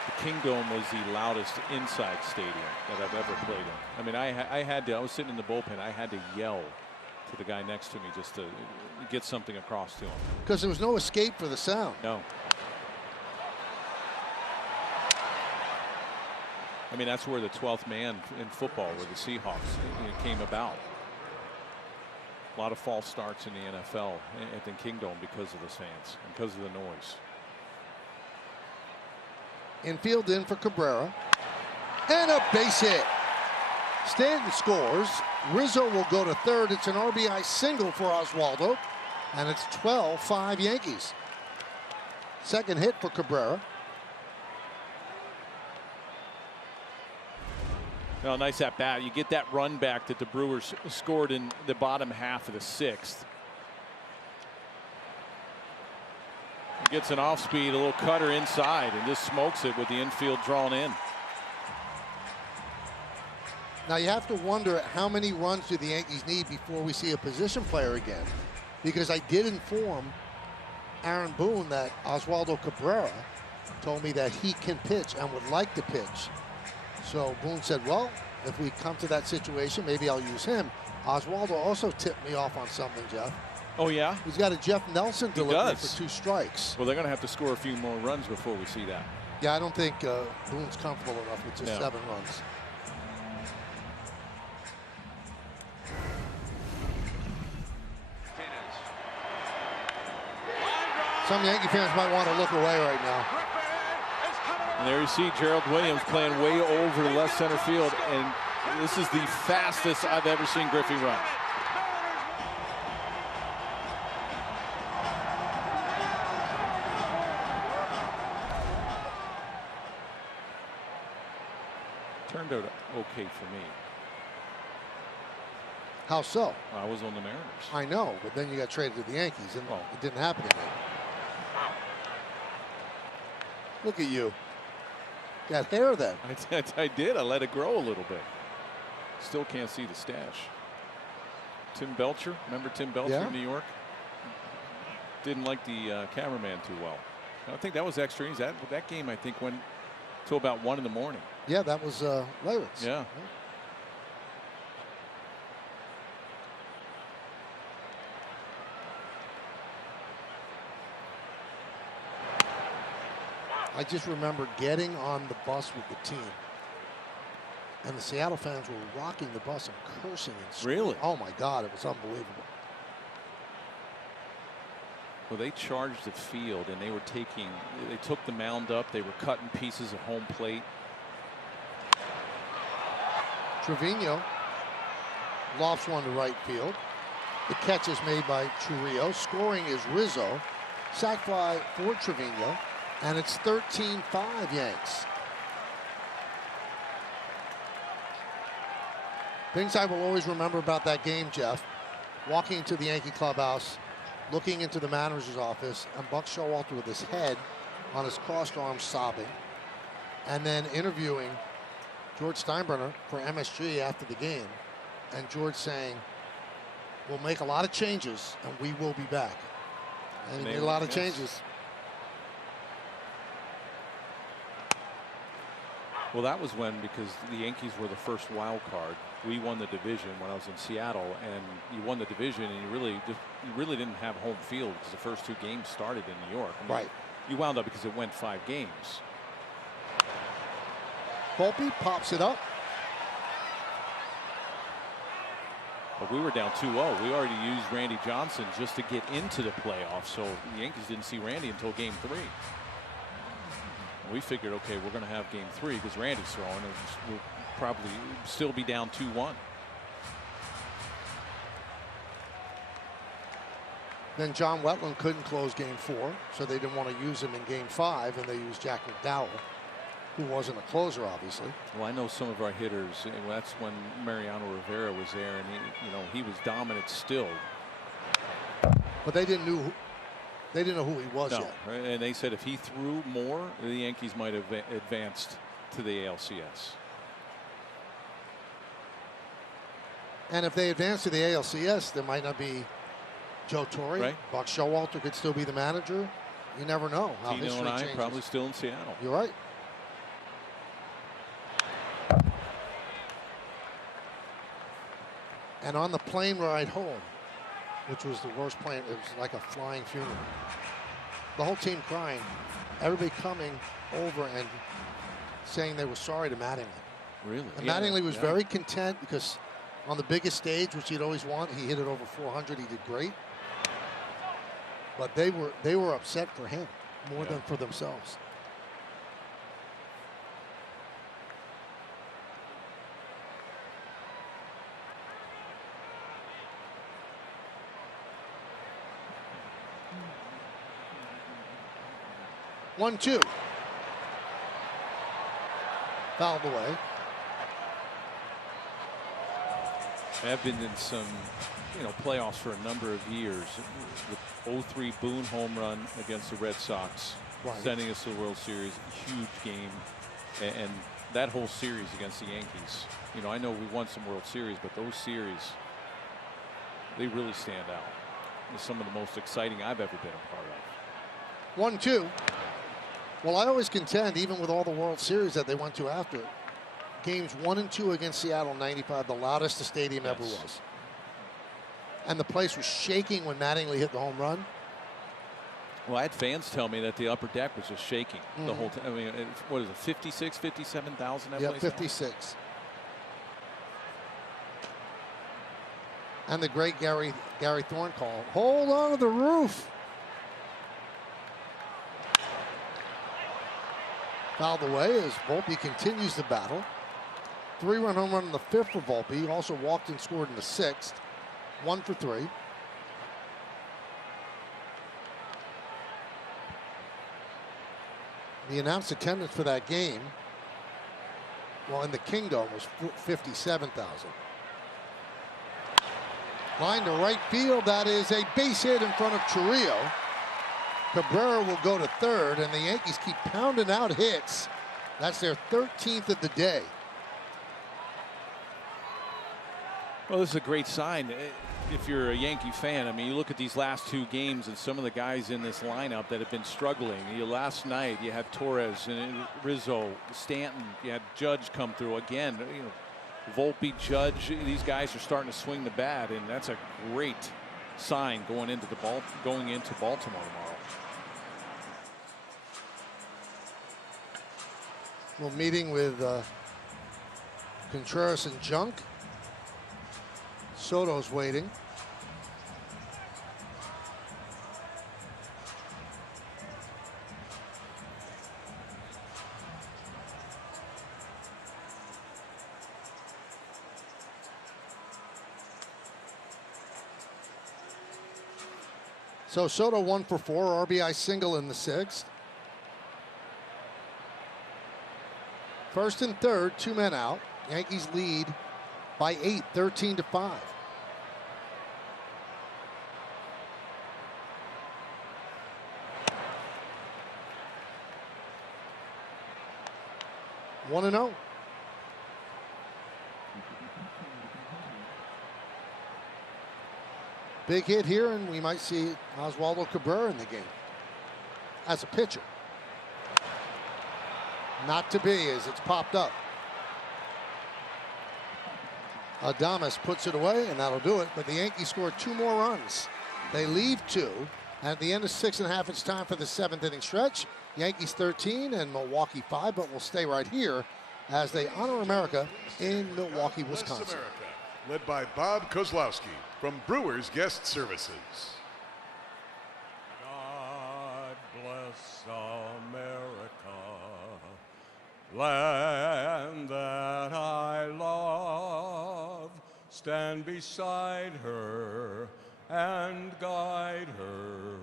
The Kingdome was the loudest inside stadium that I've ever played in. I mean, I was sitting in the bullpen. I had to yell to the guy next to me just to get something across to him. Because there was no escape for the sound. No. I mean, that's where the 12th man in football, where the Seahawks came about. A lot of false starts in the NFL at the Kingdome because of the fans and because of the noise. Infield in for Cabrera. And a base hit. Stanton scores. Rizzo will go to third. It's an RBI single for Oswaldo. And it's 12-5 Yankees. Second hit for Cabrera. Well, nice at bat. You get that run back that the Brewers scored in the bottom half of the 6th. He gets an off speed, a little cutter inside, and just smokes it with the infield drawn in. Now you have to wonder how many runs do the Yankees need before we see a position player again. Because I did inform Aaron Boone that Oswaldo Cabrera told me that he can pitch and would like to pitch. So Boone said, well, if we come to that situation, maybe I'll use him. Oswaldo also tipped me off on something, Jeff. Oh, yeah? He's got a Jeff Nelson delivery for 2 strikes. Well, they're going to have to score a few more runs before we see that. Yeah, I don't think Boone's comfortable enough with just 7 runs. Some Yankee fans might want to look away right now. And there you see Gerald Williams playing way over the left center field, and this is the fastest I've ever seen Griffey run. Turned out okay for me. How so? I was on the Mariners. I know, but then you got traded to the Yankees, and it didn't happen again. Look at you. Got hair then. I did. I let it grow a little bit. Still can't see the stash. Tim Belcher. Remember Tim Belcher in New York? Didn't like the cameraman too well. I think that was extra innings. That game, I think, went till about 1 in the morning. Yeah, that was Leyritz. Yeah. I just remember getting on the bus with the team, and the Seattle fans were rocking the bus and cursing and screaming. Really? Oh my God, it was unbelievable. Well, they charged the field, and they took the mound up. They were cutting pieces of home plate. Trevino lofts one to right field. The catch is made by Trujillo. Scoring is Rizzo. sac fly for Trevino, and it's 13-5 Yanks. Things I will always remember about that game, Jeff, walking into the Yankee clubhouse, looking into the manager's office, and Buck Showalter with his head on his crossed arms sobbing, and then interviewing George Steinbrenner for MSG after the game, and George saying, we'll make a lot of changes, and we will be back. And he made a lot of changes. Well, that was when, because the Yankees were the first wild card, we won the division when I was in Seattle, and you won the division, and you really didn't have home field because the first 2 games started in New York. I mean, right. You wound up because it went 5 games. Volpe pops it up. But we were down 2-0. We already used Randy Johnson just to get into the playoffs, so the Yankees didn't see Randy until game 3. And we figured, okay, we're going to have game 3 because Randy's throwing, and we'll probably still be down 2-1. Then John Wetland couldn't close game 4, so they didn't want to use him in game 5, and they used Jack McDowell, who wasn't a closer, obviously. Well, I know some of our hitters, and that's when Mariano Rivera was there, and he was dominant still. But they didn't know who he was yet. Right? And they said if he threw more, the Yankees might have advanced to the ALCS. And if they advance to the ALCS, there might not be Joe Torre. Right. Buck Showalter could still be the manager. You never know how Tino history and I changes. probably still in Seattle. You're right. And on the plane ride home, which was the worst plane, it was like a flying funeral. The whole team crying, everybody coming over and saying they were sorry to Mattingly. Really? And Mattingly was very content because on the biggest stage, which he'd always want, he hit it over 400. He did great. But they were upset for him more than for themselves. One-two. Fouled away. I've been in some, playoffs for a number of years. The 0-3 Boone home run against the Red Sox, sending us to the World Series, huge game, and that whole series against the Yankees. I know we won some World Series, but those series, they really stand out. They're some of the most exciting I've ever been a part of. 1-2. Well, I always contend, even with all the World Series that they went to after, games 1 and 2 against Seattle in '95, the loudest the stadium ever was. And the place was shaking when Mattingly hit the home run. Well, I had fans tell me that the upper deck was just shaking the whole time. I mean, what is it, 56, 57,000? Yeah, 56. And the great Gary Thorne call, hold on to the roof. Fouled away as Volpe continues the battle. 3-run home run in the 5th for Volpe. He also walked and scored in the 6th. 1 for 3. The announced attendance for that game, well, in the Kingdom, was 57,000. Line to right field. That is a base hit in front of Churrillo. Cabrera will go to third, and the Yankees keep pounding out hits. That's their 13th of the day. Well, this is a great sign. If you're a Yankee fan, I mean, you look at these last 2 games and some of the guys in this lineup that have been struggling. Last night, you had Torres and Rizzo, Stanton. You had Judge come through again. Volpe, Judge. These guys are starting to swing the bat, and that's a great sign going into Baltimore tomorrow. Well, meeting with Contreras and Junk. Soto's waiting. So Soto 1 for 4, RBI single in the 6th. First and third, 2 men out. Yankees lead by 8, 13-5. One and 0. Big hit here, and we might see Oswaldo Cabrera in the game as a pitcher. Not to be, as it's popped up. Adames puts it away, and that'll do it. But the Yankees score 2 more runs. They leave 2. At the end of 6.5, it's time for the 7th inning stretch. Yankees 13 and Milwaukee 5, but we'll stay right here as they honor America in Milwaukee, Wisconsin. America, led by Bob Kozlowski from Brewers Guest Services. God bless America, land that I love. Stand beside her and guide her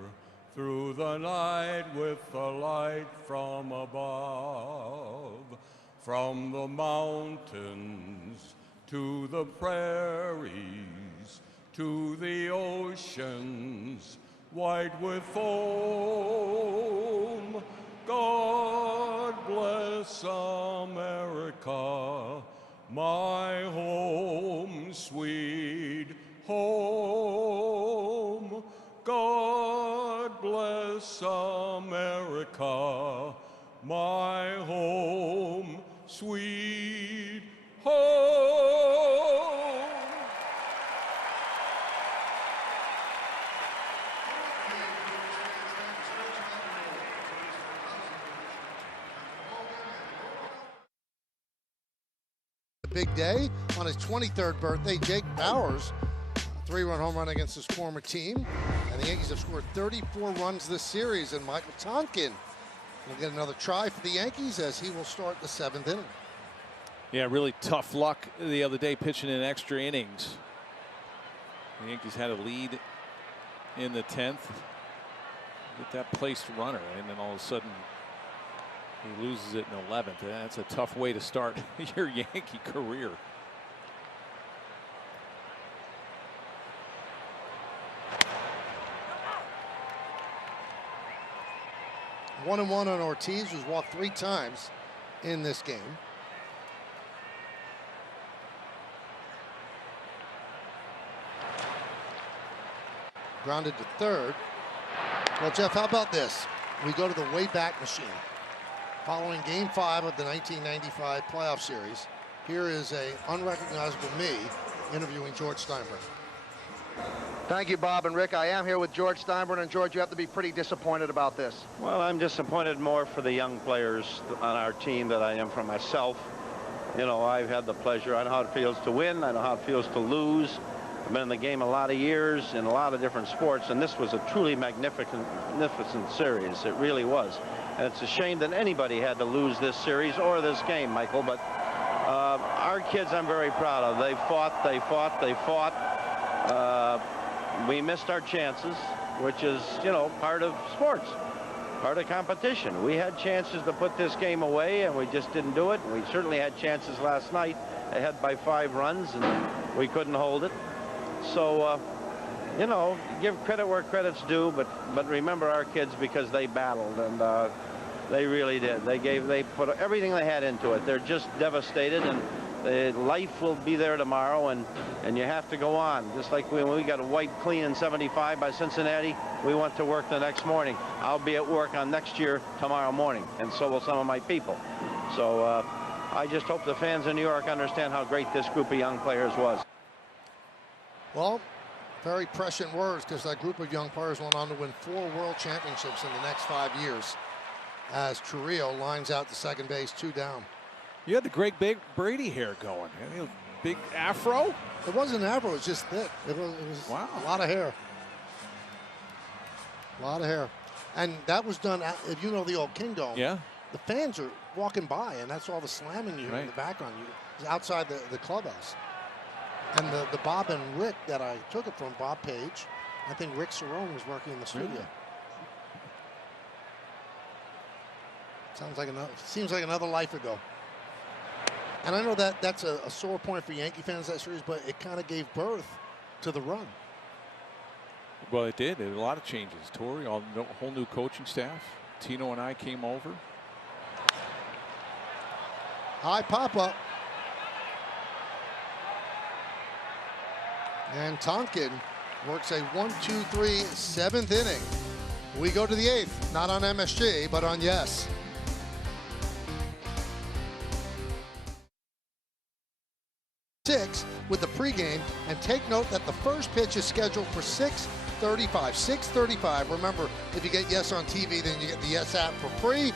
through the night with the light from above. From the mountains to the prairies, to the oceans white with foam. God bless America, my home, sweet home. God bless America, my home, sweet home. Big day on his 23rd birthday. Jake Bauers, a 3-run home run against his former team. And the Yankees have scored 34 runs this series. And Michael Tonkin will get another try for the Yankees as he will start the 7th inning. Yeah, really tough luck the other day pitching in extra innings. The Yankees had a lead in the 10th. Get that placed runner, and then all of a sudden he loses it in 11th. That's a tough way to start your Yankee career. One and one on Ortiz, who's walked 3 times in this game. Grounded to third. Well, Jeff, how about this? We go to the Wayback Machine. Following Game 5 of the 1995 playoff series, here is a unrecognizable me interviewing George Steinbrenner. Thank you, Bob and Rick. I am here with George Steinbrenner, and George, you have to be pretty disappointed about this. Well, I'm disappointed more for the young players on our team than I am for myself. You know, I've had the pleasure. I know how it feels to win. I know how it feels to lose. I've been in the game a lot of years in a lot of different sports, and this was a truly magnificent series. It really was. And it's a shame that anybody had to lose this series or this game, Michael, but our kids I'm very proud of. They fought, they fought, they fought. We missed our chances, which is, you know, part of sports, part of competition. We had chances to put this game away, and we just didn't do it. We certainly had chances last night, ahead by 5 runs, and we couldn't hold it. So, you know, give credit where credit's due, but remember our kids, because they battled, and they really did. They put everything they had into it. They're just devastated, and life will be there tomorrow, and you have to go on. Just like when we got wiped clean in '75 by Cincinnati, we went to work the next morning. I'll be at work on next year tomorrow morning, and so will some of my people. So I just hope the fans in New York understand how great this group of young players was. Well, very prescient words, because that group of young players went on to win 4 world championships in the next 5 years as Trujillo lines out to second base, 2 down. You had the great big Brady hair going. Big afro? It wasn't an afro, it was just thick. It was wow. A lot of hair. A lot of hair. And that was done, if you know the old Kingdom, yeah, the fans are walking by, and that's all the slamming you in the background. It's outside the clubhouse. And the Bob and Rick that I took it from, Bob Page I think Rick Cerrone was working in the studio. Really? Seems like another life ago. And I know that that's a sore point for Yankee fans, that series, but it kind of gave birth to the run. Well, it did. It had a lot of changes. Torrey, whole new coaching staff. Tino and I came over. High pop-up. And Tonkin works a 1-2-3 7th inning. We go to the 8th, not on MSG, but on Yes. With the pregame, and take note that the first pitch is scheduled for 6:35. 6:35. Remember, if you get Yes on TV, then you get the Yes app for free.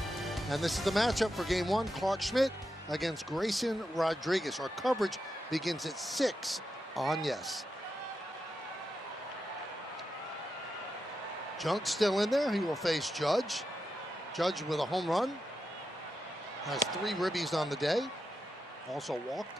And this is the matchup for Game 1. Clark Schmidt against Grayson Rodriguez. Our coverage begins at 6 on Yes. Junk's still in there. He will face Judge. Judge with a home run. Has 3 ribbies on the day. Also walked.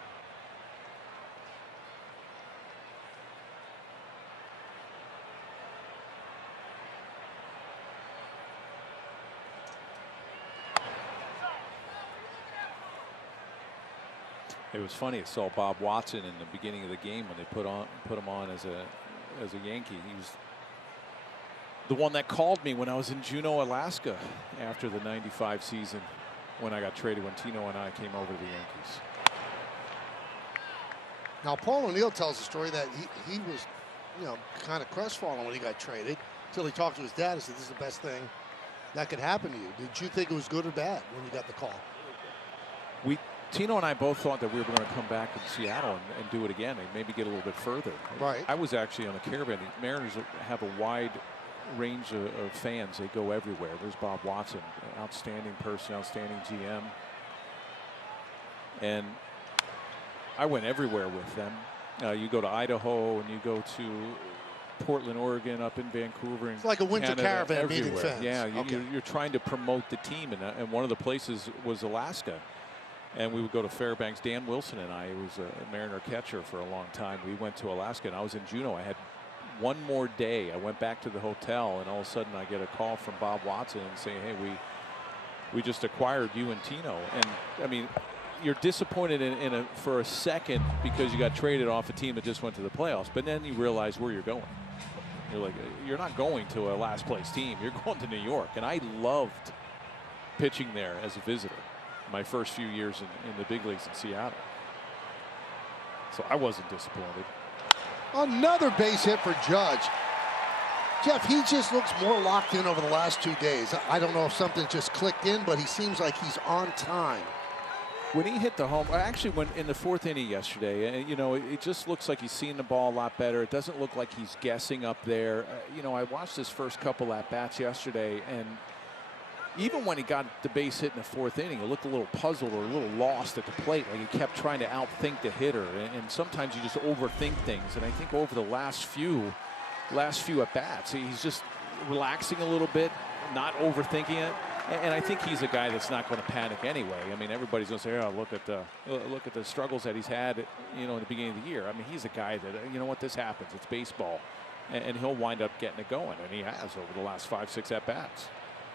It was funny. I saw Bob Watson in the beginning of the game when they put him on as a Yankee. He was the one that called me when I was in Juneau, Alaska, after the '95 season, when I got traded, when Tino and I came over to the Yankees. Now, Paul O'Neill tells the story that he was, kind of crestfallen when he got traded, until he talked to his dad and said, "This is the best thing that could happen to you." Did you think it was good or bad when you got the call? Tino and I both thought that we were going to come back in Seattle and do it again and maybe get a little bit further. Right. I was actually on the Caravan. The Mariners have a wide range of fans. They go everywhere. There's Bob Watson, outstanding person, outstanding GM. And I went everywhere with them. You go to Idaho and you go to Portland, Oregon, up in Vancouver. It's like a winter Canada, caravan everywhere. meeting fans. Yeah, Okay. you're trying to promote the team. And one of the places was Alaska. And we would go to Fairbanks. Dan Wilson and I, who was a Mariner catcher for a long time, we went to Alaska, and I was in Juneau. I had one more day. I went back to the hotel, and all of a sudden I get a call from Bob Watson and saying, "Hey, we just acquired you and Tino." And I mean, you're disappointed for a second because you got traded off a team that just went to the playoffs, but then you realize where you're going. You're like, you're not going to a last place team. You're going to New York. And I loved pitching there as a visitor my first few years in the big leagues in Seattle. So I wasn't disappointed. Another base hit for Judge. Jeff, he just looks more locked in over the last 2 days. I don't know if something just clicked in, but he seems like he's on time. When he hit the home, actually when in the 4th inning yesterday, it just looks like he's seeing the ball a lot better. It doesn't look like he's guessing up there. I watched his first couple at-bats yesterday, and even when he got the base hit in the 4th inning, he looked a little puzzled or a little lost at the plate. Like he kept trying to outthink the hitter. And sometimes you just overthink things. And I think over the last few at-bats, he's just relaxing a little bit, not overthinking it. And I think he's a guy that's not going to panic anyway. I mean, everybody's going to say, "Oh, look at the struggles that he's had, in the beginning of the year." I mean, he's a guy that, this happens. It's baseball. And he'll wind up getting it going. And he has over the last 5-6 at-bats.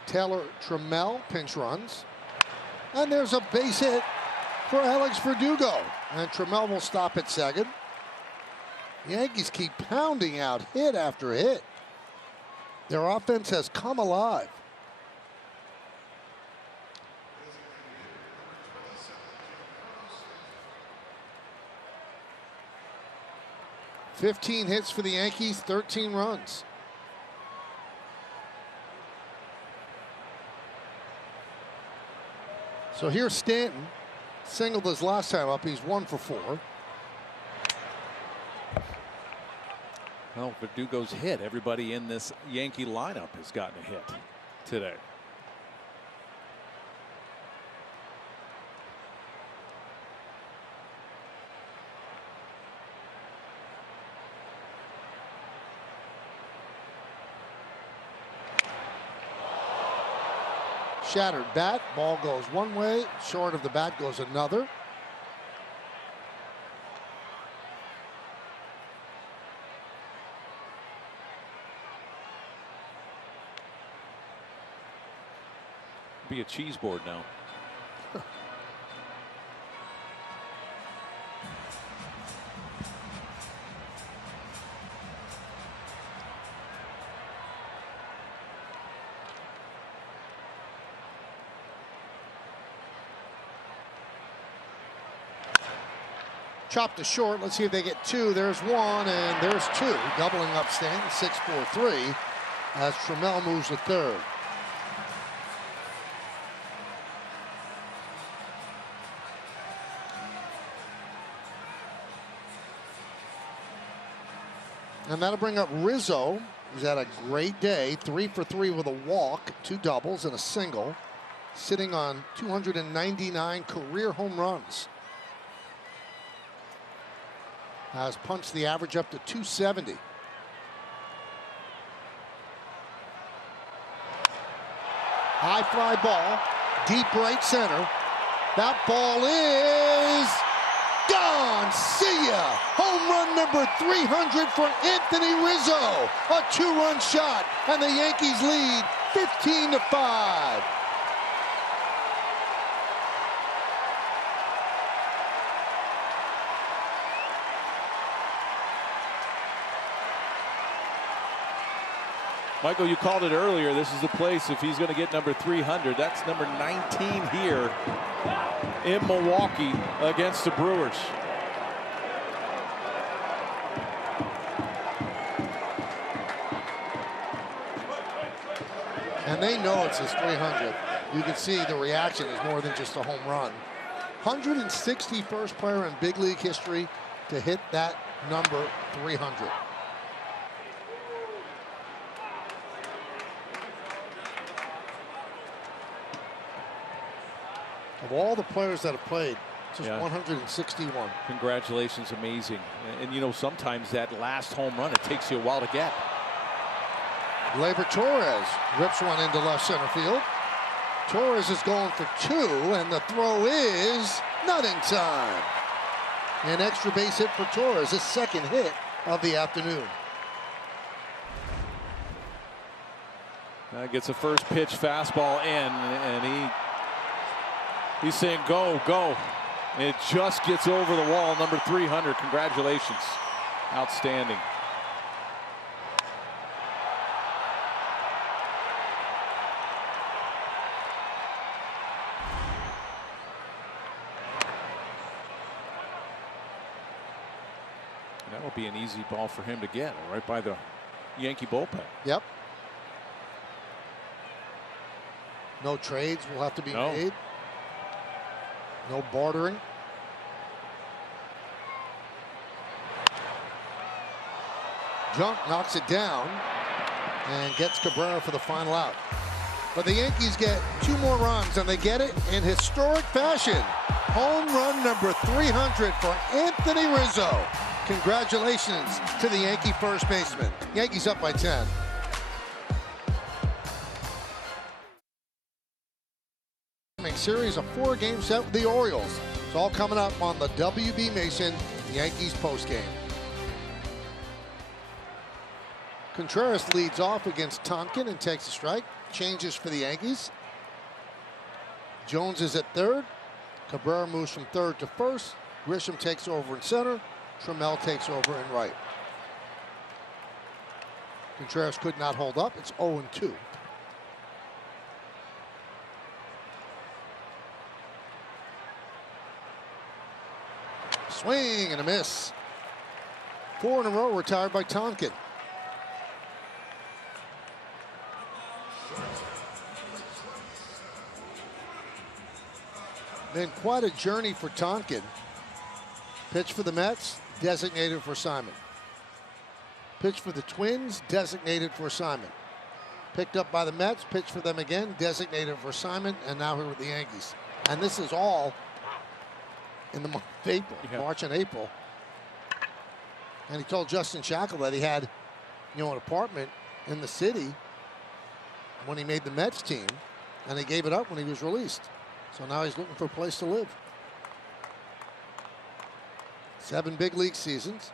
Taylor Trammell pinch runs. And there's a base hit for Alex Verdugo. And Trammell will stop at second. Yankees keep pounding out hit after hit. Their offense has come alive. "15 hits for the Yankees, 13 runs. So here's Stanton. Singled his last time up. He's 1 for 4. Well, Verdugo's hit. Everybody in this Yankee lineup has gotten a hit today. Shattered bat. Ball goes one way. Short of the bat goes another. Be a cheese board now. Chopped to short. Let's see if they get two. There's one, and there's two. Doubling up Stanton, 6-4-3, as Trammell moves to third. And that'll bring up Rizzo, who's had a great day. 3 for 3 with a walk, 2 doubles, and a single. Sitting on 299 career home runs. Has punched the average up to 270. High fly ball, deep right center. That ball is gone. See ya. Home run number 300 for Anthony Rizzo. A 2-run shot, and the Yankees lead 15-5. Michael, you called it earlier. This is the place if he's going to get number 300. That's number 19 here in Milwaukee against the Brewers. And they know it's his 300. You can see the reaction is more than just a home run. 161st player in big league history to hit that number 300. Of all the players that have played, just 161. Congratulations, amazing. And you know, sometimes that last home run, it takes you a while to get. Gleyber Torres rips one into left center field. Torres is going for 2, and the throw is not in time. An extra base hit for Torres, his second hit of the afternoon. Gets a first pitch fastball in, and he's saying go, go. And it just gets over the wall, number 300. Congratulations. Outstanding. That will be an easy ball for him to get, right by the Yankee bullpen. Yep. No trades will have to be made. No bartering. Junk knocks it down and gets Cabrera for the final out. But the Yankees get 2 more runs, and they get it in historic fashion. Home run number 300 for Anthony Rizzo. Congratulations to the Yankee first baseman. Yankees up by 10. Series, a 4-game set with the Orioles. It's all coming up on the WB Mason Yankees postgame. Contreras leads off against Tonkin and takes a strike. Changes for the Yankees. Jones is at third. Cabrera moves from third to first. Grisham takes over in center. Trammell takes over in right. Contreras could not hold up. It's 0-2. Swing and a miss. 4 in a row retired by Tonkin. Been quite a journey for Tonkin. Pitch for the Mets, designated for Simon. Pitch for the Twins, designated for Simon. Picked up by the Mets, pitched for them again, designated for Simon, and now here with the Yankees. And this is all in the month of April, March and April. And he told Justin Shackle that he had, an apartment in the city when he made the Mets team, and he gave it up when he was released. So now he's looking for a place to live. 7 big league seasons.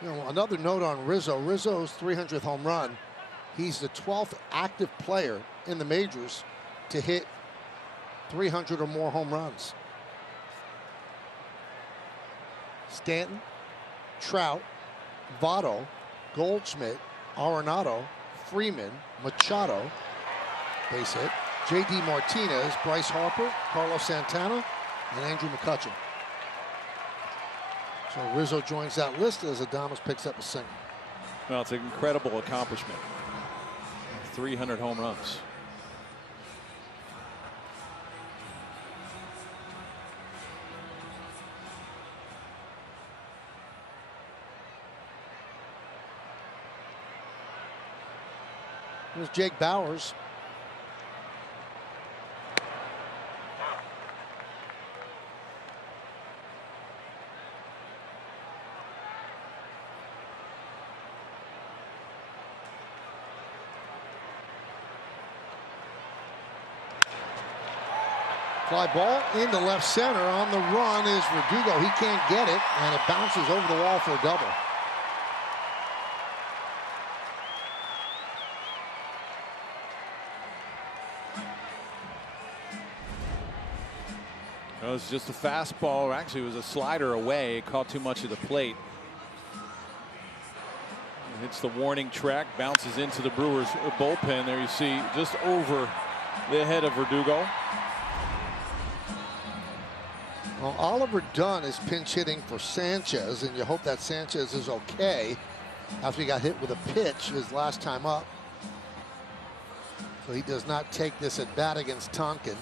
You know, another note on Rizzo. Rizzo's 300th home run. He's the 12th active player in the majors to hit 300 or more home runs. Stanton, Trout, Votto, Goldschmidt, Arenado, Freeman, Machado, base hit, J.D. Martinez, Bryce Harper, Carlos Santana, and Andrew McCutchen. So Rizzo joins that list as Adames picks up a single. Well, it's an incredible accomplishment. 300 home runs. Here's Jake Bauers. Fly ball into left center. On the run is Verdugo. He can't get it, and it bounces over the wall for a double. It was just a fastball, or actually it was a slider away. It caught too much of the plate. It hits the warning track, bounces into the Brewers bullpen. There you see just over the head of Verdugo. Well, Oliver Dunn is pinch hitting for Sanchez, and you hope that Sanchez is okay after he got hit with a pitch his last time up. So he does not take this at bat against Tonkin.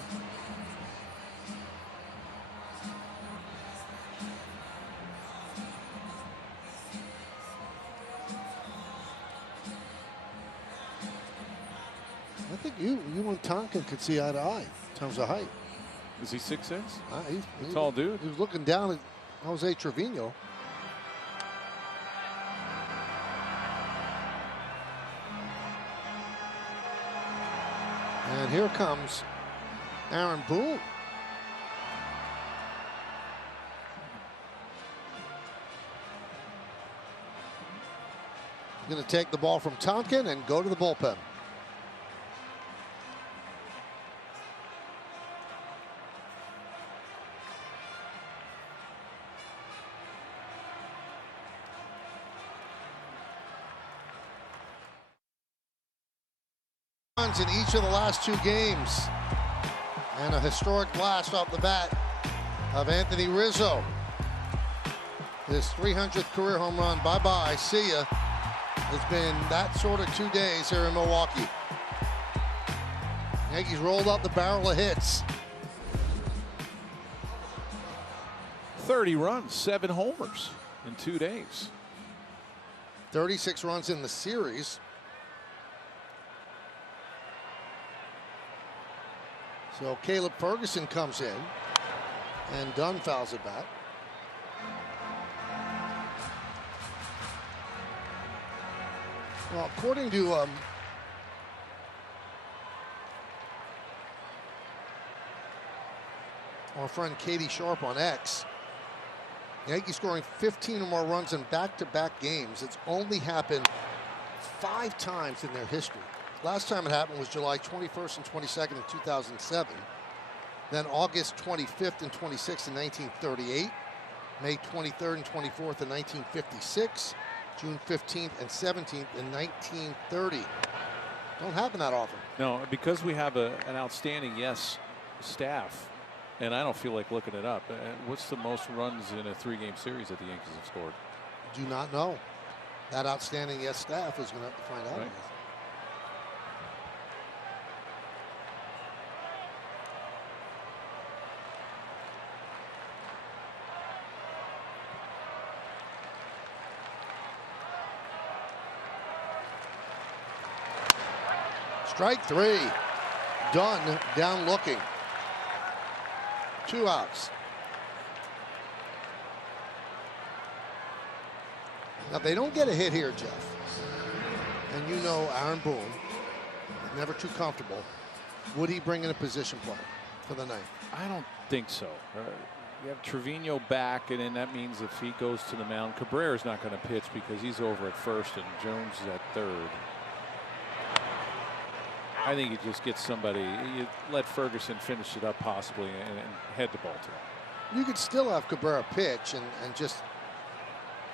I think you and Tonkin could see eye to eye in terms of height. Is he 6'6"? He's a tall dude. He was looking down at Jose Trevino. And here comes Aaron Boone. Going to take the ball from Tonkin and go to the bullpen. In each of the last two games, and a historic blast off the bat of Anthony Rizzo. His 300th career home run. Bye-bye, see ya. It's been that sort of 2 days here in Milwaukee. Yankees rolled up the barrel of hits. 30 runs, 7 homers in 2 days. 36 runs in the series. So Caleb Ferguson comes in, and Dunn fouls it back. Well, according to our friend Katie Sharp on X, Yankees scoring 15 or more runs in back-to-back games. It's only happened 5 times in their history. Last time it happened was July 21st and 22nd in 2007. Then August 25th and 26th in 1938. May 23rd and 24th in 1956. June 15th and 17th in 1930. Don't happen that often. No, because we have an outstanding staff, and I don't feel like looking it up. What's the most runs in a 3-game series that the Yankees have scored? Do not know. That outstanding staff is going to have to find out. Right. Strike 3. Dunn down looking. 2 outs. Now, they don't get a hit here, Jeff. And you know Aaron Boone, never too comfortable. Would he bring in a position play for the night? I don't think so. You have Trevino back, and then that means if he goes to the mound, Cabrera's not going to pitch because he's over at first and Jones is at third. I think you just get somebody, you let Ferguson finish it up possibly and head to Baltimore. You could still have Cabrera pitch and just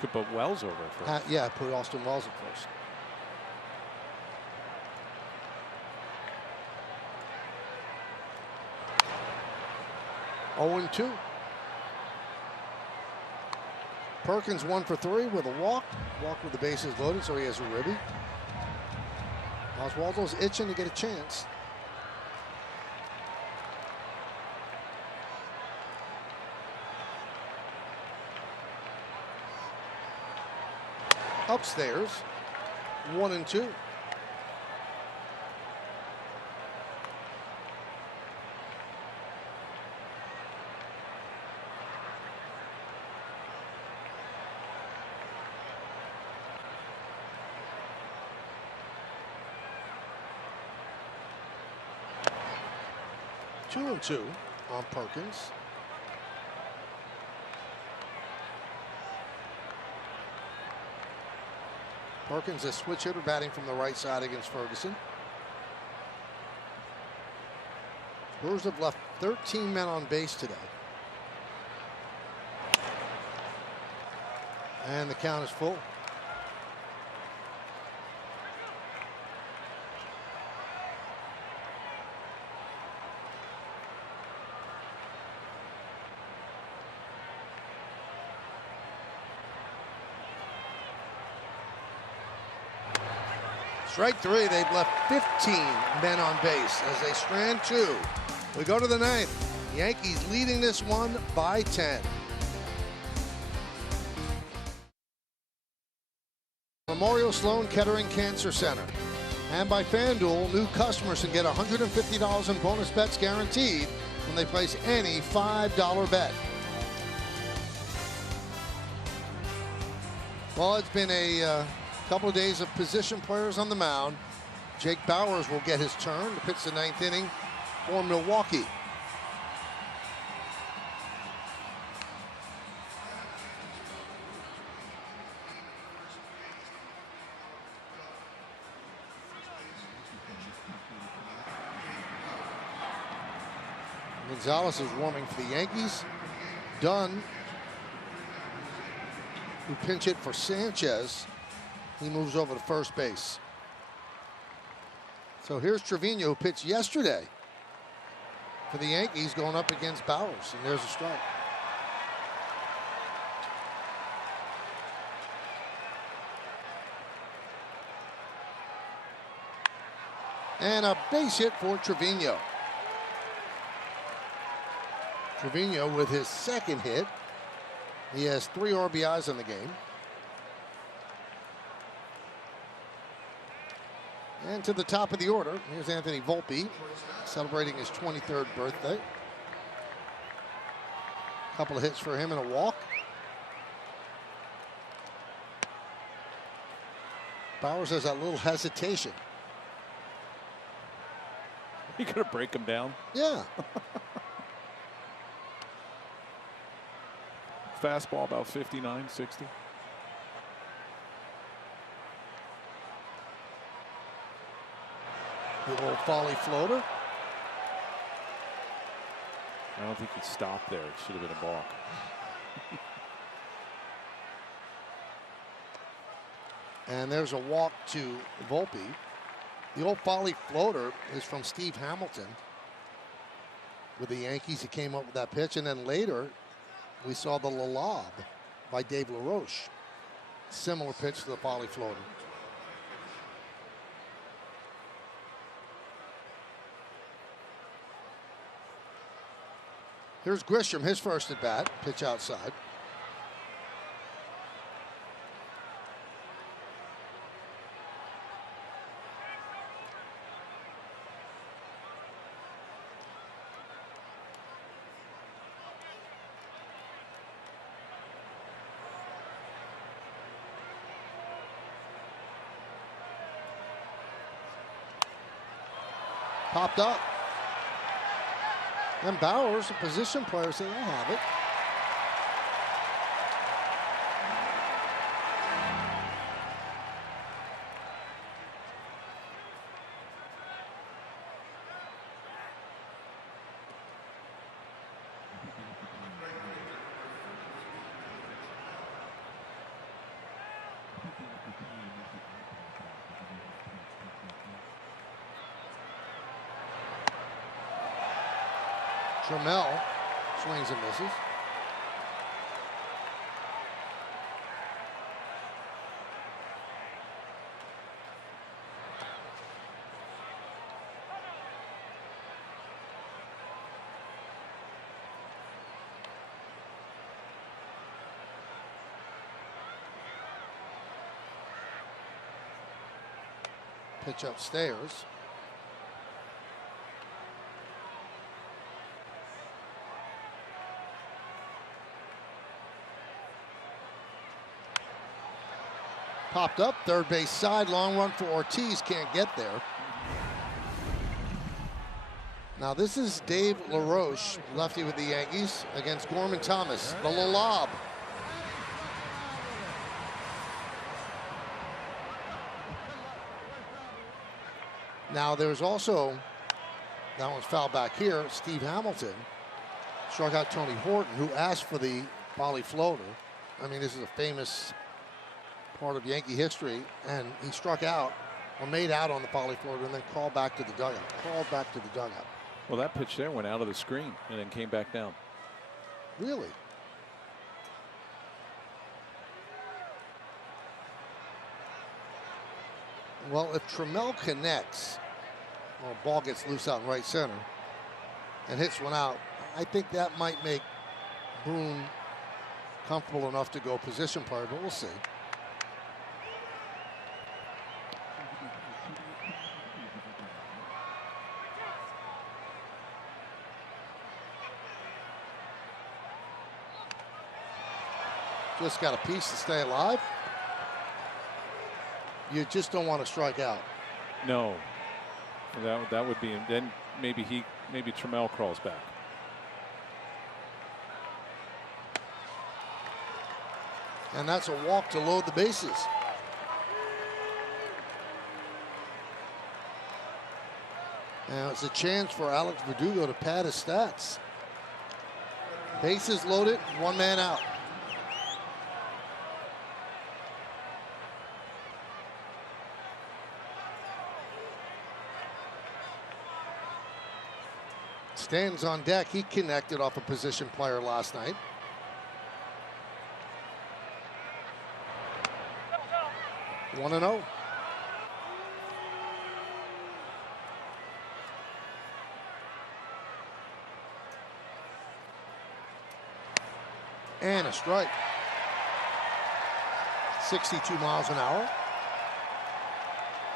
could put Wells over at first. Yeah, put Austin Wells at first. Oh and 2. Perkins 1 for 3 with a walk. Walk with the bases loaded, so he has a ribby. Oswaldo's itching to get a chance. Upstairs, 1 and 2. Two and 2 on Perkins. Perkins, a switch hitter, batting from the right side against Ferguson. Brewers have left 13 men on base today. And the count is full. Strike 3, they've left 15 men on base as they strand 2. We go to the 9th. Yankees leading this one by 10. Memorial Sloan Kettering Cancer Center. And by FanDuel, new customers can get $150 in bonus bets guaranteed when they place any $5 bet. Well, it's been a couple of days of position players on the mound. Jake Bauers will get his turn to pitch the 9th inning for Milwaukee. Gonzalez is warming for the Yankees. Dunn, who pinch hit for Sanchez, he moves over to first base. So here's Trevino, who pitched yesterday for the Yankees, going up against Bauers, and there's a strike. And a base hit for Trevino. Trevino with his second hit. He has 3 RBIs in the game. And to the top of the order, here's Anthony Volpe, celebrating his 23rd birthday. A couple of hits for him and a walk. Bauers has that little hesitation. You gonna break him down? Yeah. Fastball about 59, 60. The little folly floater. I don't think he stopped there. It should have been a balk. And there's a walk to Volpe. The old folly floater is from Steve Hamilton with the Yankees. He came up with that pitch, and then later we saw the lob by Dave LaRoche. Similar pitch to the folly floater. Here's Grisham, his first at bat, pitch outside. Popped up. And Bauers, a position player, said, I'll have it. Trammell swings and misses. Pitch upstairs. Popped up, third base side, long run for Ortiz, can't get there. Now this is Dave LaRoche, lefty with the Yankees, against Gorman Thomas, the lob. Now there's also, that one's foul back here, Steve Hamilton struck out Tony Horton, who asked for the volley floater. I mean, this is a famous part of Yankee history, and he struck out, or made out on the volley floater, and then called back to the dugout. Well, that pitch there went out of the screen and then came back down. Really? Well, if Trammell connects, or a ball gets loose out in right center and hits one out, I think that might make Boone comfortable enough to go position player, but we'll see. Just got a piece to stay alive. You just don't want to strike out. No, that would be, then maybe Trammell crawls back. And that's a walk to load the bases. Now it's a chance for Alex Verdugo to pad his stats. Bases loaded, one man out. Stanton's on deck. He connected off a position player last night. One and 0. And a strike. 62 miles an hour.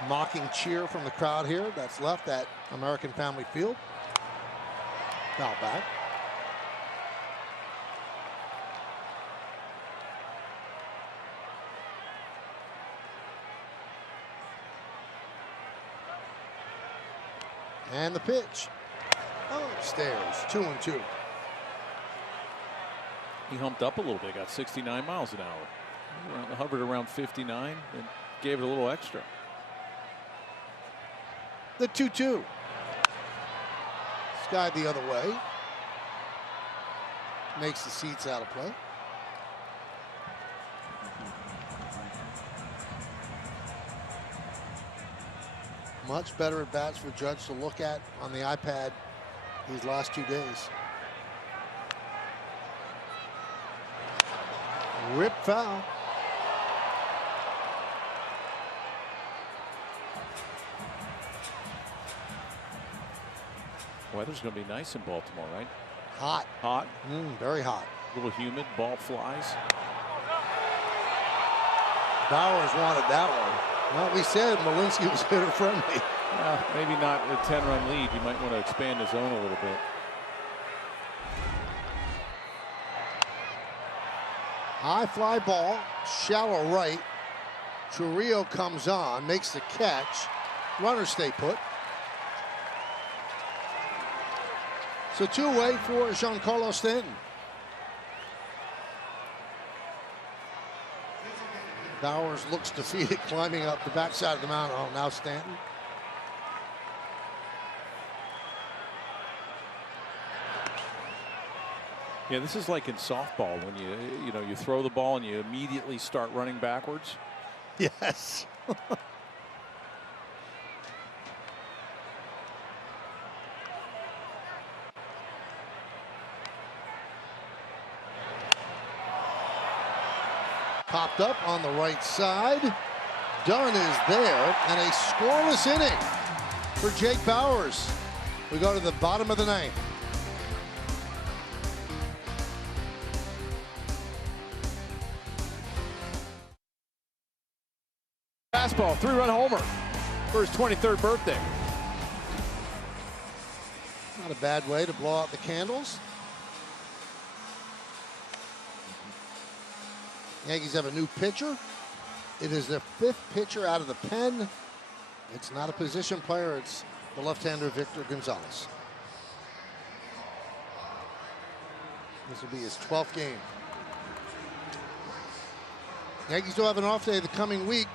Mocking cheer from the crowd here that's left at American Family Field. Foul back. And the pitch. Upstairs, 2-2. He humped up a little bit, got 69 miles an hour. Hovered around 59 and gave it a little extra. The 2-2. Skied the other way. Makes the seats out of play. Much better at bats for Judge to look at on the iPad these last 2 days. Rip foul. Weather's going to be nice in Baltimore, right? Hot. Hot. Very hot. A little humid. Ball flies. Bowers wanted that one. Well, we said Malinsky was hitter friendly. Maybe not a 10-run lead. You might want to expand the zone a little bit. High fly ball, shallow right. Trujillo comes on, makes the catch. Runners stay put. So two-away for Giancarlo Stanton. Bowers looks defeated, climbing up the backside of the mound. Oh, now Stanton. Yeah, this is like in softball when you throw the ball and you immediately start running backwards. Yes. Popped up on the right side. Dunn is there, and a scoreless inning for Jake Bowers. We go to the bottom of the ninth. Fastball, 3-run homer for his 23rd birthday. Not a bad way to blow out the candles. Yankees have a new pitcher. It is their 5th pitcher out of the pen. It's not a position player. It's the left-hander Victor Gonzalez. This will be his 12th game. Yankees do have an off day the coming week.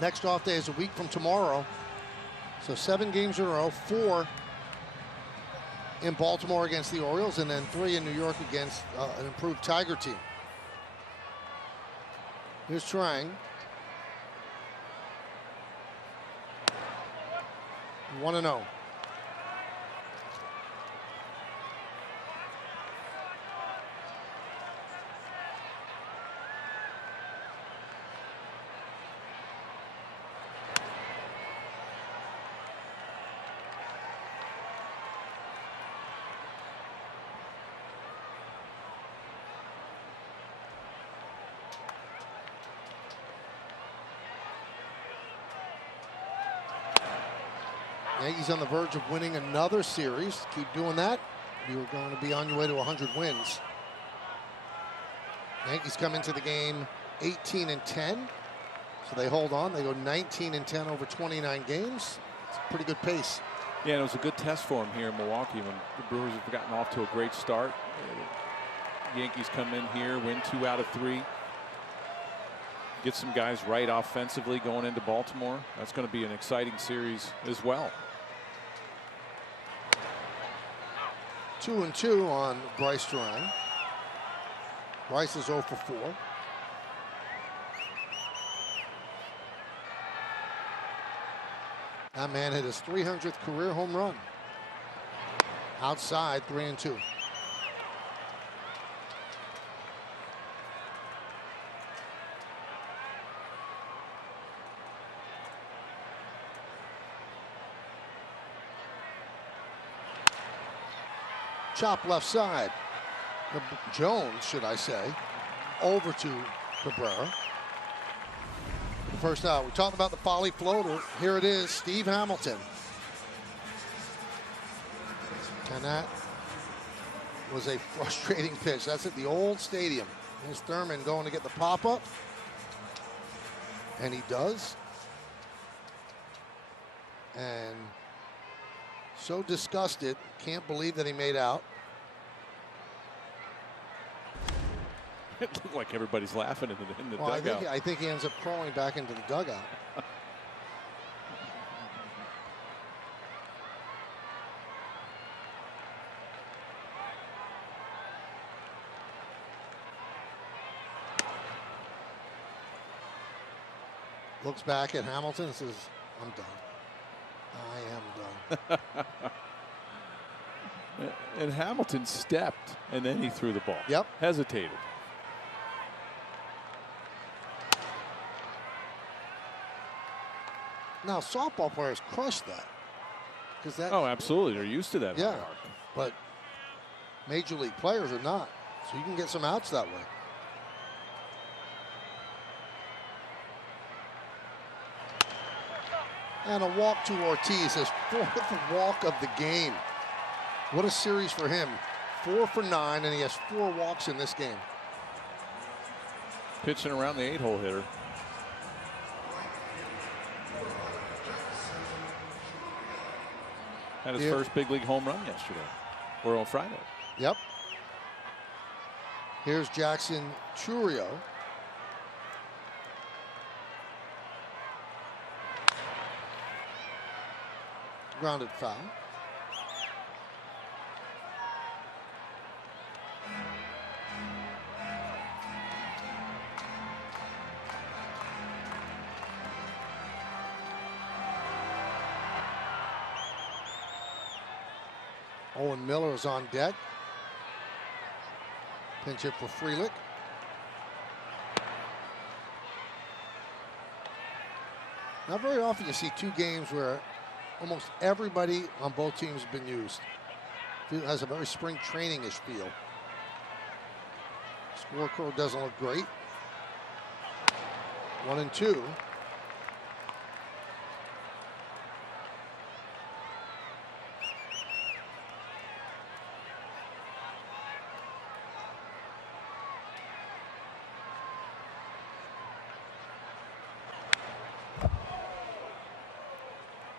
Next off day is a week from tomorrow. So 7 games in a row, 4 in Baltimore against the Orioles, and then 3 in New York against an improved Tiger team. Here's Trang. 1-0. Yankees on the verge of winning another series. Keep doing that. You're going to be on your way to 100 wins. Yankees come into the game 18-10. So they hold on. They go 19-10 over 29 games. It's a pretty good pace. Yeah, and it was a good test for him here in Milwaukee when the Brewers have gotten off to a great start. Yankees come in here, win 2 out of 3. Get some guys right offensively going into Baltimore. That's going to be an exciting series as well. 2-2 on Bryce Durant. Bryce is 0 for 4. That man hit his 300th career home run. Outside, 3-2. Chop left side. Jones, should I say, over to Cabrera. The first out. We talked about the folly floater. Here it is, Steve Hamilton. And that was a frustrating pitch. That's at the old stadium. Here's Thurman going to get the pop-up. And he does. And so disgusted, can't believe that he made out. It looked like everybody's laughing in the Well, dugout. I think he ends up crawling back into the dugout. Looks back at Hamilton and says, I'm done. I am done. And Hamilton stepped, and then he threw the ball. Yep. Hesitated. Now, softball players crush that. That. Oh, absolutely. They're used to that. Yeah, but major league players are not. So you can get some outs that way. And a walk to Ortiz, his 4th walk of the game. What a series for him. 4 for 9, and he has 4 walks in this game. Pitching around the 8-hole hitter. Had his first big league home run yesterday, or on Friday. Yep. Here's Jackson Churio. Grounded foul. Owen Miller is on deck. Pinch hit for Frelick. Not very often you see two games where almost everybody on both teams has been used. It has a very spring training-ish feel. Scorecard doesn't look great. 1-2.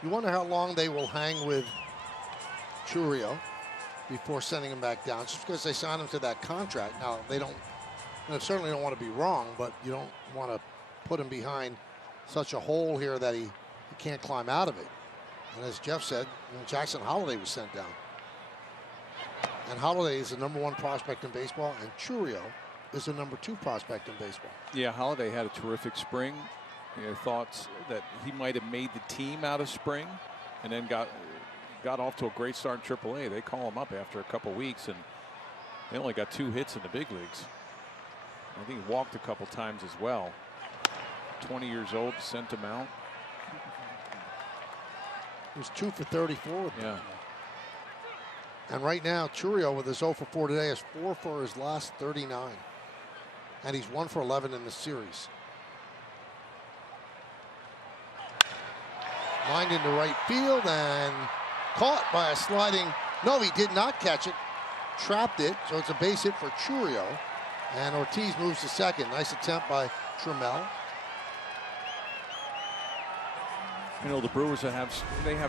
You wonder how long they will hang with Churio before sending him back down, just because they signed him to that contract. Now, they certainly don't want to be wrong, but you don't want to put him behind such a hole here that he can't climb out of it. And as Jeff said, Jackson Holliday was sent down. And Holliday is the #1 prospect in baseball, and Churio is the #2 prospect in baseball. Yeah, Holliday had a terrific spring. Thoughts that he might have made the team out of spring, and then got off to a great start in AAA. They call him up after a couple weeks, and they only got 2 hits in the big leagues. I think he walked a couple times as well. 20 years old, sent him out. He was 2 for 34 with them. Yeah. And right now, Churio with his 0 for 4 today is 4 for his last 39. And he's 1 for 11 in the series. Lined into right field and caught by a sliding. No, he did not catch it. Trapped it, so it's a base hit for Churio. And Ortiz moves to second. Nice attempt by Trammell. The Brewers have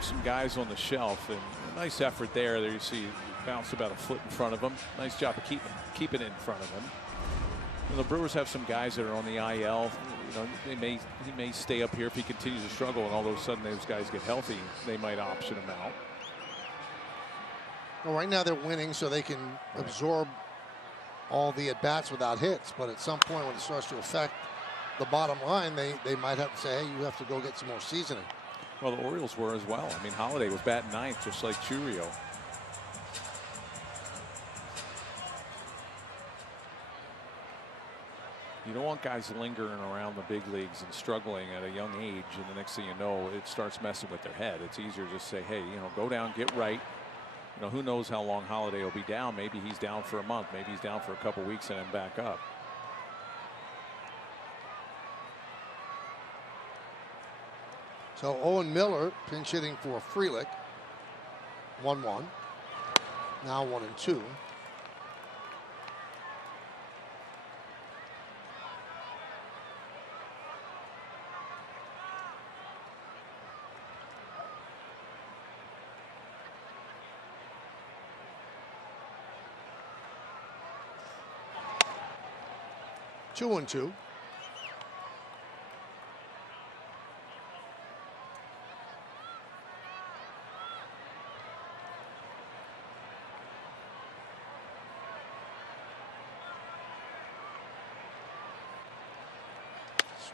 some guys on the shelf, and a nice effort there. There you see bounced about a foot in front of him. Nice job of keeping it in front of him. The Brewers have some guys that are on the IL. He may stay up here if he continues to struggle, and all of a sudden those guys get healthy. They might option him out. Well, right now they're winning, so they can absorb all the at-bats without hits. But at some point when it starts to affect the bottom line, they might have to say, hey, you have to go get some more seasoning. Well, the Orioles were as well. I mean, Holliday was batting 9th, just like Churio. You don't want guys lingering around the big leagues and struggling at a young age, and the next thing you know, it starts messing with their head. It's easier to just say, hey, go down, get right. Who knows how long Holliday will be down. Maybe he's down for a month. Maybe he's down for a couple weeks and then back up. So Owen Miller pinch hitting for Frelick. 1-1. Now 1-2. Two and two.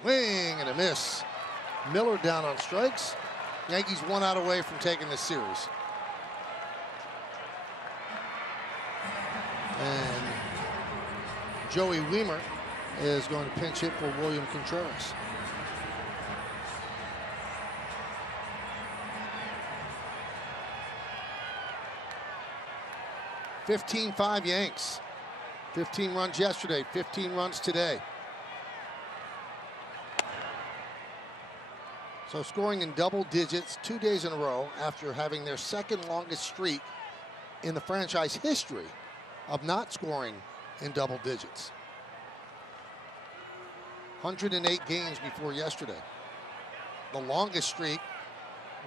Swing and a miss. Miller down on strikes. Yankees 1 out away from taking this series. And Joey Wiemer is going to pinch hit for William Contreras. (15-5) Yanks. 15 runs yesterday, 15 runs today. So scoring in double digits 2 days in a row after having their second longest streak in the franchise history of not scoring in double digits. 108 games before yesterday. The longest streak,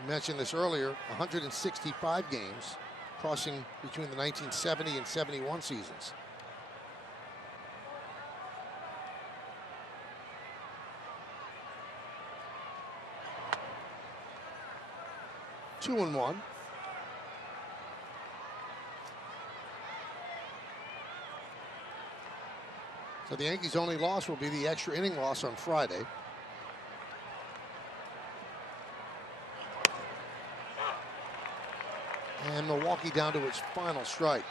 we mentioned this earlier, 165 games, crossing between the 1970 and 71 seasons. Two and one. So the Yankees' only loss will be the extra inning loss on Friday. And Milwaukee down to its final strike.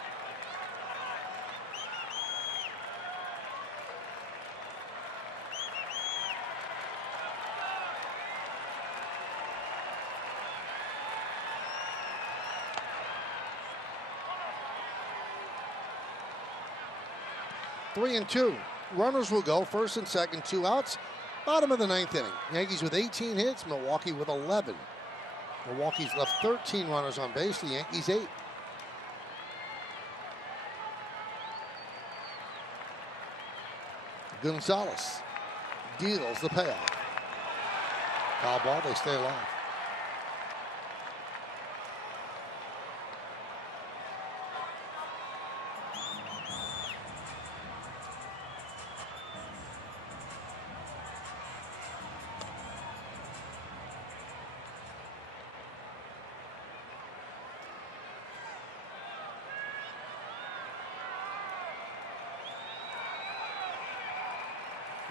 3-2. Runners will go, first and second, 2 outs. Bottom of the 9th inning. Yankees with 18 hits, Milwaukee with 11. Milwaukee's left 13 runners on base, the Yankees 8. Gonzalez deals the payoff. Foul ball, they stay alive.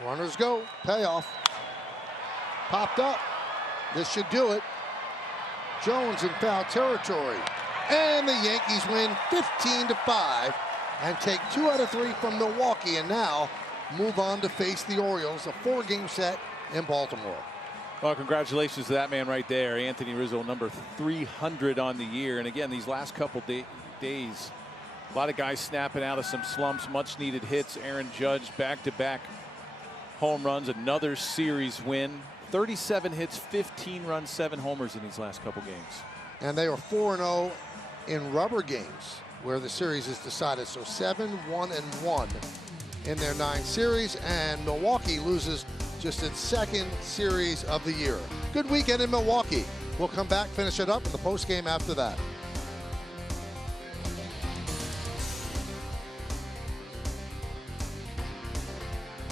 Runners go, payoff. Popped up. This should do it. Jones in foul territory. And the Yankees win 15-5 and take 2 out of 3 from Milwaukee and now move on to face the Orioles, a 4-game set in Baltimore. Well, congratulations to that man right there, Anthony Rizzo, number 300 on the year. And again, these last couple days, a lot of guys snapping out of some slumps, much needed hits. Aaron Judge back-to-back home runs, another series win. 37 hits, 15 runs, 7 homers in these last couple games. And they are 4-0 in rubber games where the series is decided. So 7-1-1 in their 9 series. And Milwaukee loses just its 2nd series of the year. Good weekend in Milwaukee. We'll come back, finish it up in the postgame after that.